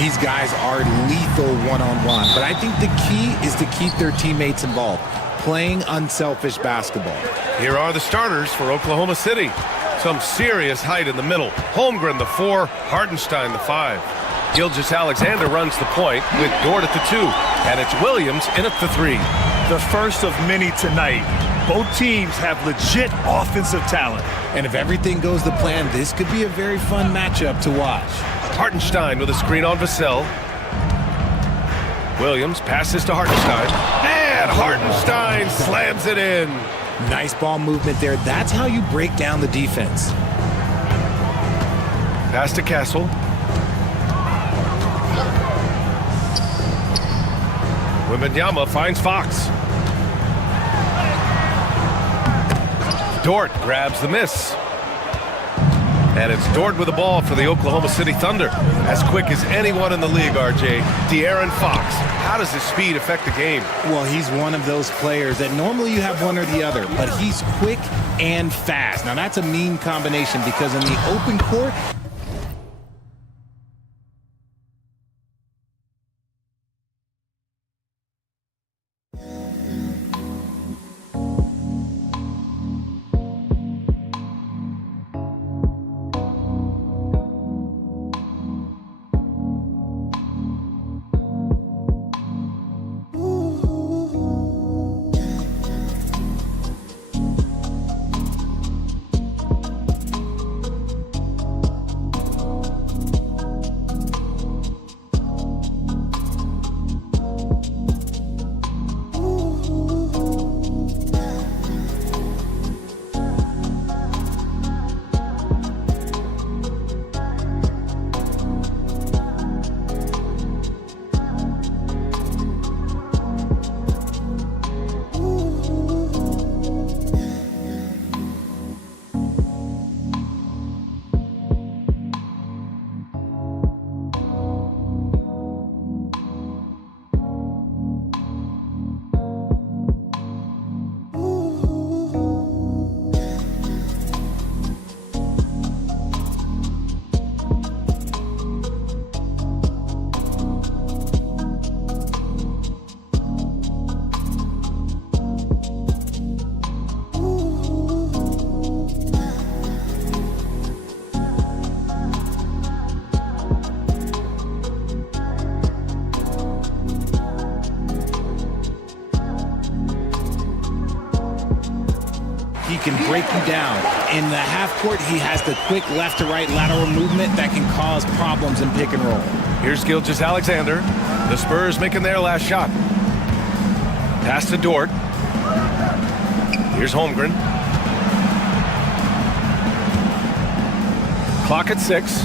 These guys are lethal one-on-one, but I think the key is to keep their teammates involved, playing unselfish basketball. Here are the starters for Oklahoma City. Some serious height in the middle. Holmgren, the 4, Hartenstein, the 5. Gilgeous-Alexander runs the point with Dort at the 2, and it's Williams in at the 3. The first of many tonight. Both teams have legit offensive talent. And if everything goes to plan, this could be a very fun matchup to watch. Hartenstein with a screen on Vassell. Williams passes to Hartenstein. And Hartenstein slams it in. Nice ball movement there. That's how you break down the defense. Pass to Castle. Wembanyama finds Fox. Dort grabs the miss. And it's Dort with the ball for the Oklahoma City Thunder. As quick as anyone in the league, RJ. De'Aaron Fox. How does his speed affect the game? Well, he's one of those players that normally you have one or the other, but he's quick and fast. Now, that's a mean combination because in the open court, he can break you down. In the half court, he has the quick left to right lateral movement that can cause problems in pick and roll. Here's Gilgeous-Alexander. The Spurs making their last shot. Pass to Dort. Here's Holmgren. Clock at 6.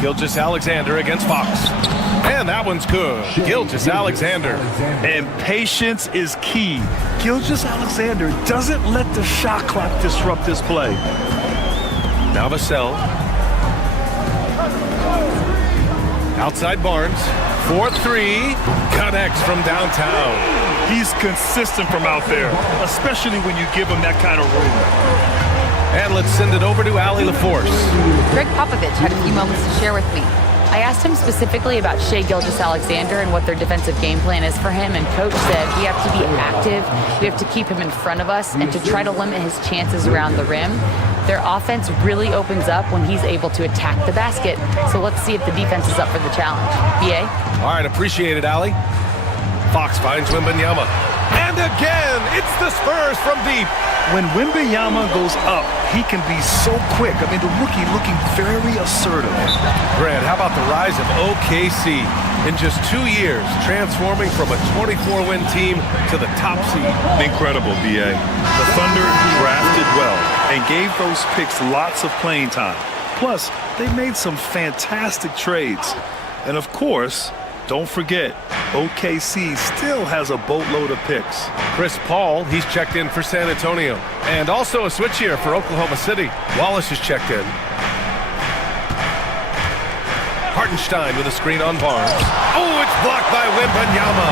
Gilgeous-Alexander against Fox. And that one's good. Gilgeous-Alexander. And patience is key. Gilgeous-Alexander doesn't let the shot clock disrupt this play. Now Vassell. Outside Barnes. 4-3. Connects from downtown. He's consistent from out there, especially when you give him that kind of room. And let's send it over to Allie LaForce. Greg Popovich had a few moments to share with me. I asked him specifically about Shai Gilgeous-Alexander and what their defensive game plan is for him, and Coach said we have to be active, we have to keep him in front of us, and to try to limit his chances around the rim. Their offense really opens up when he's able to attack the basket, so let's see if the defense is up for the challenge. BA? All right, appreciate it, Allie. Fox finds Wembanyama. And again, it's the Spurs from deep. When Wembanyama goes up, he can be so quick. I mean, the rookie looking very assertive. Grant, how about the rise of OKC in just 2 years, transforming from a 24-win team to the top seed? Incredible, BA. The Thunder drafted well and gave those picks lots of playing time. Plus, they made some fantastic trades. And of course, don't forget, OKC still has a boatload of picks. Chris Paul, he's checked in for San Antonio. And also a switch here for Oklahoma City. Wallace is checked in. Hartenstein with a screen on Barnes. Oh, it's blocked by Wembanyama.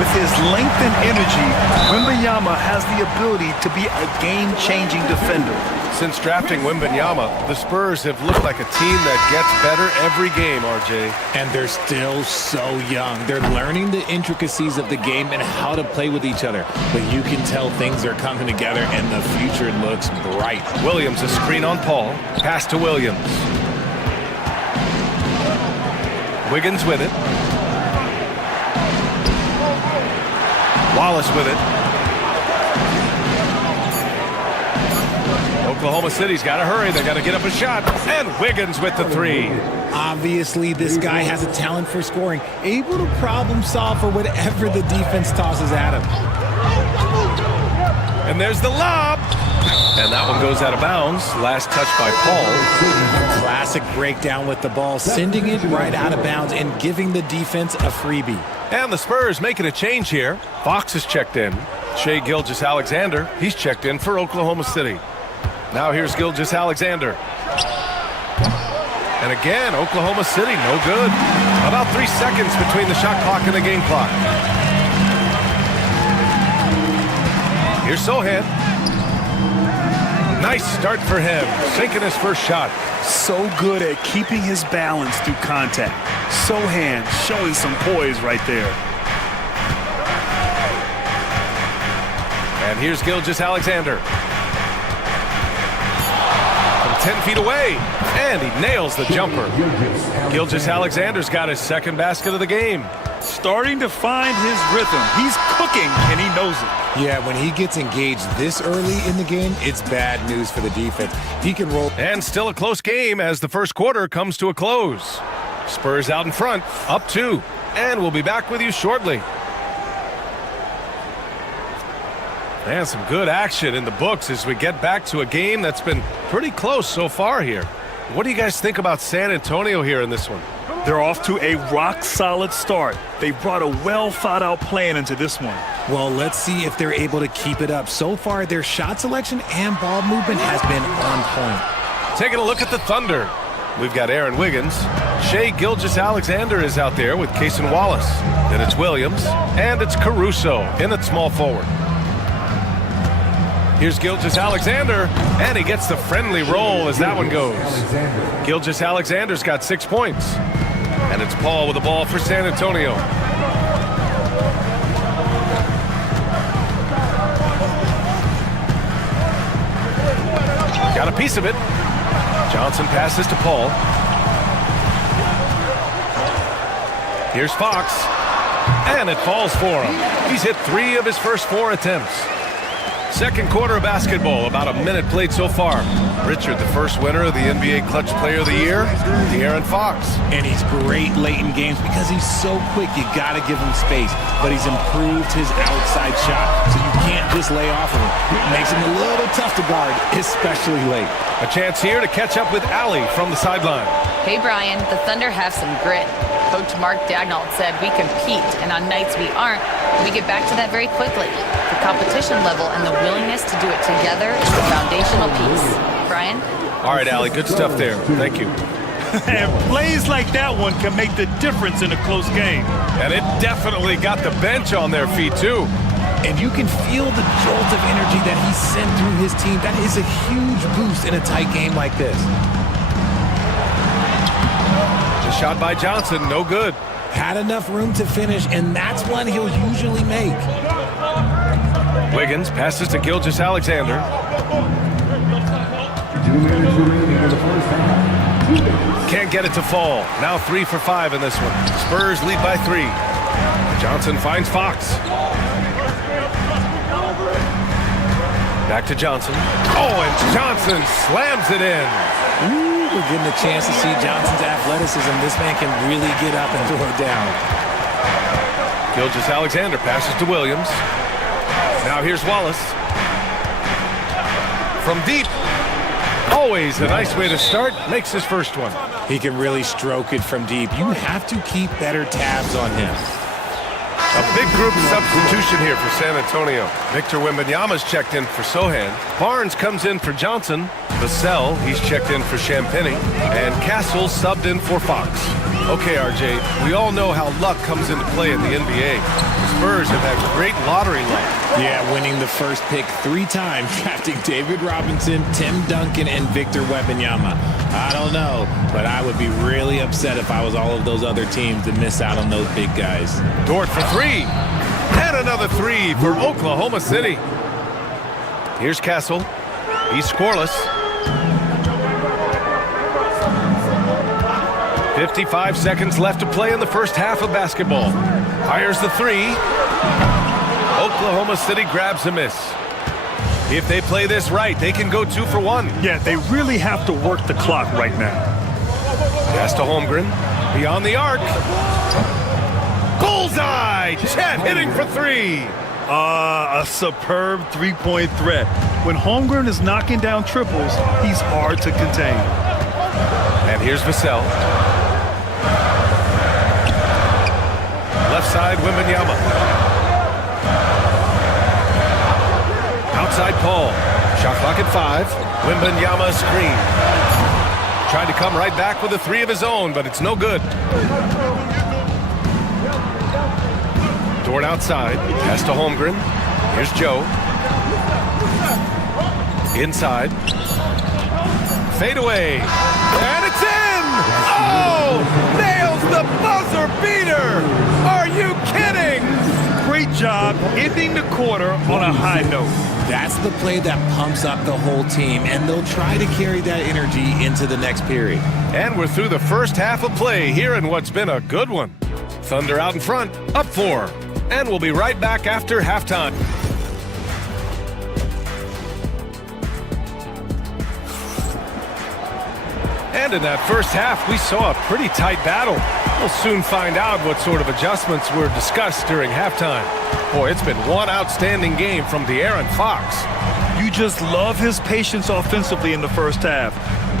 With his length and energy, Wembanyama has the ability to be a game-changing defender. Since drafting Wembanyama, the Spurs have looked like a team that gets better every game, RJ. And they're still so young. They're learning the intricacies of the game and how to play with each other. But you can tell things are coming together and the future looks bright. Williams, a screen on Paul. Pass to Williams. Wiggins with it. Wallace with it. Oklahoma City's got to hurry. They got to get up a shot. And Wiggins with the 3. Obviously, this guy has a talent for scoring, able to problem solve for whatever the defense tosses at him. And there's the lob. And that one goes out of bounds. Last touch by Paul. Classic breakdown with the ball, sending it right out of bounds and giving the defense a freebie. And the Spurs making a change here. Fox is checked in. Shai Gilgeous-Alexander, he's checked in for Oklahoma City. Now here's Gilgeous-Alexander. And again, Oklahoma City, no good. About 3 seconds between the shot clock and the game clock. Here's Sohan. Nice start for him, sinking his first shot. So good at keeping his balance through contact. Sohan showing some poise right there. And here's Gilgeous-Alexander. From 10 feet away, and he nails the jumper. Gilgeous-Alexander's got his second basket of the game. Starting to find his rhythm. He's cooking, and he knows it. Yeah, when he gets engaged this early in the game, it's bad news for the defense. He can roll. And still a close game as the first quarter comes to a close. Spurs out in front, up 2. And we'll be back with you shortly. And some good action in the books as we get back to a game that's been pretty close so far here. What do you guys think about San Antonio here in this one? They're off to a rock-solid start. They brought a well-thought-out plan into this one. Well, let's see if they're able to keep it up. So far, their shot selection and ball movement has been on point. Taking a look at the Thunder. We've got Aaron Wiggins. Shai Gilgeous-Alexander is out there with Cason Wallace. Then it's Williams. And it's Caruso in at small forward. Here's Gilgeous-Alexander, and he gets the friendly roll as that one goes. Gilgeous-Alexander's got 6 points. And it's Paul with the ball for San Antonio. Got a piece of it. Johnson passes to Paul. Here's Fox. And it falls for him. He's hit 3 of his first 4 attempts. Second quarter of basketball, about a minute played so far. Richard, the first winner of the NBA Clutch Player of the Year, De'Aaron Fox. And he's great late in games because he's so quick. You got to give him space. But he's improved his outside shot, so you can't just lay off of him. It makes him a little tough to guard, especially late. A chance here to catch up with Allie from the sideline. Hey, Brian, the Thunder have some grit. Coach Mark Daigneault said we compete, and on nights we aren't, we get back to that very quickly. The competition level and the willingness to do it together is the foundational piece. Brian? All right, Allie, good stuff there. Thank you. And plays like that one can make the difference in a close game. And it definitely got the bench on their feet, too. And you can feel the jolt of energy that he sent through his team. That is a huge boost in a tight game like this. The shot by Johnson, no good. Had enough room to finish, and that's one he'll usually make. Wiggins passes to Gilgeous-Alexander. 2 minutes remaining in the first half. Can't get it to fall. Now 3 for 5 in this one. Spurs lead by 3. Johnson finds Fox. Back to Johnson. Oh, and Johnson slams it in. Ooh, we're getting a chance to see Johnson's athleticism. This man can really get up and throw it down. Gilgeous-Alexander passes to Williams. Now here's Wallace. From deep. Always a nice way to start. Makes his first one. He can really stroke it from deep. You have to keep better tabs on him. A big group substitution here for San Antonio. Victor Wembanyama's checked in for Sohan. Barnes comes in for Johnson. Vassell, he's checked in for Champagny. And Castle subbed in for Fox. Okay, RJ, we all know how luck comes into play in the NBA. The Spurs have had great lottery luck. Yeah, winning the first pick 3 times, drafting David Robinson, Tim Duncan, and Victor Wembanyama. I don't know, but I would be really upset if I was all of those other teams to miss out on those big guys. Dort for 3. And another 3 for Oklahoma City. Here's Castle. He's scoreless. 55 seconds left to play in the first half of basketball. Fires the 3. Oklahoma City grabs a miss. If they play this right, they can go 2 for 1. Yeah, they really have to work the clock right now. Pass to Holmgren. Beyond the arc. Bullseye! Chet hitting for 3. A superb three-point threat. When Holmgren is knocking down triples, he's hard to contain. And here's Vassell. Left side, Wembanyama. Outside Paul. Shot clock at 5. Wembanyama screen. Tried to come right back with a 3 of his own, but it's no good. Dort outside. Pass to Holmgren. Here's Joe. Inside. Fade away. And it's in! Oh! Nails the buzzer beater! Are you kidding? Great job ending the quarter on a high note. That's the play that pumps up the whole team, and they'll try to carry that energy into the next period. And we're through the first half of play here in what's been a good one. Thunder out in front, up 4. And we'll be right back after halftime. And in that first half, we saw a pretty tight battle. We'll soon find out what sort of adjustments were discussed during halftime. Boy, it's been one outstanding game from De'Aaron Fox. You just love his patience offensively in the first half.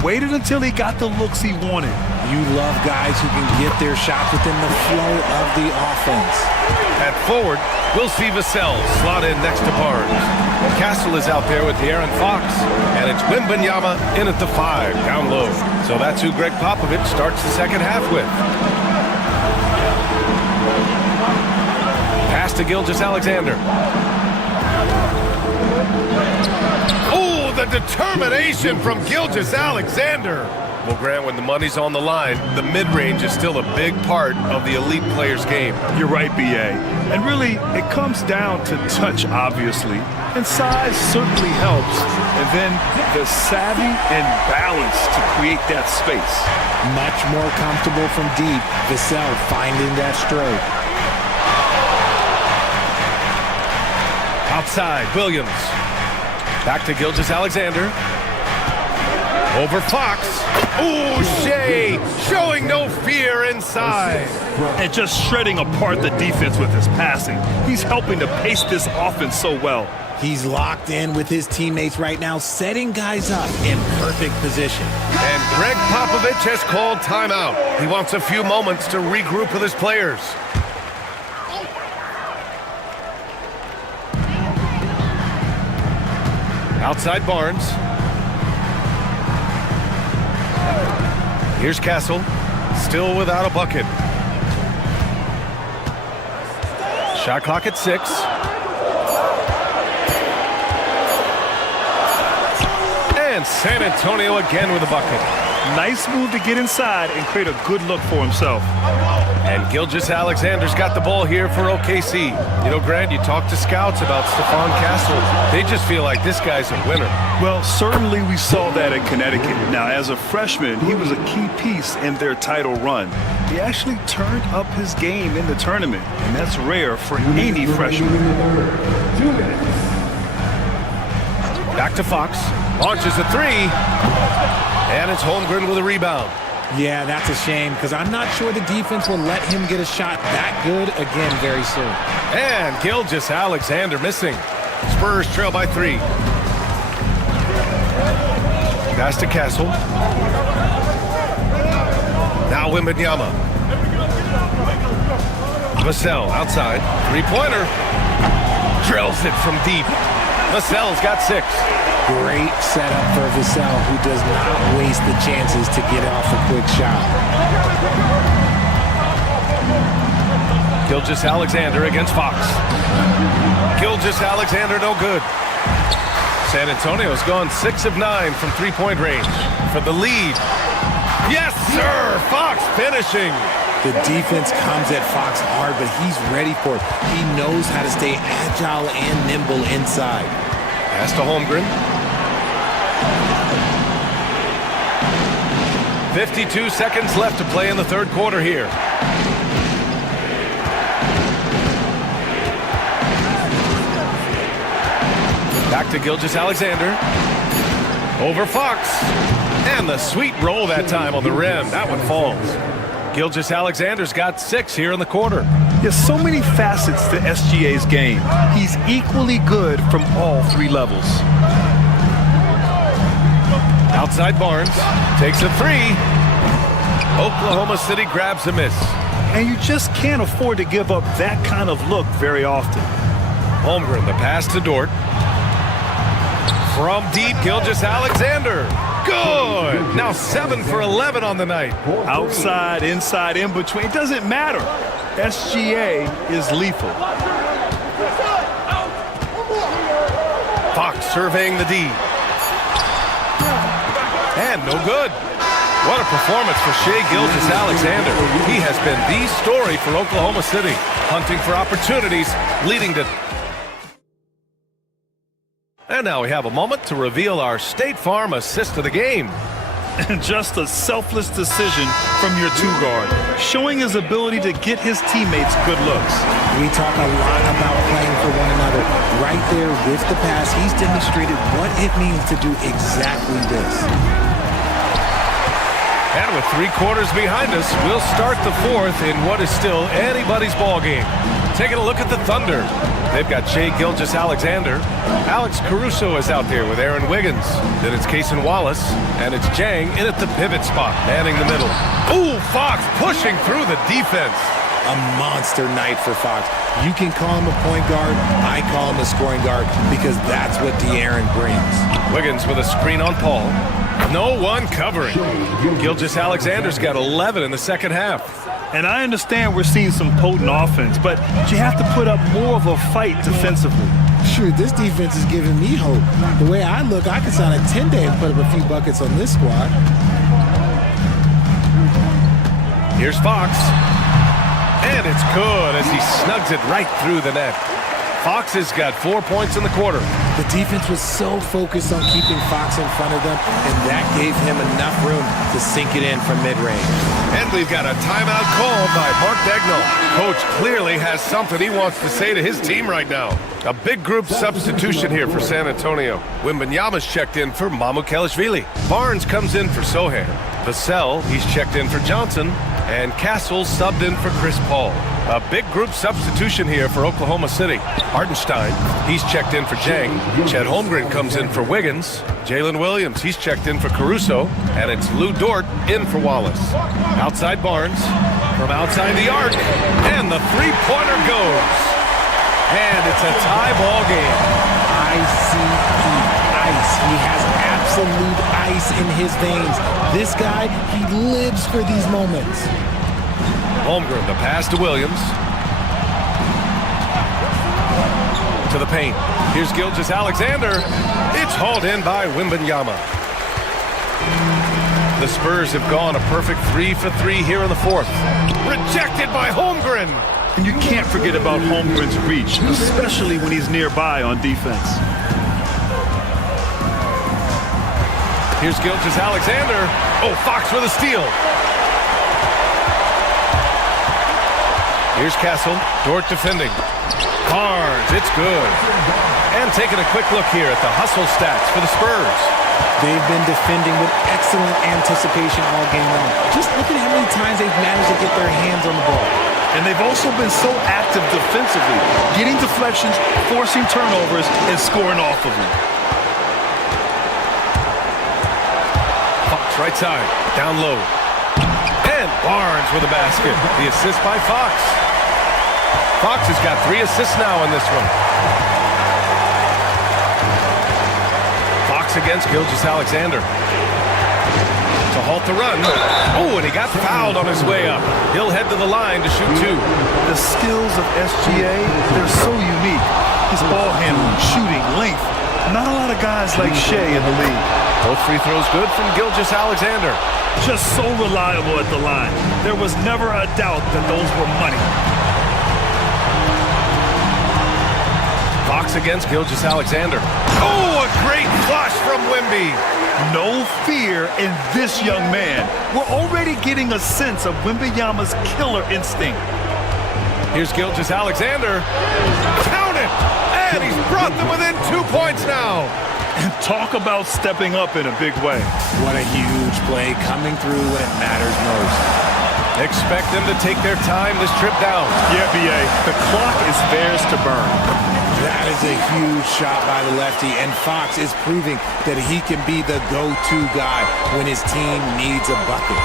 Waited until he got the looks he wanted. You love guys who can get their shots within the flow of the offense. At forward, we'll see Vassell slot in next to Barnes. Castle is out there with De'Aaron Fox, and it's Wembanyama in at the 5, down low. So that's who Greg Popovich starts the second half with. Pass to Gilgeous-Alexander. Oh, the determination from Gilgeous-Alexander. Well, Grant, when the money's on the line, the mid-range is still a big part of the elite player's game. You're right, B.A. And really, it comes down to touch, obviously. And size certainly helps. And then the savvy and balance to create that space. Much more comfortable from deep. Vassell finding that stroke. Outside, Williams. Back to Gilgeous-Alexander. Over Fox. Ooh, Shea showing no fear inside. And just shredding apart the defense with his passing. He's helping to pace this offense so well. He's locked in with his teammates right now, setting guys up in perfect position. And Greg Popovich has called timeout. He wants a few moments to regroup with his players. Outside Barnes. Here's Castle, still without a bucket. Shot clock at 6. And San Antonio again with a bucket. Nice move to get inside and create a good look for himself. And Gilgeous-Alexander's got the ball here for OKC. You know, Grant, you talk to scouts about Stephon Castle. They just feel like this guy's a winner. Well, certainly we saw that in Connecticut. Now, as a freshman, he was a key piece in their title run. He actually turned up his game in the tournament, and that's rare for any freshman. Back to Fox. Launches a 3. And it's Holmgren with a rebound. Yeah, that's a shame because I'm not sure the defense will let him get a shot that good again very soon. And Gilgeous-Alexander missing. Spurs trail by 3. Pass to Castle. Now Wembanyama. Vassell outside. 3-pointer. Drills it from deep. Vassell's got 6. Great setup for Vassell, who does not waste the chances to get off a quick shot. Gilgeous-Alexander against Fox. Gilgeous-Alexander no good. San Antonio's gone 6 of 9 from 3-point range for the lead. Yes, sir! Fox finishing. The defense comes at Fox hard, but he's ready for it. He knows how to stay agile and nimble inside. Pass to Holmgren. 52 seconds left to play in the third quarter here. Back to Gilgeous-Alexander. Over Fox. And the sweet roll that time on the rim. That one falls. Gilgeous-Alexander's got 6 here in the quarter. There's so many facets to SGA's game. He's equally good from all 3 levels. Outside Barnes. Takes a 3. Oklahoma City grabs a miss. And you just can't afford to give up that kind of look very often. Holmgren, the pass to Dort. From deep, Gilgeous-Alexander. Good. Now 7 for 11 on the night. Outside, inside, in between. It doesn't matter. SGA is lethal. Fox surveying the D. And no good. What a performance for Shai Gilgeous-Alexander. He has been the story for Oklahoma City, hunting for opportunities, leading to... And now we have a moment to reveal our State Farm assist of the game. Just a selfless decision from your two-guard, showing his ability to get his teammates good looks. We talk a lot about playing for one another. Right there with the pass, he's demonstrated what it means to do exactly this. And with 3 quarters behind us, we'll start the 4th in what is still anybody's ball game. Taking a look at the Thunder. They've got Shai Gilgeous-Alexander. Alex Caruso is out there with Aaron Wiggins. Then it's Cason Wallace, and it's Jang in at the pivot spot, manning the middle. Ooh, Fox pushing through the defense. A monster night for Fox. You can call him a point guard. I call him a scoring guard because that's what De'Aaron brings. Wiggins with a screen on Paul. No one covering. Gilgeous-Alexander's got 11 in the second half. And I understand we're seeing some potent offense, but you have to put up more of a fight defensively. Sure, this defense is giving me hope. The way I look, I could sign a 10-day and put up a few buckets on this squad. Here's Fox. And it's good as he snugs it right through the net. Fox has got 4 points in the quarter. The defense was so focused on keeping Fox in front of them, and that gave him enough room to sink it in from mid-range. And we've got a timeout called by Mark Dagnall. Coach clearly has something he wants to say to his team right now. A big group substitution here for San Antonio. Wembanyama's checked in for Mamukelashvili. Barnes comes in for Sohan. Vassell, he's checked in for Johnson. And Castle subbed in for Chris Paul. A big group substitution here for Oklahoma City. Hartenstein, he's checked in for Jang. Chet Holmgren comes in for Wiggins. Jalen Williams, he's checked in for Caruso. And it's Lou Dort in for Wallace. Outside Barnes, from outside the arc. And the three-pointer goes. And it's a tie ball game. ICE. He has absolute ice in his veins. This guy, he lives for these moments. Holmgren, the pass to Williams. To the paint. Here's Gilgeous-Alexander. It's hauled in by Wembanyama. The Spurs have gone a perfect 3 for 3 here in the 4th. Rejected by Holmgren. And you can't forget about Holmgren's reach, especially when he's nearby on defense. Here's Gilgeous-Alexander. Oh, Fox with a steal. Here's Castle. Dort defending. Barnes, it's good. And taking a quick look here at the hustle stats for the Spurs. They've been defending with excellent anticipation all game long. Just look at how many times they've managed to get their hands on the ball. And they've also been so active defensively, getting deflections, forcing turnovers, and scoring off of them. Fox right side, down low. And Barnes with a basket. The assist by Fox. Fox has got 3 assists now in this one. Fox against Gilgeous-Alexander. To halt the run. Oh, and he got fouled on his way up. He'll head to the line to shoot 2. The skills of SGA, they're so unique. His ball handling, shooting, length. Not a lot of guys like Shai in the league. Both free throws good from Gilgeous-Alexander. Just so reliable at the line. There was never a doubt that those were money. Fox against Gilgeous-Alexander. Oh, a great flush from Wemby. No fear in this young man. We're already getting a sense of Wembanyama's killer instinct. Here's Gilgeous-Alexander. Count it! And he's brought them within 2 points now. And talk about stepping up in a big way. What a huge play, coming through when it matters most. Expect them to take their time this trip down. Yeah, B.A., the clock is theirs to burn. That is a huge shot by the lefty, and Fox is proving that he can be the go-to guy when his team needs a bucket.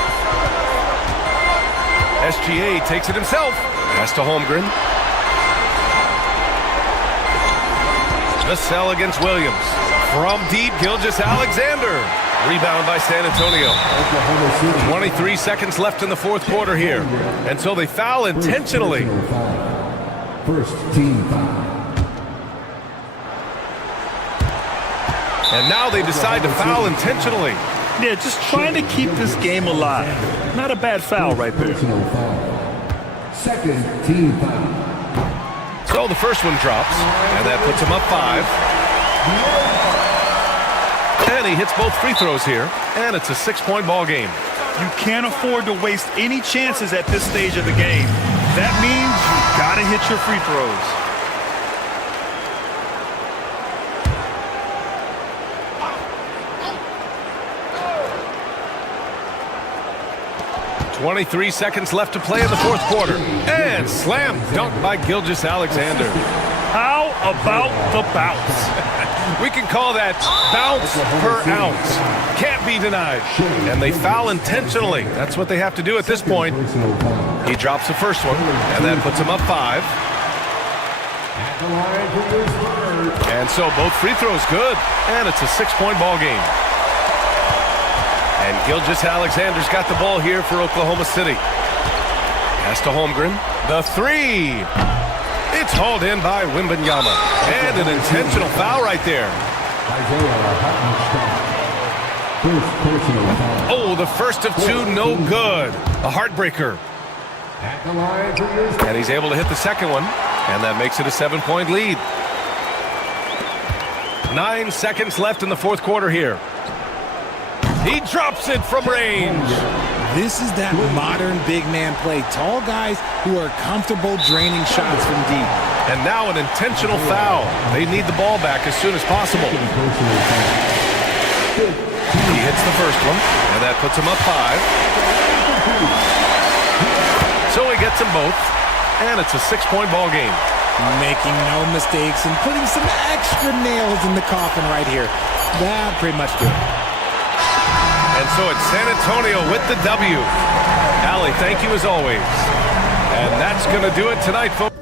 SGA takes it himself. Pass to Holmgren. Vassell against Williams. From deep, Gilgeous-Alexander. Rebound by San Antonio. 23 seconds left in the fourth quarter here. And so they foul intentionally. First team foul. And now they decide to foul intentionally. Yeah, just trying to keep this game alive. Not a bad foul right there. Second team foul. So the first one drops, and that puts him up 5. And he hits both free throws here, and it's a 6-point ball game. You can't afford to waste any chances at this stage of the game. That means you gotta hit your free throws. 23 seconds left to play in the fourth quarter. And slam dunk by Gilgeous-Alexander. How about the bounce? We can call that bounce per ounce. Can't be denied. And they foul intentionally. That's what they have to do at this point. He drops the first one, and that puts him up 5. And so both free throws good, and it's a 6-point ball game. And Gilgeous-Alexander's got the ball here for Oklahoma City. Pass to Holmgren. The 3. It's hauled in by Wembanyama. And an intentional foul right there. Oh, the first of 2, no good. A heartbreaker. And he's able to hit the second one. And that makes it a 7-point lead. 9 seconds left in the fourth quarter here. He drops it from range. This is that modern big man play. Tall guys who are comfortable draining shots from deep. And now an intentional foul. They need the ball back as soon as possible. He hits the first one, and that puts him up 5. So he gets them both, and it's a 6-point ball game. Making no mistakes and putting some extra nails in the coffin right here. That pretty much do it. And so it's San Antonio with the W. Allie, thank you as always. And that's going to do it tonight, folks.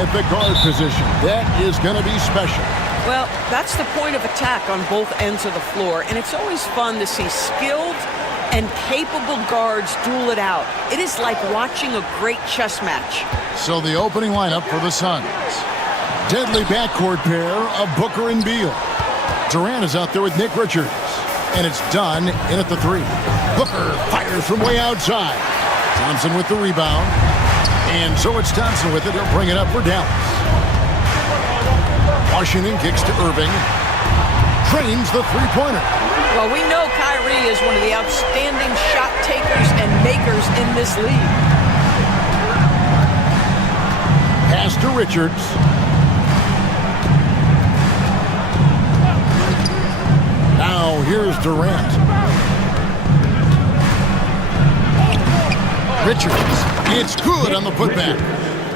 At the guard position, that is going to be special. Well, that's the point of attack on both ends of the floor, and it's always fun to see skilled and capable guards duel it out. It is like watching a great chess match. So the opening lineup for the Suns. Deadly backcourt pair of Booker and Beal. Durant is out there with Nick Richards. And it's done in at the three. Booker fires from way outside. Thompson with the rebound. And so it's Thompson with it. He'll bring it up for Dallas. Washington kicks to Irving. Drains the three-pointer. Well, we know Kyrie is one of the outstanding shot takers and makers in this league. Pass to Richards. Now here's Durant. Richards. It's good on the putback.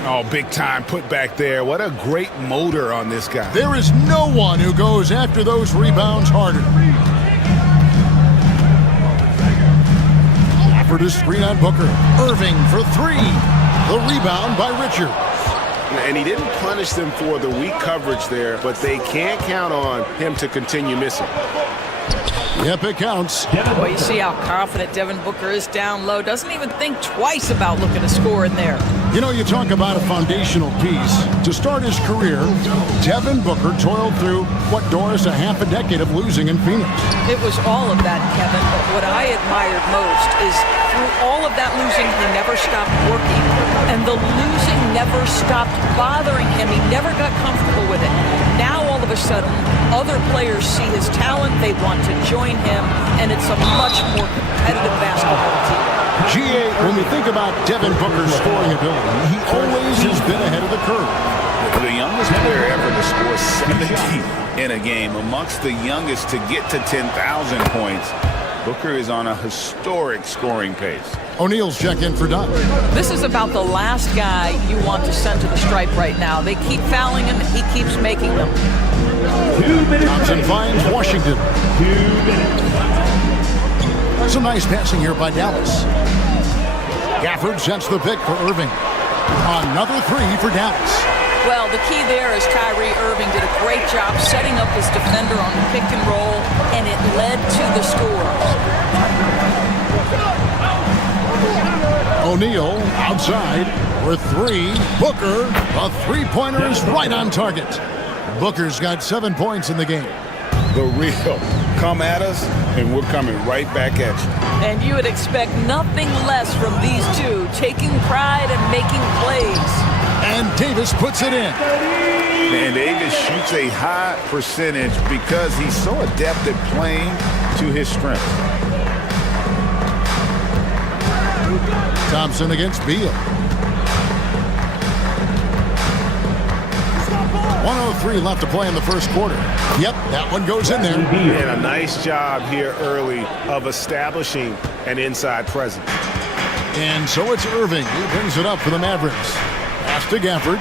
Oh, big time putback there. What a great motor on this guy. There is no one who goes after those rebounds harder. Offered a screen on Booker. Irving for three. The rebound by Richards. And he didn't punish them for the weak coverage there, but they can't count on him to continue missing. Yep, it counts. Well, you see how confident Devin Booker is down low. Doesn't even think twice about looking to score in there. You know, you talk about a foundational piece. To start his career, Devin Booker toiled through, what, Doris, a half a decade of losing in Phoenix. It was all of that, Kevin, but what I admired most is through all of that losing, he never stopped working. And the losing never stopped bothering him. He never got comfortable with it. Now, all of a sudden, other players see his talent, they want to join him, and it's a much more competitive basketball team. GA, when we think about Devin Booker's scoring ability, he always has been ahead of the curve. The youngest player ever to score 70 in a game, amongst the youngest to get to 10,000 points. Booker is on a historic scoring pace. O'Neal's checked in for Dunn. This is about the last guy you want to send to the stripe right now. They keep fouling him, he keeps making them. 2 minutes. Thompson finds Washington. 2 minutes. Some nice passing here by Dallas. Gafford sets the pick for Irving. Another three for Dallas. Well, the key there is Kyrie Irving did a great job setting up his defender on the pick and roll, and it led to the score. O'Neal outside for three. Booker, a three-pointer is right on target. Booker's got 7 points in the game. The real come at us, and we're coming right back at you. And you would expect nothing less from these two, taking pride and making plays. And Davis puts it in. And Davis shoots a high percentage because he's so adept at playing to his strength. Thompson against Beal. 1:03 left to play in the first quarter. Yep, that one goes in there. And a nice job here early of establishing an inside presence. And so it's Irving who brings it up for the Mavericks. Pass to Gafford.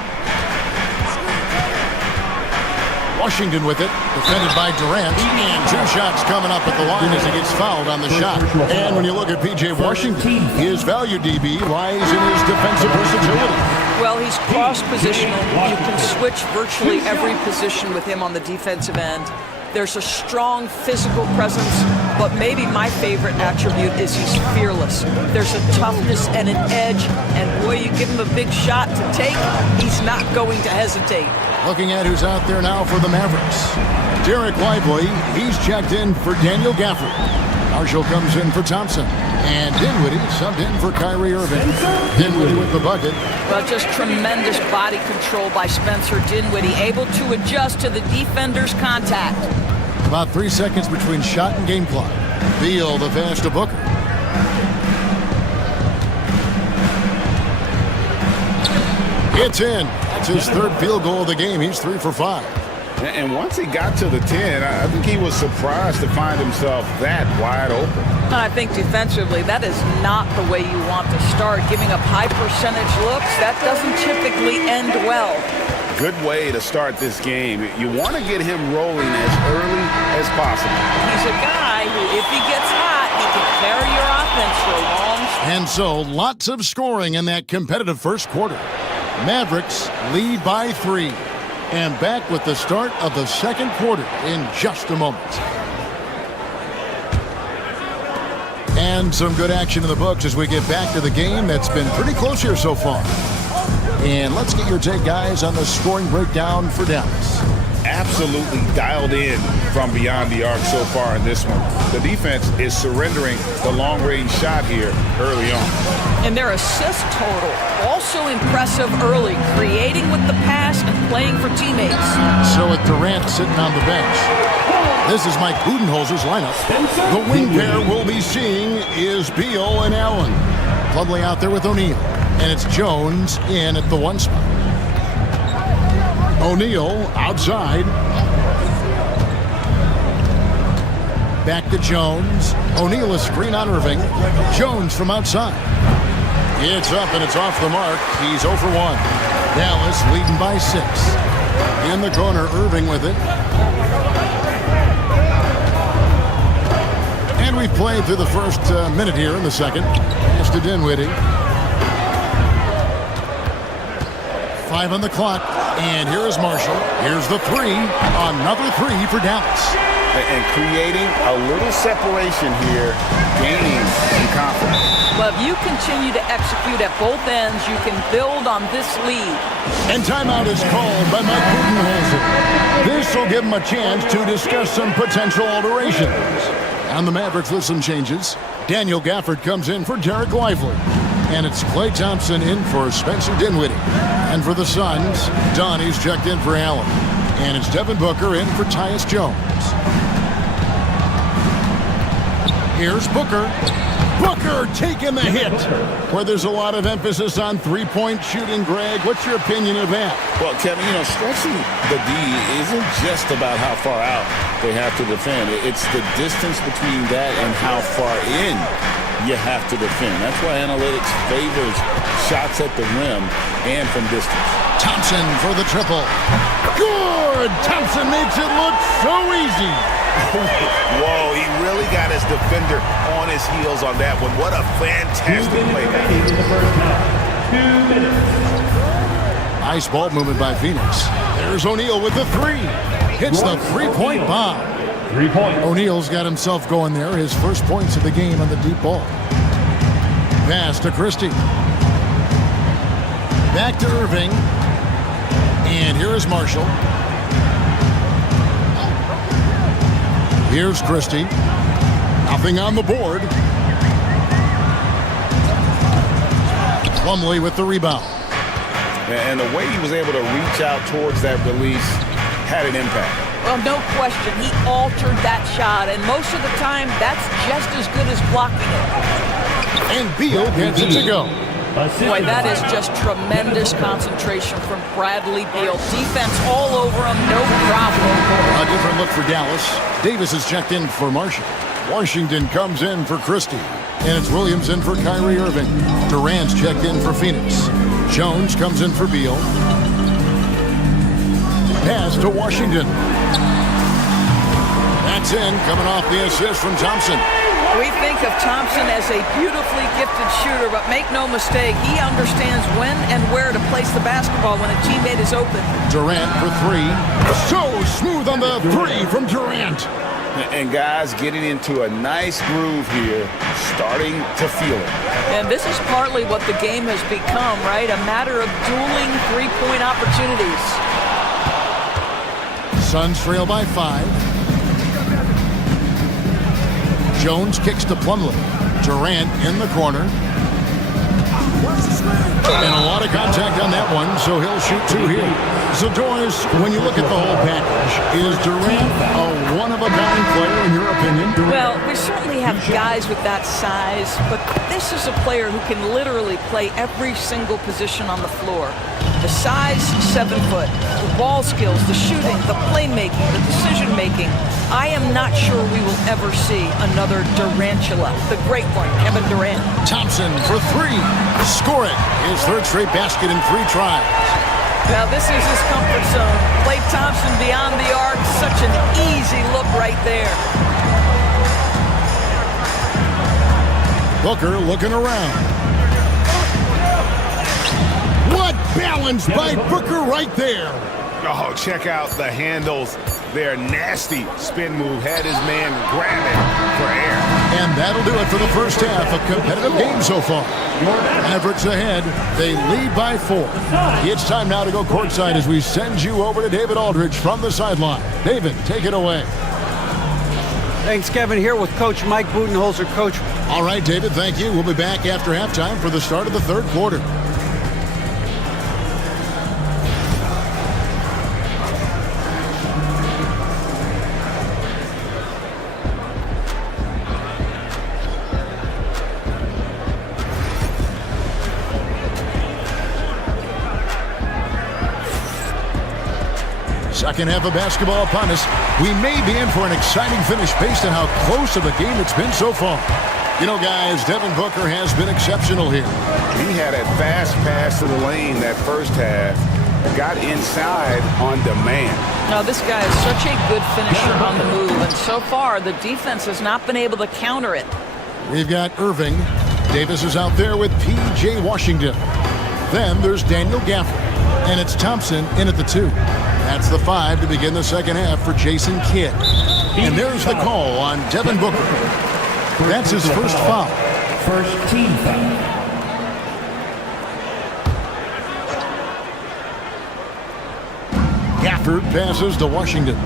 Washington with it, defended by Durant. And 2 shots coming up at the line as he gets fouled on the shot. And when you look at P.J. Washington, his value DB lies in his defensive versatility. Well, he's cross-positional. You can switch virtually every position with him on the defensive end. There's a strong physical presence, but maybe my favorite attribute is he's fearless. There's a toughness and an edge, and boy, you give him a big shot to take, he's not going to hesitate. Looking at who's out there now for the Mavericks. Derek Lively, he's checked in for Daniel Gafford. Marshall comes in for Thompson. And Dinwiddie subbed in for Kyrie Irving. Dinwiddie with the bucket. Well, just tremendous body control by Spencer Dinwiddie, able to adjust to the defender's contact. About 3 seconds between shot and game clock. Beal the pass to Booker. It's in. That's his third field goal of the game. He's 3 for 5. And once he got to the 10, I think he was surprised to find himself that wide open. I think defensively, that is not the way you want to start. Giving up high percentage looks, that doesn't typically end well. Good way to start this game. You want to get him rolling as early as possible. He's a guy who, if he gets hot, he can carry your offense for a long time. And so, lots of scoring in that competitive first quarter. Mavericks lead by 3. And back with the start of the second quarter in just a moment. And some good action in the books as we get back to the game that's been pretty close here so far. And let's get your take, guys, on the scoring breakdown for Dallas. Absolutely dialed in from beyond the arc so far in this one. The defense is surrendering the long-range shot here early on. And their assist total, also impressive early, creating with the pass and playing for teammates. So with Durant sitting on the bench, this is Mike Budenholzer's lineup. The wing pair we'll be seeing is Beal and Allen. Plumlee out there with O'Neal. And it's Jones in at the 1 spot. O'Neal outside. Back to Jones. O'Neal a screen on Irving. Jones from outside. It's up and it's off the mark. He's 0 for 1. Dallas leading by 6. In the corner, Irving with it. And we've played through the first minute here in the second. Pass to Dinwiddie. 5 on the clock. And here is Marshall. Here's the 3. Another 3 for Dallas. and creating a little separation here, gaining some confidence. Well, if you continue to execute at both ends, you can build on this lead. And timeout is called by Mike Budenholzer. This will give him a chance to discuss some potential alterations. And the Mavericks with some changes. Daniel Gafford comes in for Derek Lively. And it's Klay Thompson in for Spencer Dinwiddie. And for the Suns, Donnie's checked in for Allen. And it's Devin Booker in for Tyus Jones. Here's Booker. Booker taking the hit. Where there's a lot of emphasis on three-point shooting, Greg. What's your opinion of that? Well, Kevin, stretching the D isn't just about how far out they have to defend. It's the distance between that and how far in you have to defend. That's why analytics favors shots at the rim and from distance. Thompson for the triple. Good! Thompson makes it look so easy. Whoa, he really got his defender on his heels on that one. What a fantastic play. In the first half. 2 minutes. Nice ball movement by Phoenix. There's O'Neal with the three. Hits the three-point bomb. 3 points. O'Neal's got himself going there. His first points of the game on the deep ball. Pass to Christie. Back to Irving. And here is Marshall. Here's Christie. Nothing on the board. Plumlee with the rebound. And the way he was able to reach out towards that release had an impact. Well, no question. He altered that shot, and most of the time, that's just as good as blocking it. And Beal gets it to go. Boy, that is just tremendous concentration from Bradley Beal. Defense all over him, no problem. A different look for Dallas. Davis is checked in for Marshall. Washington comes in for Christie. And it's Williams in for Kyrie Irving. Durant's checked in for Phoenix. Jones comes in for Beal. Pass to Washington. That's in, coming off the assist from Thompson. We think of Thompson as a beautifully gifted shooter, but make no mistake, he understands when and where to place the basketball when a teammate is open. Durant for three. So smooth on the three from Durant. And guys getting into a nice groove here, starting to feel it. And this is partly what the game has become, right? A matter of dueling three-point opportunities. Suns trail by 5. Jones kicks to Plumlee. Durant in the corner. And a lot of contact on that one, so he'll shoot 2 here. So, Doris, when you look at the whole package, is Durant a one-of-a-kind player, in your opinion? Well, we certainly have guys with that size, but this is a player who can literally play every single position on the floor. The size, 7 foot. The ball skills, the shooting, the playmaking, the decision-making. I am not sure we will ever see another Durantula. The great one, Kevin Durant. Thompson for 3. Scoring his third straight basket in 3 tries. Now this is his comfort zone. Klay Thompson beyond the arc. Such an easy look right there. Booker looking around. What balance by Booker right there. Oh, check out the handles. Their nasty spin move had his man grabbing for air. And that'll do it for the first half. A competitive game so far. Mavericks ahead. They lead by 4. It's time now to go courtside as we send you over to David Aldridge from the sideline. David, take it away. Thanks, Kevin. Here with Coach Mike Budenholzer. Coach. All right, David, thank you. We'll be back after halftime for the start of the third quarter. Second half of basketball upon us. We may be in for an exciting finish based on how close of a game it's been so far. You know, guys, Devin Booker has been exceptional here. He had a fast pass to the lane that first half. Got inside on demand. Now, this guy is such a good finisher on the move, and so far, the defense has not been able to counter it. We've got Irving. Davis is out there with P.J. Washington. Then there's Daniel Gafford. And it's Thompson in at the 2. That's the 5 to begin the second half for Jason Kidd. And there's the call on Devin Booker. That's his first foul. First team foul. Gafford passes to Washington.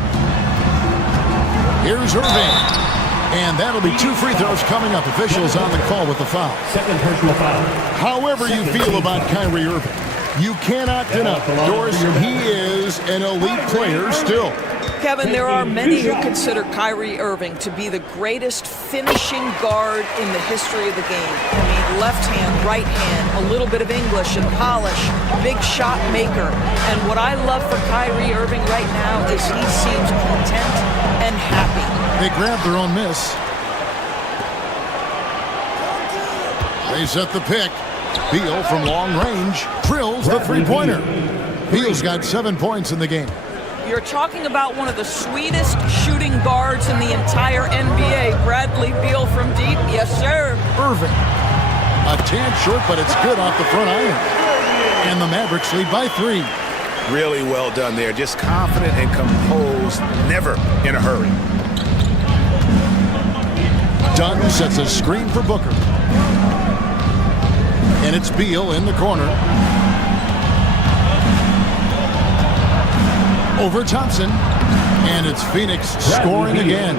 Here's Irving. And that'll be 2 free throws coming up. Officials on the call with the foul. Second personal foul. However you feel about Kyrie Irving, you cannot deny, Doris, he is an elite player still. Kevin, there are many who consider Kyrie Irving to be the greatest finishing guard in the history of the game. I mean, left hand, right hand, a little bit of English and polish, big shot maker. And what I love for Kyrie Irving right now is he seems content and happy. They grab their own miss. They set the pick. Beal from long range drills the three-pointer. Beal's got 7 points in the game. You're talking about one of the sweetest shooting guards in the entire NBA. Bradley Beal from deep. Yes, sir. Irving. A tad short, but it's good off the front iron. And the Mavericks lead by 3. Really well done there. Just confident and composed, never in a hurry. Dunn sets a screen for Booker. And it's Beal in the corner. Over Thompson. And it's Phoenix scoring again.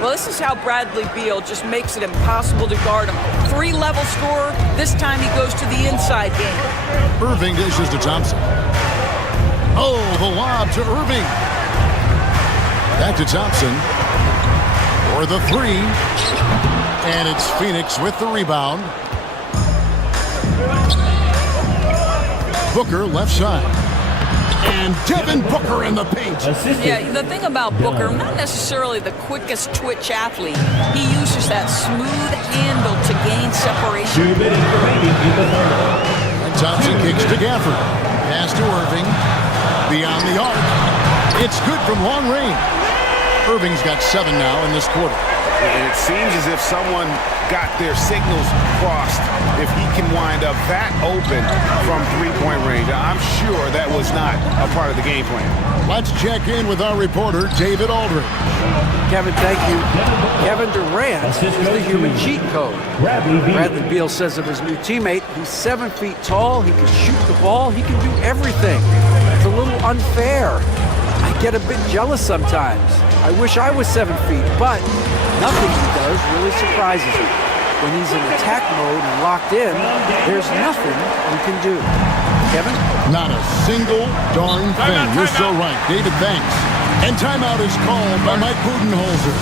Well, this is how Bradley Beal just makes it impossible to guard him. 3-level scorer. This time he goes to the inside game. Irving dishes to Thompson. Oh, the lob to Irving. Back to Thompson. For the 3. And it's Phoenix with the rebound. Booker left side. And Devin Booker in the paint. Yeah, the thing about Booker, not necessarily the quickest twitch athlete. He uses that smooth handle to gain separation. And Thompson kicks to Gafford. Pass to Irving. Beyond the arc. It's good from long range. Irving's got 7 now in this quarter. And it seems as if someone got their signals crossed if he can wind up that open from three-point range. I'm sure that was not a part of the game plan. Let's check in with our reporter, David Aldridge. Kevin, thank you. Kevin Durant is the human cheat code. Bradley Beal says of his new teammate, he's 7 feet tall, he can shoot the ball, he can do everything. It's a little unfair. I get a bit jealous sometimes. I wish I was 7 feet, but nothing he does really surprises me. When he's in attack mode and locked in, there's nothing you can do. Kevin? Not a single darn thing. You're so right. David, thanks. And timeout is called by Mike Budenholzer.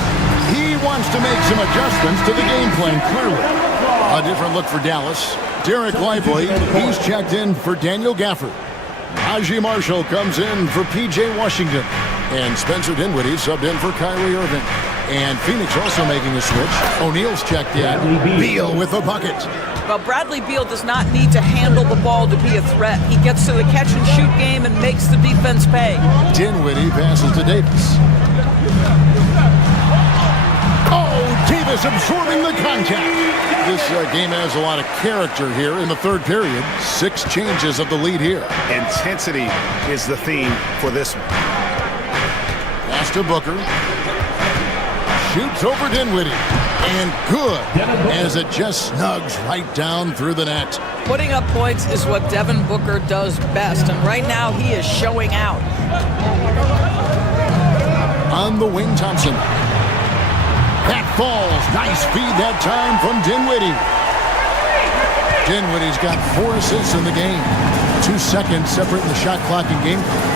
He wants to make some adjustments to the game plan, clearly. A different look for Dallas. Derek Lively, he's checked in for Daniel Gafford. Najee Marshall comes in for P.J. Washington. And Spencer Dinwiddie subbed in for Kyrie Irving. And Phoenix also making a switch. O'Neal's checked in. Beal with a bucket. Well, Bradley Beal does not need to handle the ball to be a threat. He gets to the catch-and-shoot game and makes the defense pay. Dinwiddie passes to Davis. Oh, Davis absorbing the contact. This game has a lot of character here in the third period. 6 changes of the lead here. Intensity is the theme for this one. Pass to Booker. Shoots over Dinwiddie. And good, as it just snugs right down through the net. Putting up points is what Devin Booker does best, and right now he is showing out. On the wing, Thompson. That falls. Nice feed that time from Dinwiddie. Dinwiddie's got 4 assists in the game. 2 seconds separating the shot clock and game clock.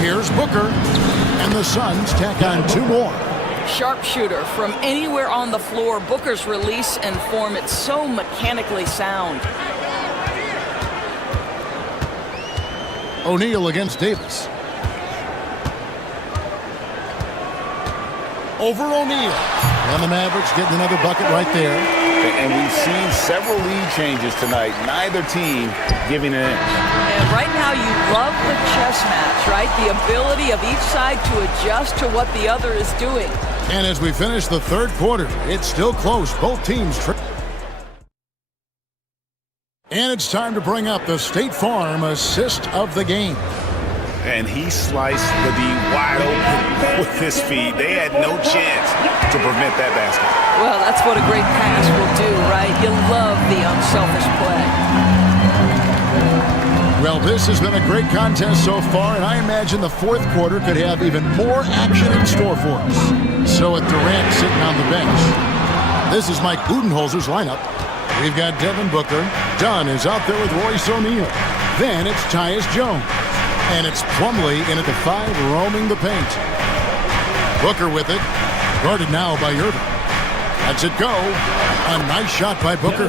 Here's Booker, and the Suns tack on 2 more. Sharpshooter from anywhere on the floor. Booker's release and form, it's so mechanically sound. O'Neal against Davis. Over O'Neal. And the Mavericks getting another bucket right there. And we've seen several lead changes tonight. Neither team giving it in. And right now you love the chess match, right? The ability of each side to adjust to what the other is doing. And as we finish the third quarter, it's still close. Both teams. And it's time to bring up the State Farm assist of the game. And he sliced the D wide open with his feet. They had no chance to prevent that basket. Well, that's what a great pass will do, right? You love the unselfish play. Well, this has been a great contest so far, and I imagine the fourth quarter could have even more action in store for us. So with Durant sitting on the bench, this is Mike Budenholzer's lineup. We've got Devin Booker. Dunn is out there with Royce O'Neal. Then it's Tyus Jones. And it's Plumlee in at the 5, roaming the paint. Booker with it. Guarded now by Irving. Lets it go. A nice shot by Booker.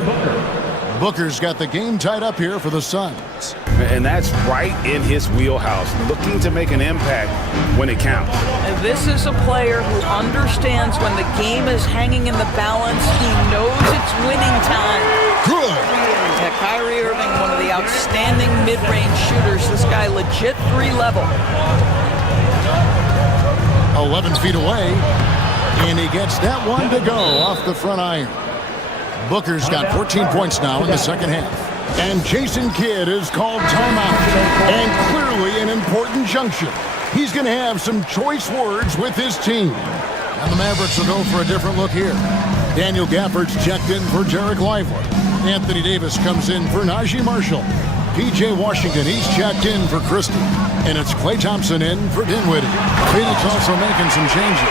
Booker's got the game tied up here for the Suns. And that's right in his wheelhouse, looking to make an impact when it counts. And this is a player who understands when the game is hanging in the balance. He knows it's winning time. Good. Yeah, Kyrie Irving, one of the outstanding mid-range shooters. This guy legit 3-level. 11 feet away. And he gets that one to go off the front iron. Booker's got 14 points now in the second half. And Jason Kidd is called timeout. And clearly an important juncture. He's going to have some choice words with his team. And the Mavericks will go for a different look here. Daniel Gafford's checked in for Derek Lively. Anthony Davis comes in for Najee Marshall. P.J. Washington, he's checked in for Christie. And it's Klay Thompson in for Dinwiddie. Phoenix also making some changes.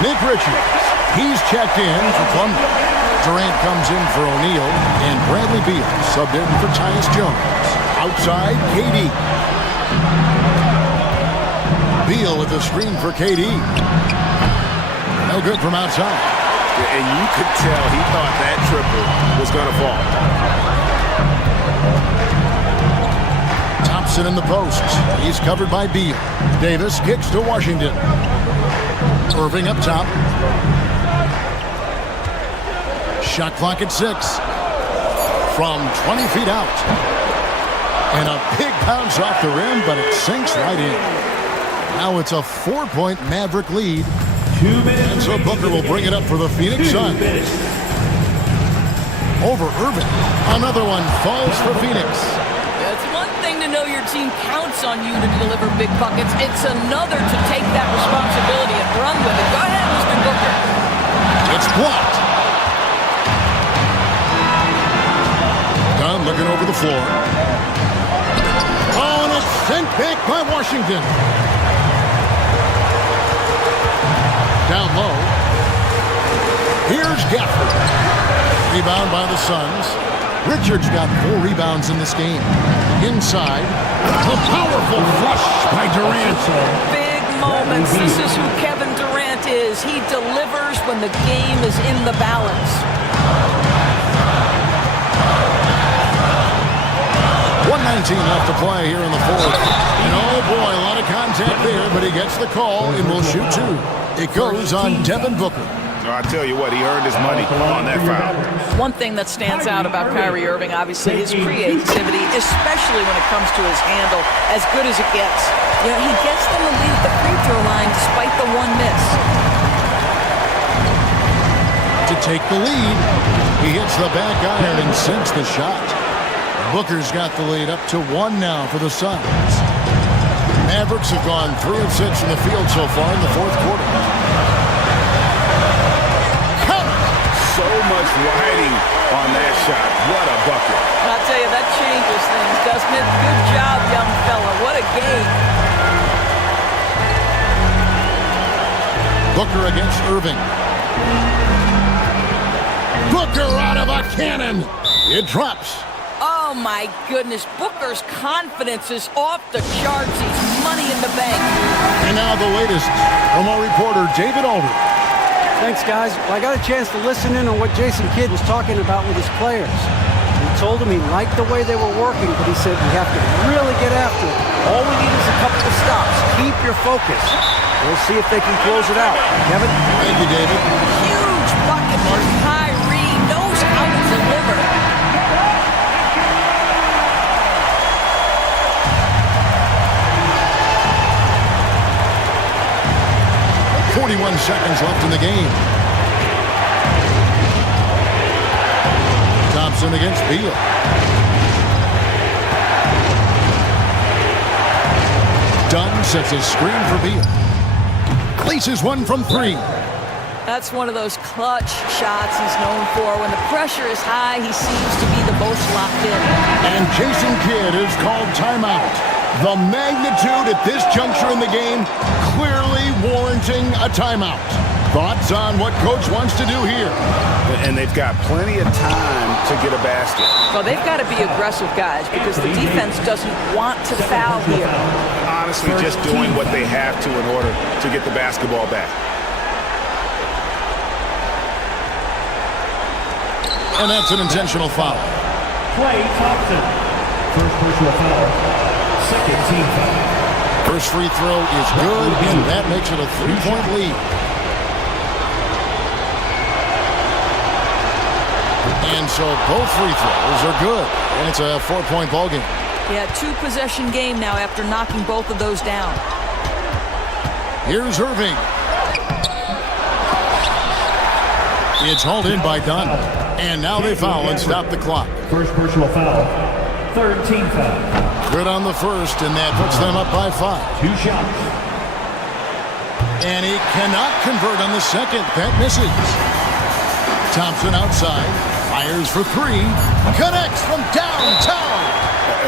Nick Richards, he's checked in for Plumlee. Durant comes in for O'Neal, and Bradley Beal subbed in for Tyus Jones. Outside, KD. Beal with the screen for KD. No good from outside. And you could tell he thought that triple was going to fall. Thompson in the post. He's covered by Beal. Davis kicks to Washington. Irving up top. Shot clock at 6. From 20 feet out. And a big bounce off the rim, but it sinks right in. Now it's a 4-point Maverick lead. 2 minutes. And so Booker will bring it up for the Phoenix Suns. Over Irving. Another one falls for Phoenix. It's one thing to know your team counts on you to deliver big buckets. It's another to take that responsibility and run with it. Go ahead, Mr. Booker. It's blocked. Dunn looking over the floor. Oh, and it's sent back by Washington. Down low. Here's Gafford. Rebound by the Suns. Richards got 4 rebounds in this game. Inside. A powerful flush by Durant. Big moments. This is who Kevin Durant is. He delivers when the game is in the balance. 1:19 left to play here in the fourth. And oh boy, a lot of contact there, but he gets the call and will shoot 2. It goes on Devin Booker. I tell you what, he earned his money on that foul. One thing that stands out about Kyrie Irving, obviously, his creativity, especially when it comes to his handle, as good as it gets. You know, he gets them to lead at the free throw line despite the one miss. To take the lead, he hits the back iron and sinks the shot. Booker's got the lead up to 1 now for the Suns. Mavericks have gone 3 of 6 from the field so far in the fourth quarter. So much riding on that shot. What a bucket. I'll tell you, that changes things, doesn't it? Good job, young fella. What a game. Booker against Irving. Booker out of a cannon. It drops. Oh, my goodness. Booker's confidence is off the charts. He's money in the bank. And now the latest from our reporter, David Aldridge. Thanks, guys. Well, I got a chance to listen in on what Jason Kidd was talking about with his players. He told them he liked the way they were working, but he said we have to really get after it. All we need is a couple of stops. Keep your focus. We'll see if they can close it out. Kevin? Thank you, David. Huge bucket. Kyrie knows how to deliver. 41 seconds left in the game. Thompson against Beal. Dunn sets a screen for Beal. Places one from 3. That's one of those clutch shots he's known for. When the pressure is high, he seems to be the most locked in. And Jason Kidd is called timeout. The magnitude at this juncture in the game clearly warranting a timeout. Thoughts on what Coach wants to do here? And they've got plenty of time to get a basket. Well, they've got to be aggressive, guys, because the defense doesn't want to foul here. Honestly, just doing what they have to in order to get the basketball back. And that's an intentional foul. Klay Thompson. First personal foul. Second team foul. First free throw is good, and that makes it a 3-point lead. And so both free throws are good, and it's a 4-point ball game. Yeah, 2-possession game now after knocking both of those down. Here's Irving. It's hauled in by Dunn. And now they foul and stop the clock. First personal foul. Third team foul. Good on the first, and that puts them up by 5. 2 shots. And he cannot convert on the second. That misses. Thompson outside. Fires for 3. Connects from downtown.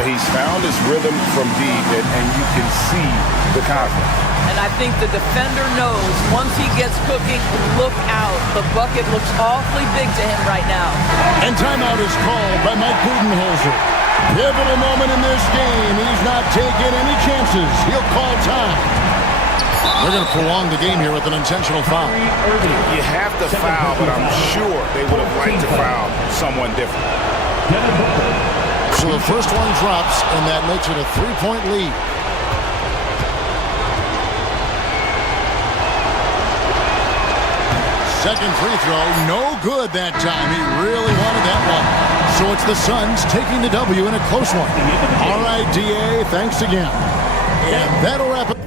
He's found his rhythm from deep, and you can see the confidence. And I think the defender knows once he gets cooking, look out. The bucket looks awfully big to him right now. And timeout is called by Mike Budenholzer. Pivotal moment in this game. He's not taking any chances. He'll call time. They're going to prolong the game here with an intentional foul. You have to foul, but I'm sure they would have liked to foul someone different. So the first one drops, and that makes it a 3-point lead. Second free throw, no good that time. He really wanted that one. So it's the Suns taking the W in a close one. All right, DA, thanks again. And that'll wrap it.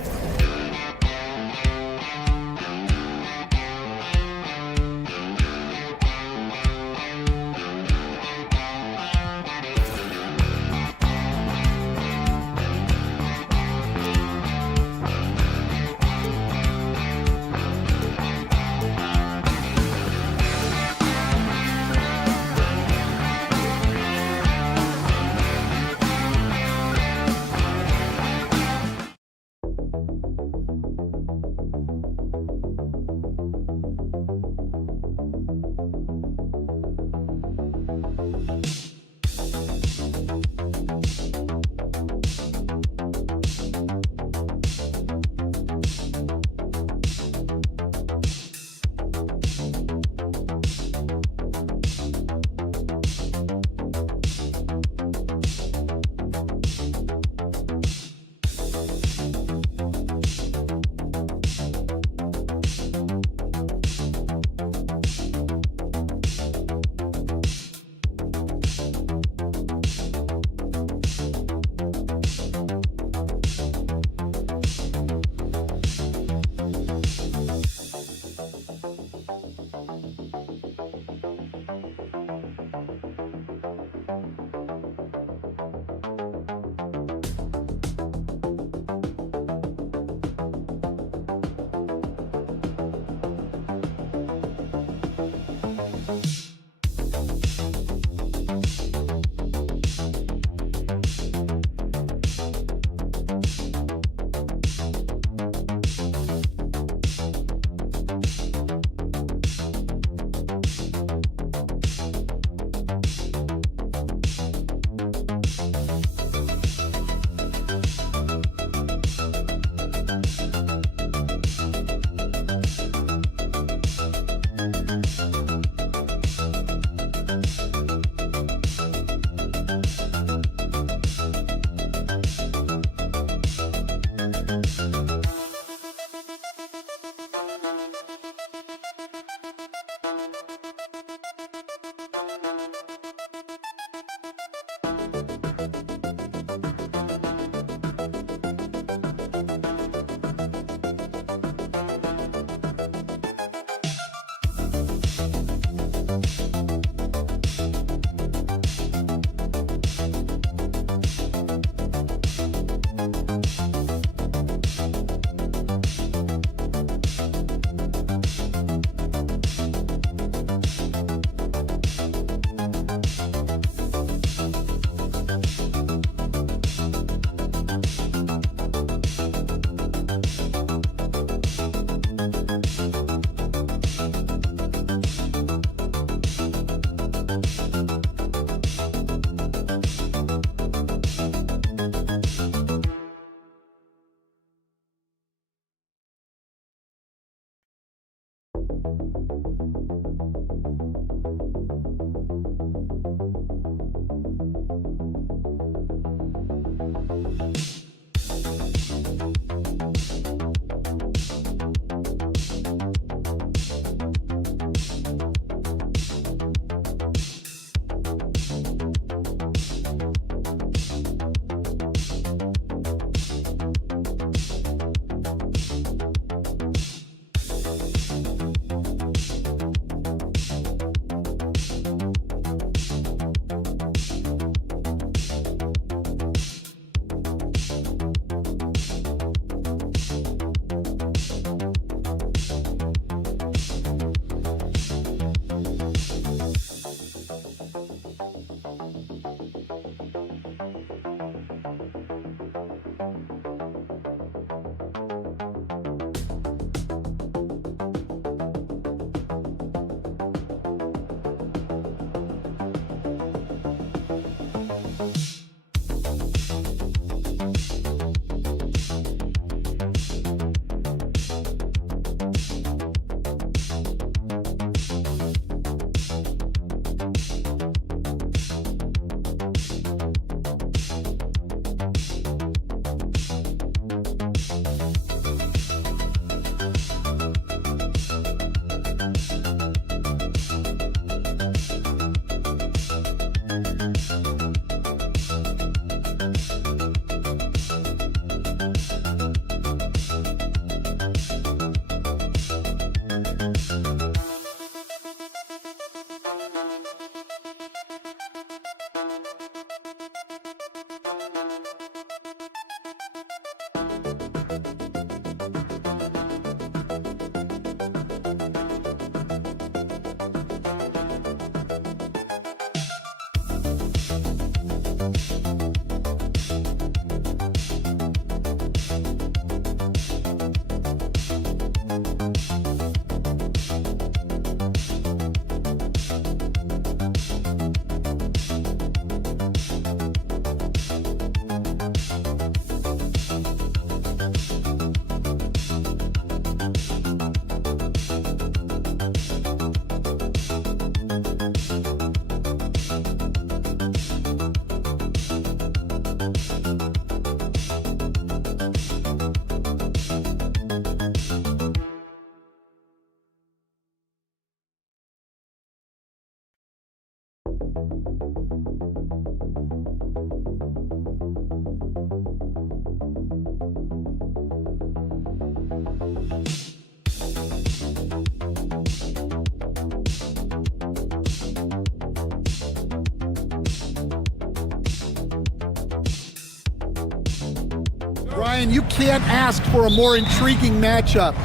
Brian, you can't ask for a more intriguing matchup.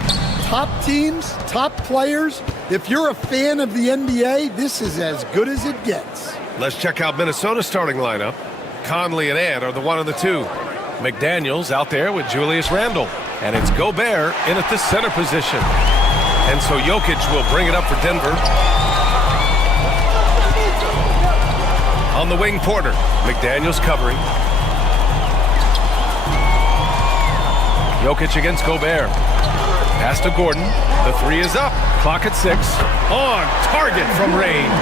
Top teams, top players. If you're a fan of the NBA, this is as good as it gets. Let's check out Minnesota's starting lineup. Conley and Ant are the one and the two. McDaniels out there with Julius Randle. And it's Gobert in at the center position. And so Jokic will bring it up for Denver. On the wing, Porter. McDaniels covering. Jokic against Gobert. Pass to Gordon. The three is up. Clock at 6. On target from range.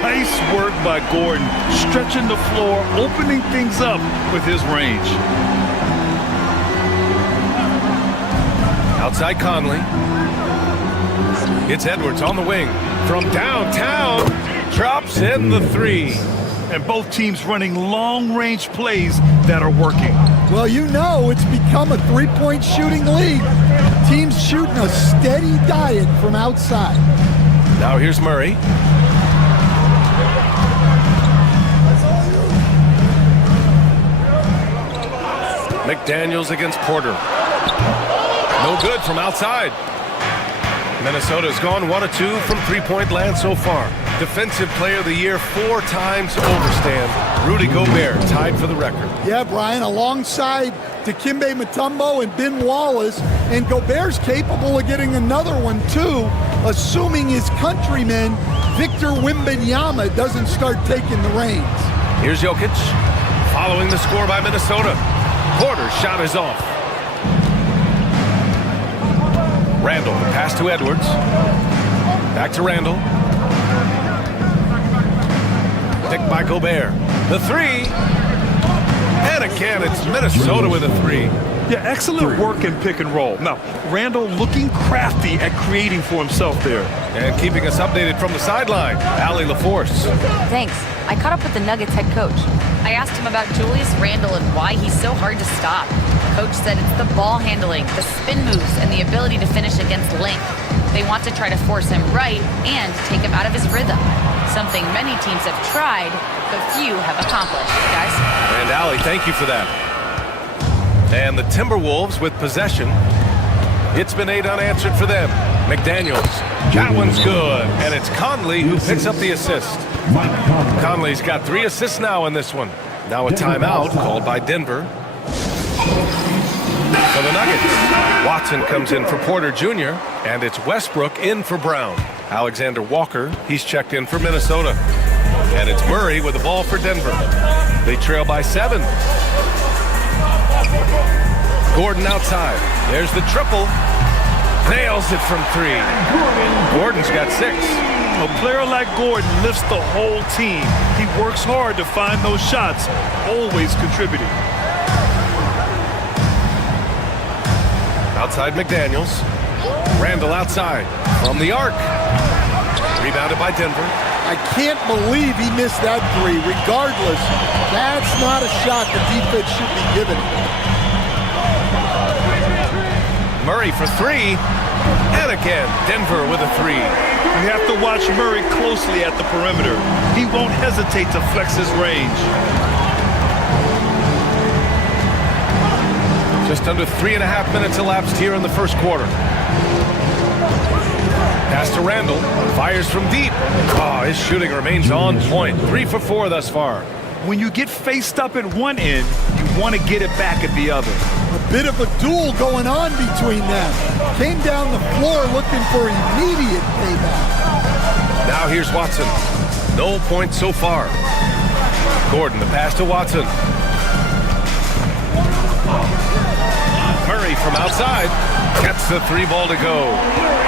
Nice work by Gordon. Stretching the floor, opening things up with his range. Outside Conley. It's Edwards on the wing. From downtown. Drops in the three. And both teams running long-range plays that are working. Well, you know it's become a three-point shooting league. Teams shooting a steady diet from outside. Now here's Murray. McDaniels against Porter. No good from outside. Minnesota's gone 1 of 2 from three-point land so far. Defensive Player of the Year 4 times overstand. Rudy Gobert tied for the record. Yeah, Brian, alongside Dikembe Mutombo and Ben Wallace, and Gobert's capable of getting another one too, assuming his countryman Victor Wembanyama doesn't start taking the reins. Here's Jokic, following the score by Minnesota. Porter's shot is off. Randle, the pass to Edwards. Back to Randall. Picked by Gobert. The three. And again, it's Minnesota with a three. Yeah, excellent work in pick and roll. Now, Randall looking crafty at creating for himself there. And keeping us updated from the sideline, Allie LaForce. Thanks. I caught up with the Nuggets head coach. I asked him about Julius Randle and why he's so hard to stop. Coach said it's the ball handling, the spin moves, and the ability to finish against length. They want to try to force him right and take him out of his rhythm. Something many teams have tried, but few have accomplished, guys. And Allie, thank you for that. And the Timberwolves with possession. It's been 8 unanswered for them. McDaniels. That one's good. And it's Conley who picks up the assist. Conley's got 3 assists now in this one. Now a timeout called by Denver. For the Nuggets, Watson comes in for Porter Jr. And it's Westbrook in for Brown. Alexander Walker, he's checked in for Minnesota. And it's Murray with the ball for Denver. They trail by 7. Gordon outside. There's the triple. Nails it from 3. Gordon's got 6. A player like Gordon lifts the whole team. He works hard to find those shots, always contributing. Outside McDaniels. Randall outside from the arc. Rebounded by Denver. I can't believe he missed that 3. Regardless, that's not a shot the defense should be giving. Murray for 3. And again, Denver with a 3. You have to watch Murray closely at the perimeter. He won't hesitate to flex his range. Just under 3.5 minutes elapsed here in the first quarter. Pass to Randall. Fires from deep. Oh, his shooting remains on point. 3 for 4 thus far. When you get faced up at one end, you want to get it back at the other. A bit of a duel going on between them. Came down the floor looking for immediate payback. Now here's Watson. No points so far. Gordon, the pass to Watson. Murray from outside. Gets the 3 ball to go.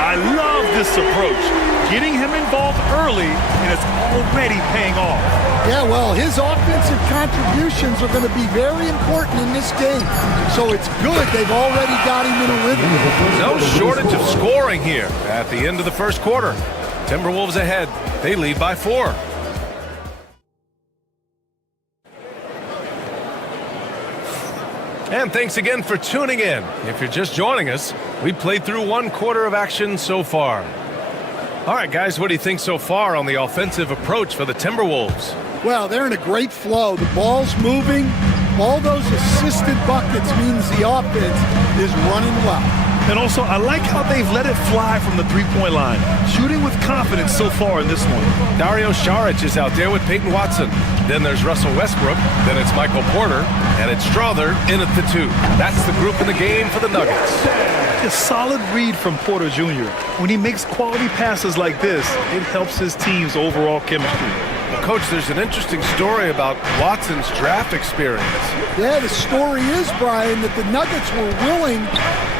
I love this approach. Getting him involved early, and it's already paying off. Yeah, well, his offensive contributions are going to be very important in this game. So it's good they've already got him in a rhythm. No shortage of scoring here at the end of the first quarter. Timberwolves ahead. They lead by 4. And thanks again for tuning in. If you're just joining us, we played through 1 quarter of action so far. All right, guys, what do you think so far on the offensive approach for the Timberwolves? Well, they're in a great flow. The ball's moving. All those assisted buckets means the offense is running well. And also, I like how they've let it fly from the three-point line. Shooting with confidence so far in this one. Dario Saric is out there with Peyton Watson. Then there's Russell Westbrook. Then it's Michael Porter. And it's Strother in at the 2. That's the group in the game for the Nuggets. A solid read from Porter Jr. When he makes quality passes like this, it helps his team's overall chemistry. Coach, there's an interesting story about Watson's draft experience. Yeah, the story is, Brian, that the Nuggets were willing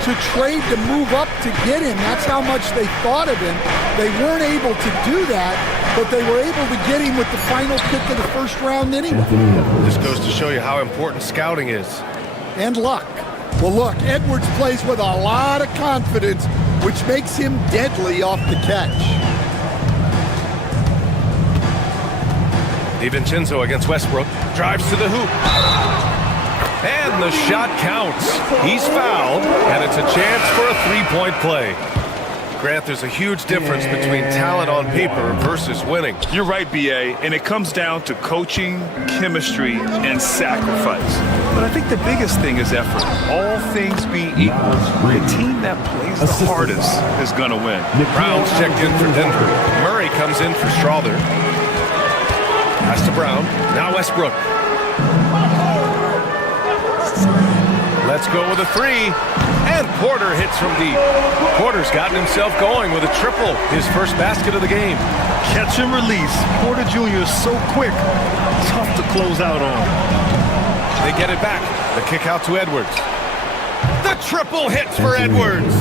to trade to move up to get him. That's how much they thought of him. They weren't able to do that, but they were able to get him with the final pick of the first round anyway. This goes to show you how important scouting is. And luck. Well, look, Edwards plays with a lot of confidence, which makes him deadly off the catch. DiVincenzo against Westbrook. Drives to the hoop. And the shot counts. He's fouled, and it's a chance for a 3-point play. Grant, there's a huge difference between talent on paper versus winning. You're right, B.A., and it comes down to coaching, chemistry, and sacrifice. But I think the biggest thing is effort. All things being equal, the team that plays the hardest is going to win. Brown's checked in for Denver. Murray comes in for Strother. Pass to Brown. Now Westbrook. Let's go with a 3. And Porter hits from deep. Porter's gotten himself going with a triple, his first basket of the game. Catch and release. Porter Jr. is so quick. Tough to close out on. They get it back. The kick out to Edwards. The triple hits for Edwards.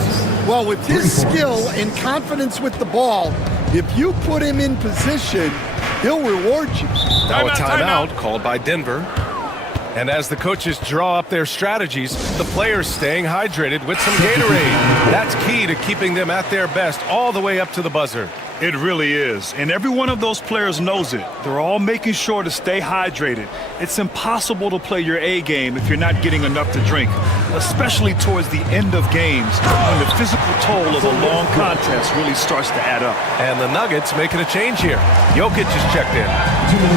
Well, with his skill and confidence with the ball, if you put him in position, he'll reward you. Now a timeout called by Denver. And as the coaches draw up their strategies, the players staying hydrated with some Gatorade. That's key to keeping them at their best all the way up to the buzzer. It really is. And every one of those players knows it. They're all making sure to stay hydrated. It's impossible to play your A game if you're not getting enough to drink, especially towards the end of games when the physical toll of a long contest really starts to add up. And the Nuggets making a change here. Jokic is checked in.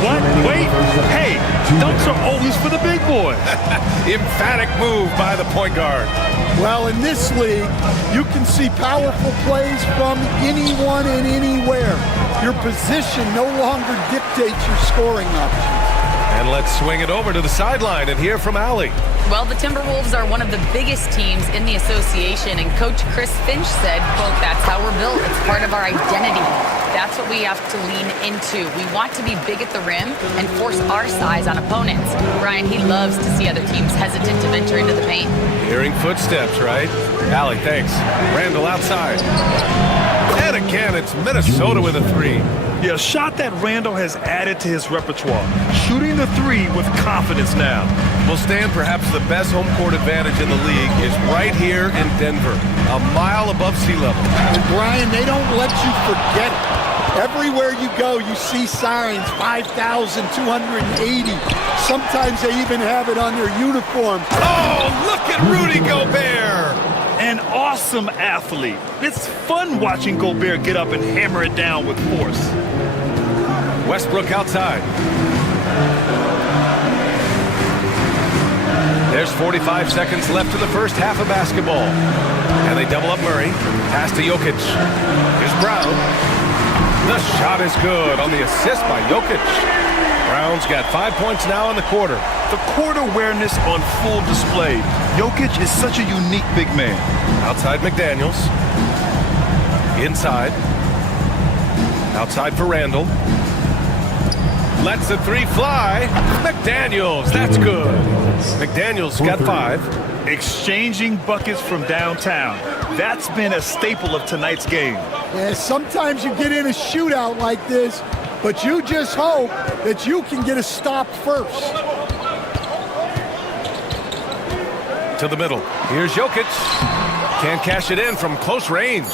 What? Wait. Hey, dunks are always for the big boys. Emphatic move by the point guard. Well, in this league, you can see powerful plays from anyone and anywhere. Your position no longer dictates your scoring options. And let's swing it over to the sideline and hear from Allie. Well, the Timberwolves are one of the biggest teams in the association, and Coach Chris Finch said, quote, "That's how we're built. It's part of our identity. That's what we have to lean into. We want to be big at the rim and force our size on opponents." Brian, he loves to see other teams hesitant to venture into the paint. Hearing footsteps, right? Allie, thanks. Randall outside. And again, it's Minnesota with a three. Yeah, a shot that Randall has added to his repertoire. Shooting the three with confidence now. Well, Stan, perhaps the best home court advantage in the league is right here in Denver, a mile above sea level. And Brian, they don't let you forget it. Everywhere you go, you see signs, 5,280. Sometimes they even have it on their uniforms. Oh, look at Rudy Gobert! An awesome athlete. It's fun watching Gobert get up and hammer it down with force. Westbrook outside. There's 45 seconds left in the first half of basketball. And they double up Murray. Pass to Jokic. Here's Brown. The shot is good on the assist by Jokic. Brown's got 5 points now in the quarter. The court awareness on full display. Jokic is such a unique big man. Outside McDaniels. Inside. Outside for Randall. Lets the three fly. McDaniels, that's good. McDaniels got 5. Exchanging buckets from downtown. That's been a staple of tonight's game. Yeah, sometimes you get in a shootout like this, but you just hope that you can get a stop first. To the middle. Here's Jokic. Can't cash it in from close range.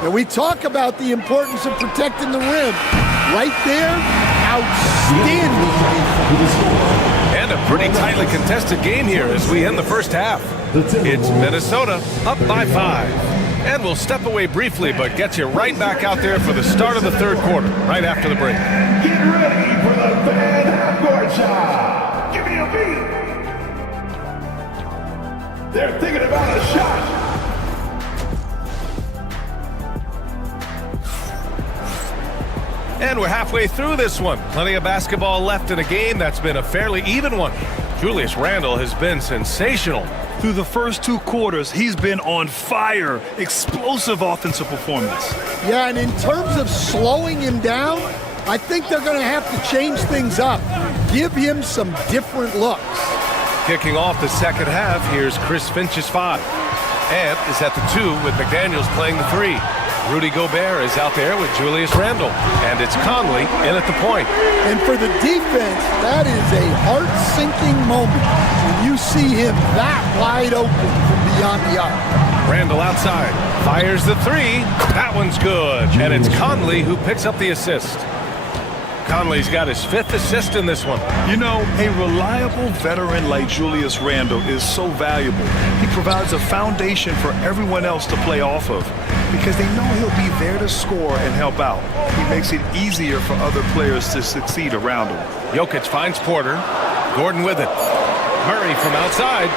And we talk about the importance of protecting the rim. Right there, outstanding. And a pretty tightly contested game here as we end the first half. It's Minnesota up by 5. And we'll step away briefly, but get you right back out there for the start of the third quarter, right after the break. Get ready for the fan half-court shot. Give me a beat. They're thinking about a shot. And we're halfway through this one. Plenty of basketball left in a game that's been a fairly even one. Julius Randle has been sensational. Through the first 2 quarters, he's been on fire. Explosive offensive performance. Yeah, and in terms of slowing him down, I think they're going to have to change things up. Give him some different looks. Kicking off the second half, here's Chris Finch's 5. Ant is at the 2 with McDaniels playing the 3. Rudy Gobert is out there with Julius Randle. And it's Conley in at the point. And for the defense, that is a heart-sinking moment when you see him that wide open from beyond the arc. Randle outside. Fires the 3. That one's good. And it's Conley who picks up the assist. Conley's got his 5th assist in this one. You know, a reliable veteran like Julius Randle is so valuable. He provides a foundation for everyone else to play off of because they know he'll be there to score and help out. He makes it easier for other players to succeed around him. Jokic finds Porter. Gordon with it. Murray from outside.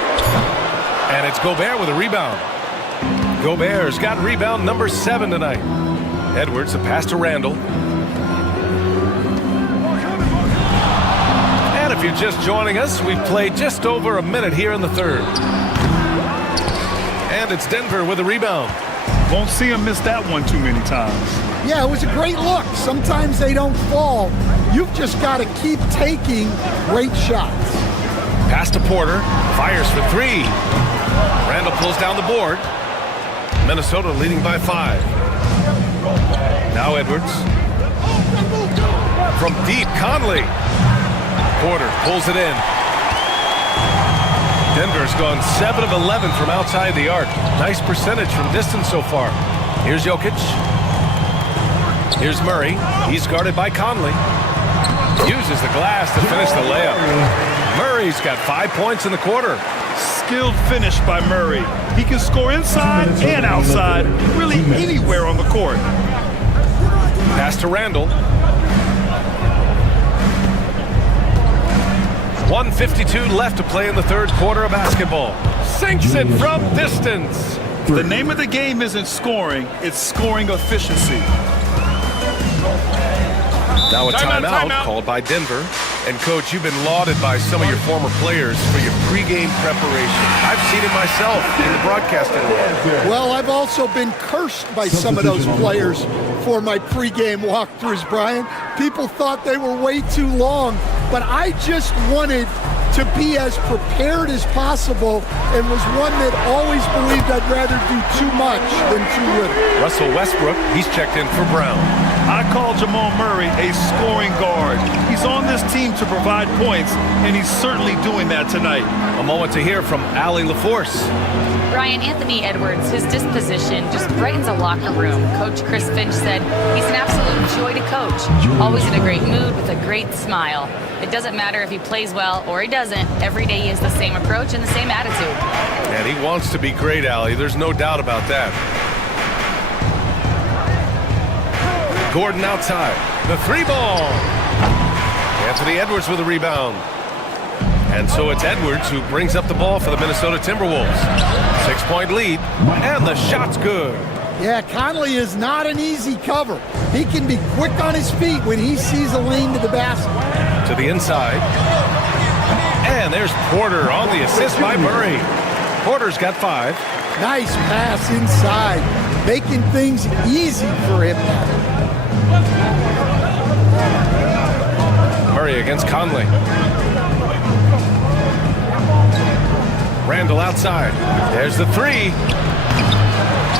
And it's Gobert with a rebound. Gobert's got rebound number 7 tonight. Edwards, a pass to Randle. And if you're just joining us, we've played just over a minute here in the third. And it's Denver with a rebound. Won't see him miss that one too many times. Yeah, it was a great look. Sometimes they don't fall. You've just got to keep taking great shots. Pass to Porter. Fires for 3. Randle pulls down the board. Minnesota leading by 5. Now Edwards. From deep, Conley. Porter pulls it in. Denver's gone 7 of 11 from outside the arc. Nice percentage from distance so far. Here's Jokic. Here's Murray. He's guarded by Conley. Uses the glass to finish the layup. Murray's got 5 points in the quarter. Skilled finish by Murray. He can score inside and outside, really anywhere on the court. Pass to Randall. 1:52 left to play in the third quarter of basketball. Sinks it from distance. The name of the game isn't scoring, it's scoring efficiency. Now a timeout called by Denver. And, Coach, you've been lauded by some of your former players for your pregame preparation. I've seen it myself in the broadcasting world. Well, I've also been cursed by some of those players for my pregame walkthroughs, Brian. People thought they were way too long, but I just wanted to be as prepared as possible and was one that always believed I'd rather do too much than too little. Russell Westbrook, he's checked in for Brown. I call Jamal Murray a scoring guard. He's on this team to provide points, and he's certainly doing that tonight. A moment to hear from Allie LaForce. Brian, Anthony Edwards, his disposition just brightens a locker room. Coach Chris Finch said he's an absolute joy to coach. Always in a great mood with a great smile. It doesn't matter if he plays well or he doesn't. Every day he has the same approach and the same attitude. And he wants to be great, Allie. There's no doubt about that. Gordon outside. The 3-ball. Anthony Edwards with a rebound. And so it's Edwards who brings up the ball for the Minnesota Timberwolves. 6-point lead, and the shot's good. Yeah, Conley is not an easy cover. He can be quick on his feet when he sees a lane to the basket. To the inside. And there's Porter on the assist by Murray. Porter's got 5. Nice pass inside, making things easy for him now. Murray against Conley. Randall outside. There's the 3.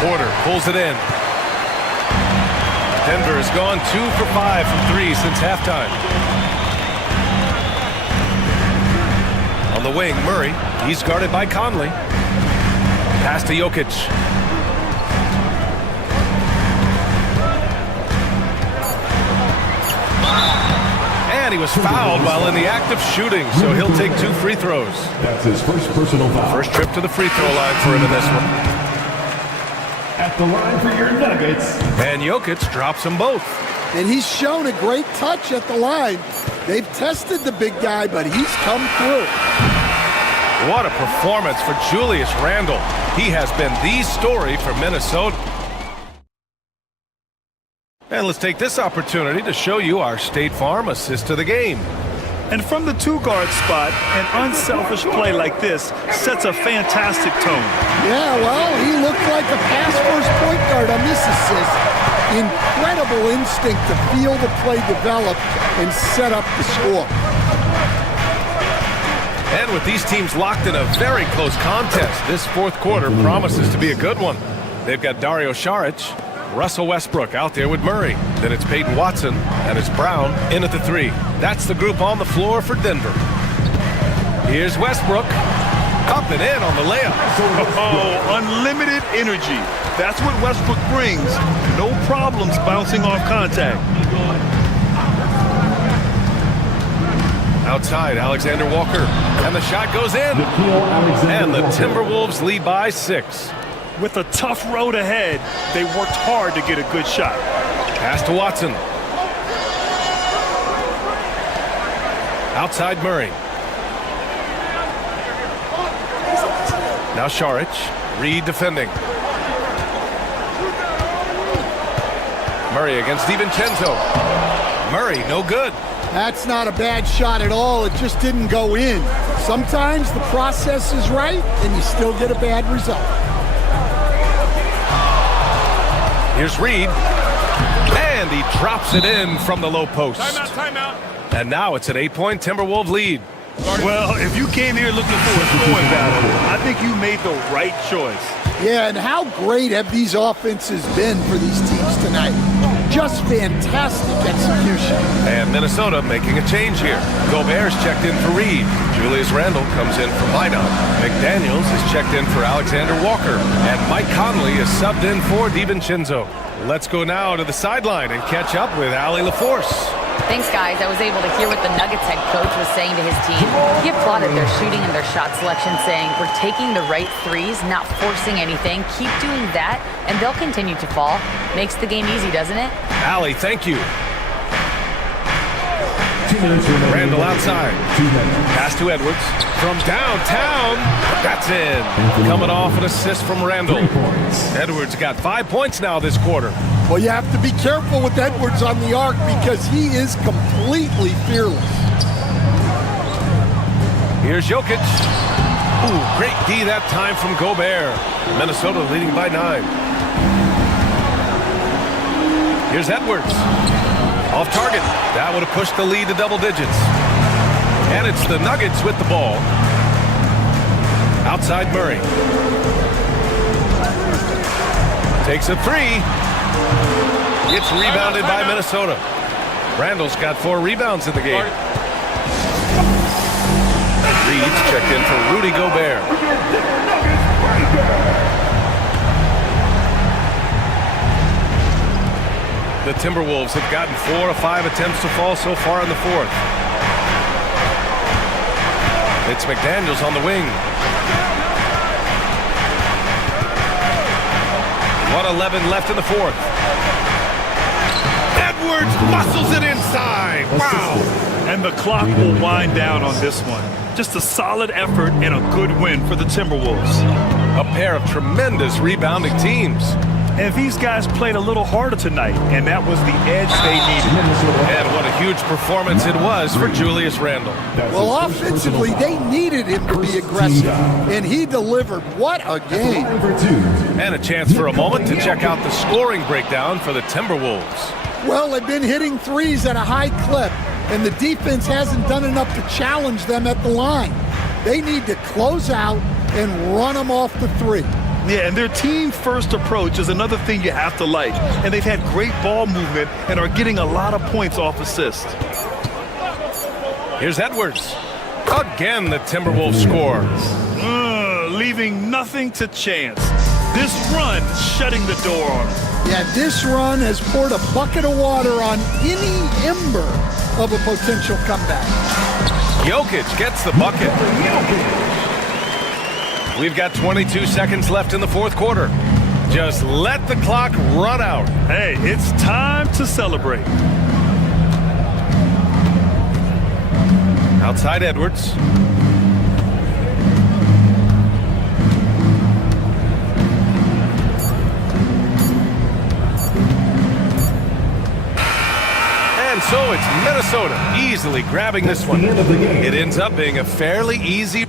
Porter pulls it in. Denver has gone 2 for 5 from 3 since halftime. On the wing, Murray. He's guarded by Conley. Pass to Jokic. And he was fouled while in the act of shooting, so he'll take 2 free throws. That's his first personal foul. First trip to the free throw line for him in this one. At the line for your Nuggets. And Jokic drops them both. And he's shown a great touch at the line. They've tested the big guy, but he's come through. What a performance for Julius Randle. He has been the story for Minnesota. And let's take this opportunity to show you our State Farm assist to the game. And from the 2-guard spot, an unselfish play like this sets a fantastic tone. Yeah, well, he looked like a pass-first point guard on this assist. Incredible instinct to feel the play develop and set up the score. And with these teams locked in a very close contest, this fourth quarter promises to be a good one. They've got Dario Saric, Russell Westbrook out there with Murray. Then it's Peyton Watson, and it's Brown in at the 3. That's the group on the floor for Denver. Here's Westbrook. Up and in on the layup. Oh, unlimited energy. That's what Westbrook brings. No problems bouncing off contact. Outside, Alexander Walker. And the shot goes in. And the Timberwolves lead by 6. With a tough road ahead, they worked hard to get a good shot. Pass to Watson. Outside Murray. Now Saric. Reed defending. Murray against DiVincenzo. Murray, no good. That's not a bad shot at all. It just didn't go in. Sometimes the process is right, and you still get a bad result. Here's Reed. And he drops it in from the low post. Timeout. And now it's an 8-point Timberwolves lead. Well, if you came here looking for a scoring battle, I think you made the right choice. Yeah, and how great have these offenses been for these teams tonight? Just fantastic execution. And Minnesota making a change here. Gobert's checked in for Reed. Julius Randle comes in for Minot. McDaniels is checked in for Alexander Walker. And Mike Conley is subbed in for DiVincenzo. Let's go now to the sideline and catch up with Allie LaForce. Thanks, guys. I was able to hear what the Nuggets head coach was saying to his team. He applauded their shooting and their shot selection, saying, "We're taking the right threes, not forcing anything. Keep doing that, and they'll continue to fall." Makes the game easy, doesn't it? Allie, thank you. Randall outside. Pass to Edwards. From downtown, that's in. Coming off an assist from Randall. Edwards got 5 points now this quarter. Well, you have to be careful with Edwards on the arc because he is completely fearless. Here's Jokic. Ooh, great D that time from Gobert. Minnesota leading by 9. Here's Edwards. Off target. That would have pushed the lead to double digits. And it's the Nuggets with the ball. Outside Murray. Takes a 3. Gets rebounded by Minnesota. Randall's got 4 rebounds in the game. Reed's checked in for Rudy Gobert. The Timberwolves have gotten 4 of 5 attempts to fall so far in the 4th. It's McDaniels on the wing. 1:11 left in the 4th. Edwards muscles it inside. Wow. And the clock will wind down on this one. Just a solid effort and a good win for the Timberwolves. A pair of tremendous rebounding teams. And these guys played a little harder tonight, and that was the edge they needed. And what a huge performance it was for Julius Randle. Well, offensively, they needed him to be aggressive, and he delivered. What a game. And a chance for a moment to check out the scoring breakdown for the Timberwolves. Well, they've been hitting threes at a high clip, and the defense hasn't done enough to challenge them at the line. They need to close out and run them off the 3. Yeah, and their team-first approach is another thing you have to like. And they've had great ball movement and are getting a lot of points off assists. Here's Edwards. Again, the Timberwolves score. Leaving nothing to chance. This run shutting the door on them. Yeah, this run has poured a bucket of water on any ember of a potential comeback. Jokic gets the bucket. We've got 22 seconds left in the 4th quarter. Just let the clock run out. Hey, it's time to celebrate. Outside Edwards. And so it's Minnesota easily grabbing this one. It ends up being a fairly easy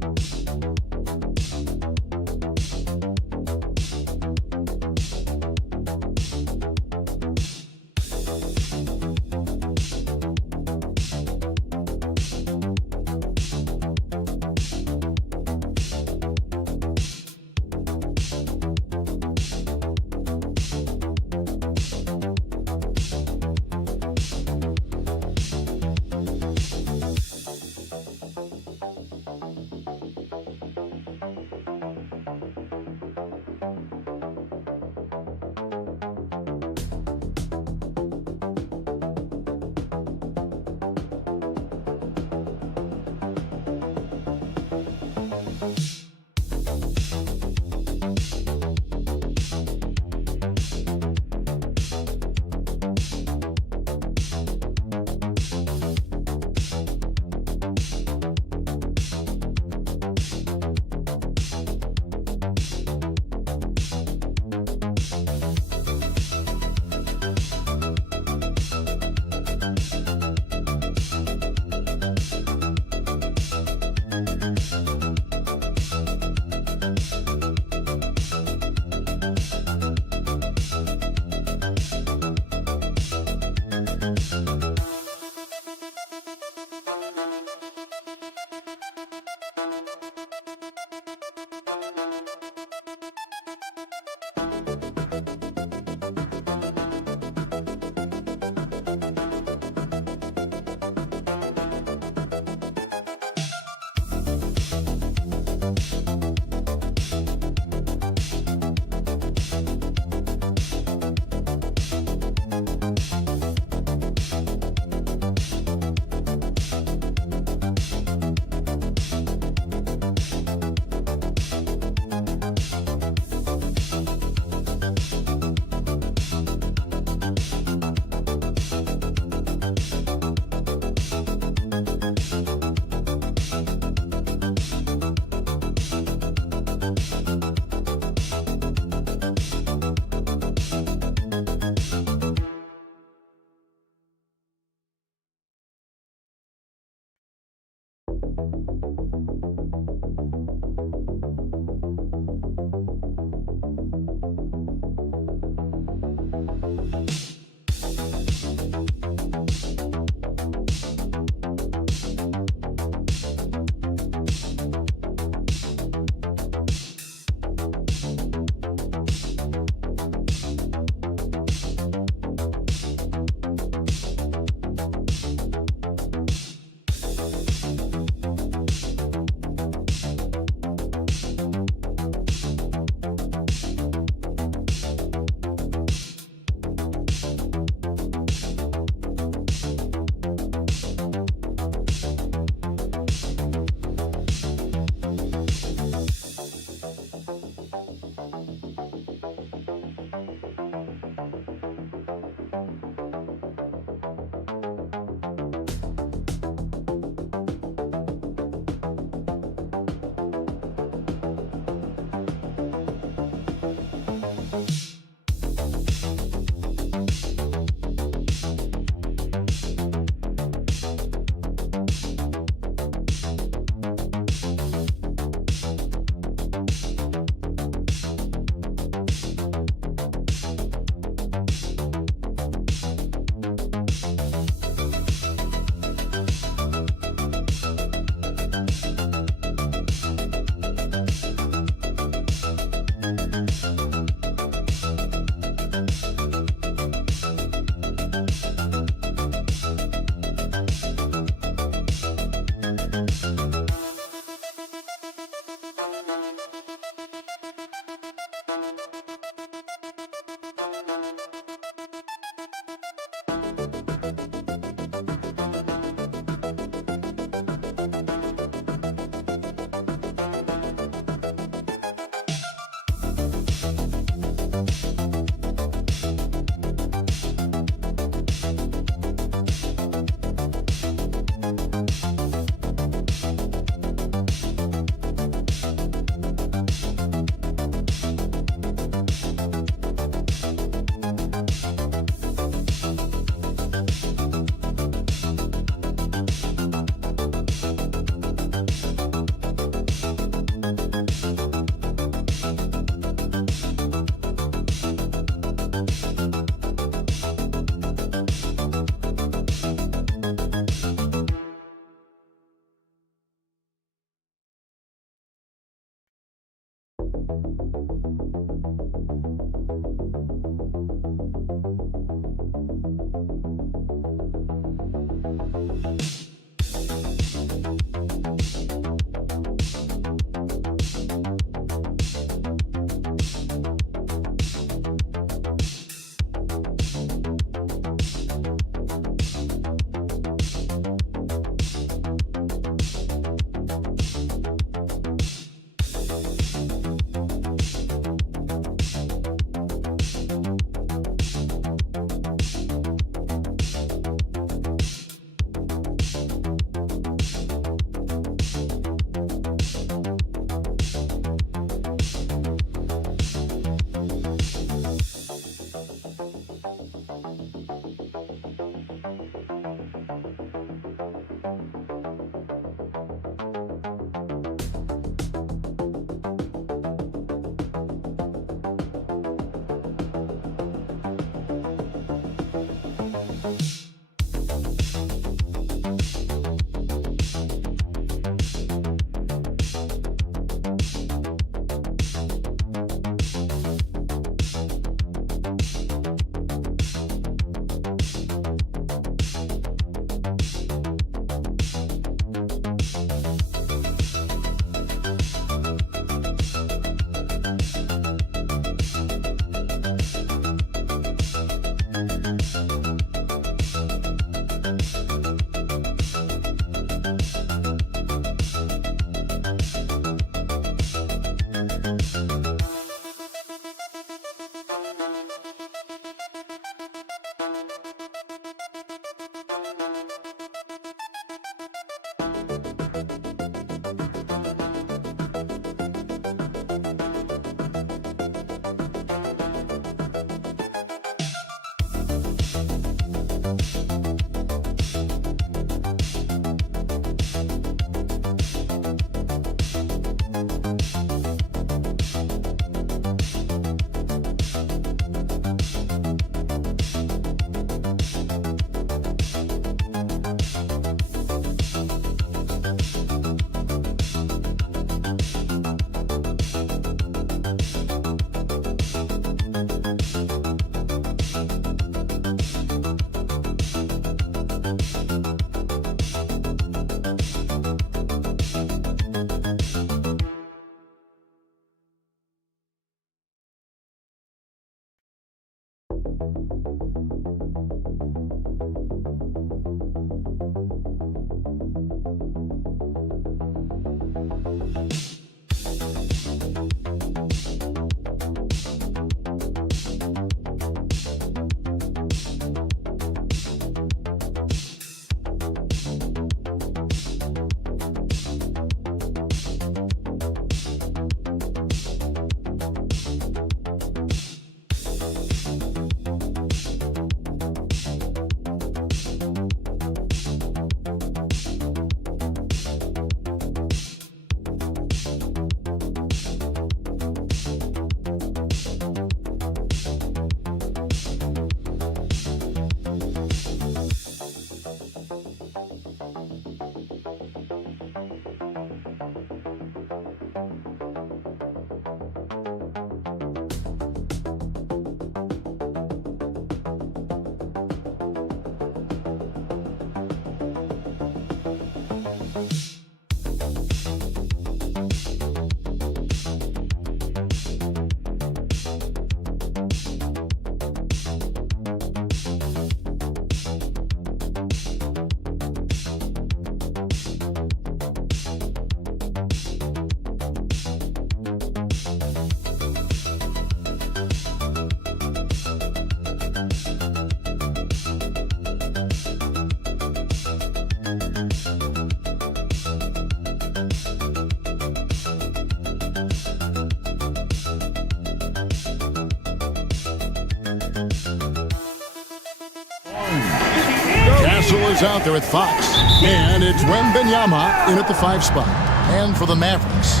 Castle is out there at Fox, and it's Wembanyama in at the 5 spot. And for the Mavericks,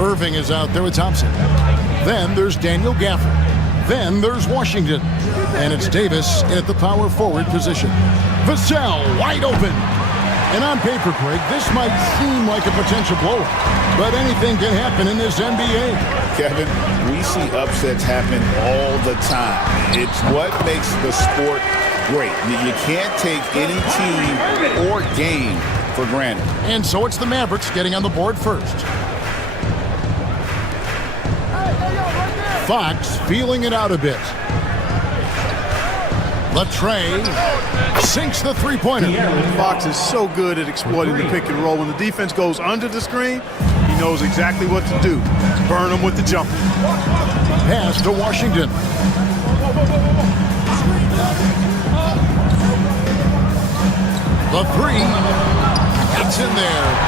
Irving is out there with Thompson. Then there's Daniel Gafford. Then there's Washington. And it's Davis in at the power forward position. Vassell wide open. And on paper, Craig, this might seem like a potential blowout, but anything can happen in this NBA. Kevin, we see upsets happen all the time. It's what makes the sport great. You can't take any team or game for granted. And so it's the Mavericks getting on the board first. Fox feeling it out a bit. Latrey sinks the three-pointer. Fox is so good at exploiting the pick and roll. When the defense goes under the screen, he knows exactly what to do. Burn them with the jumper. Pass to Washington. The three. It's in there.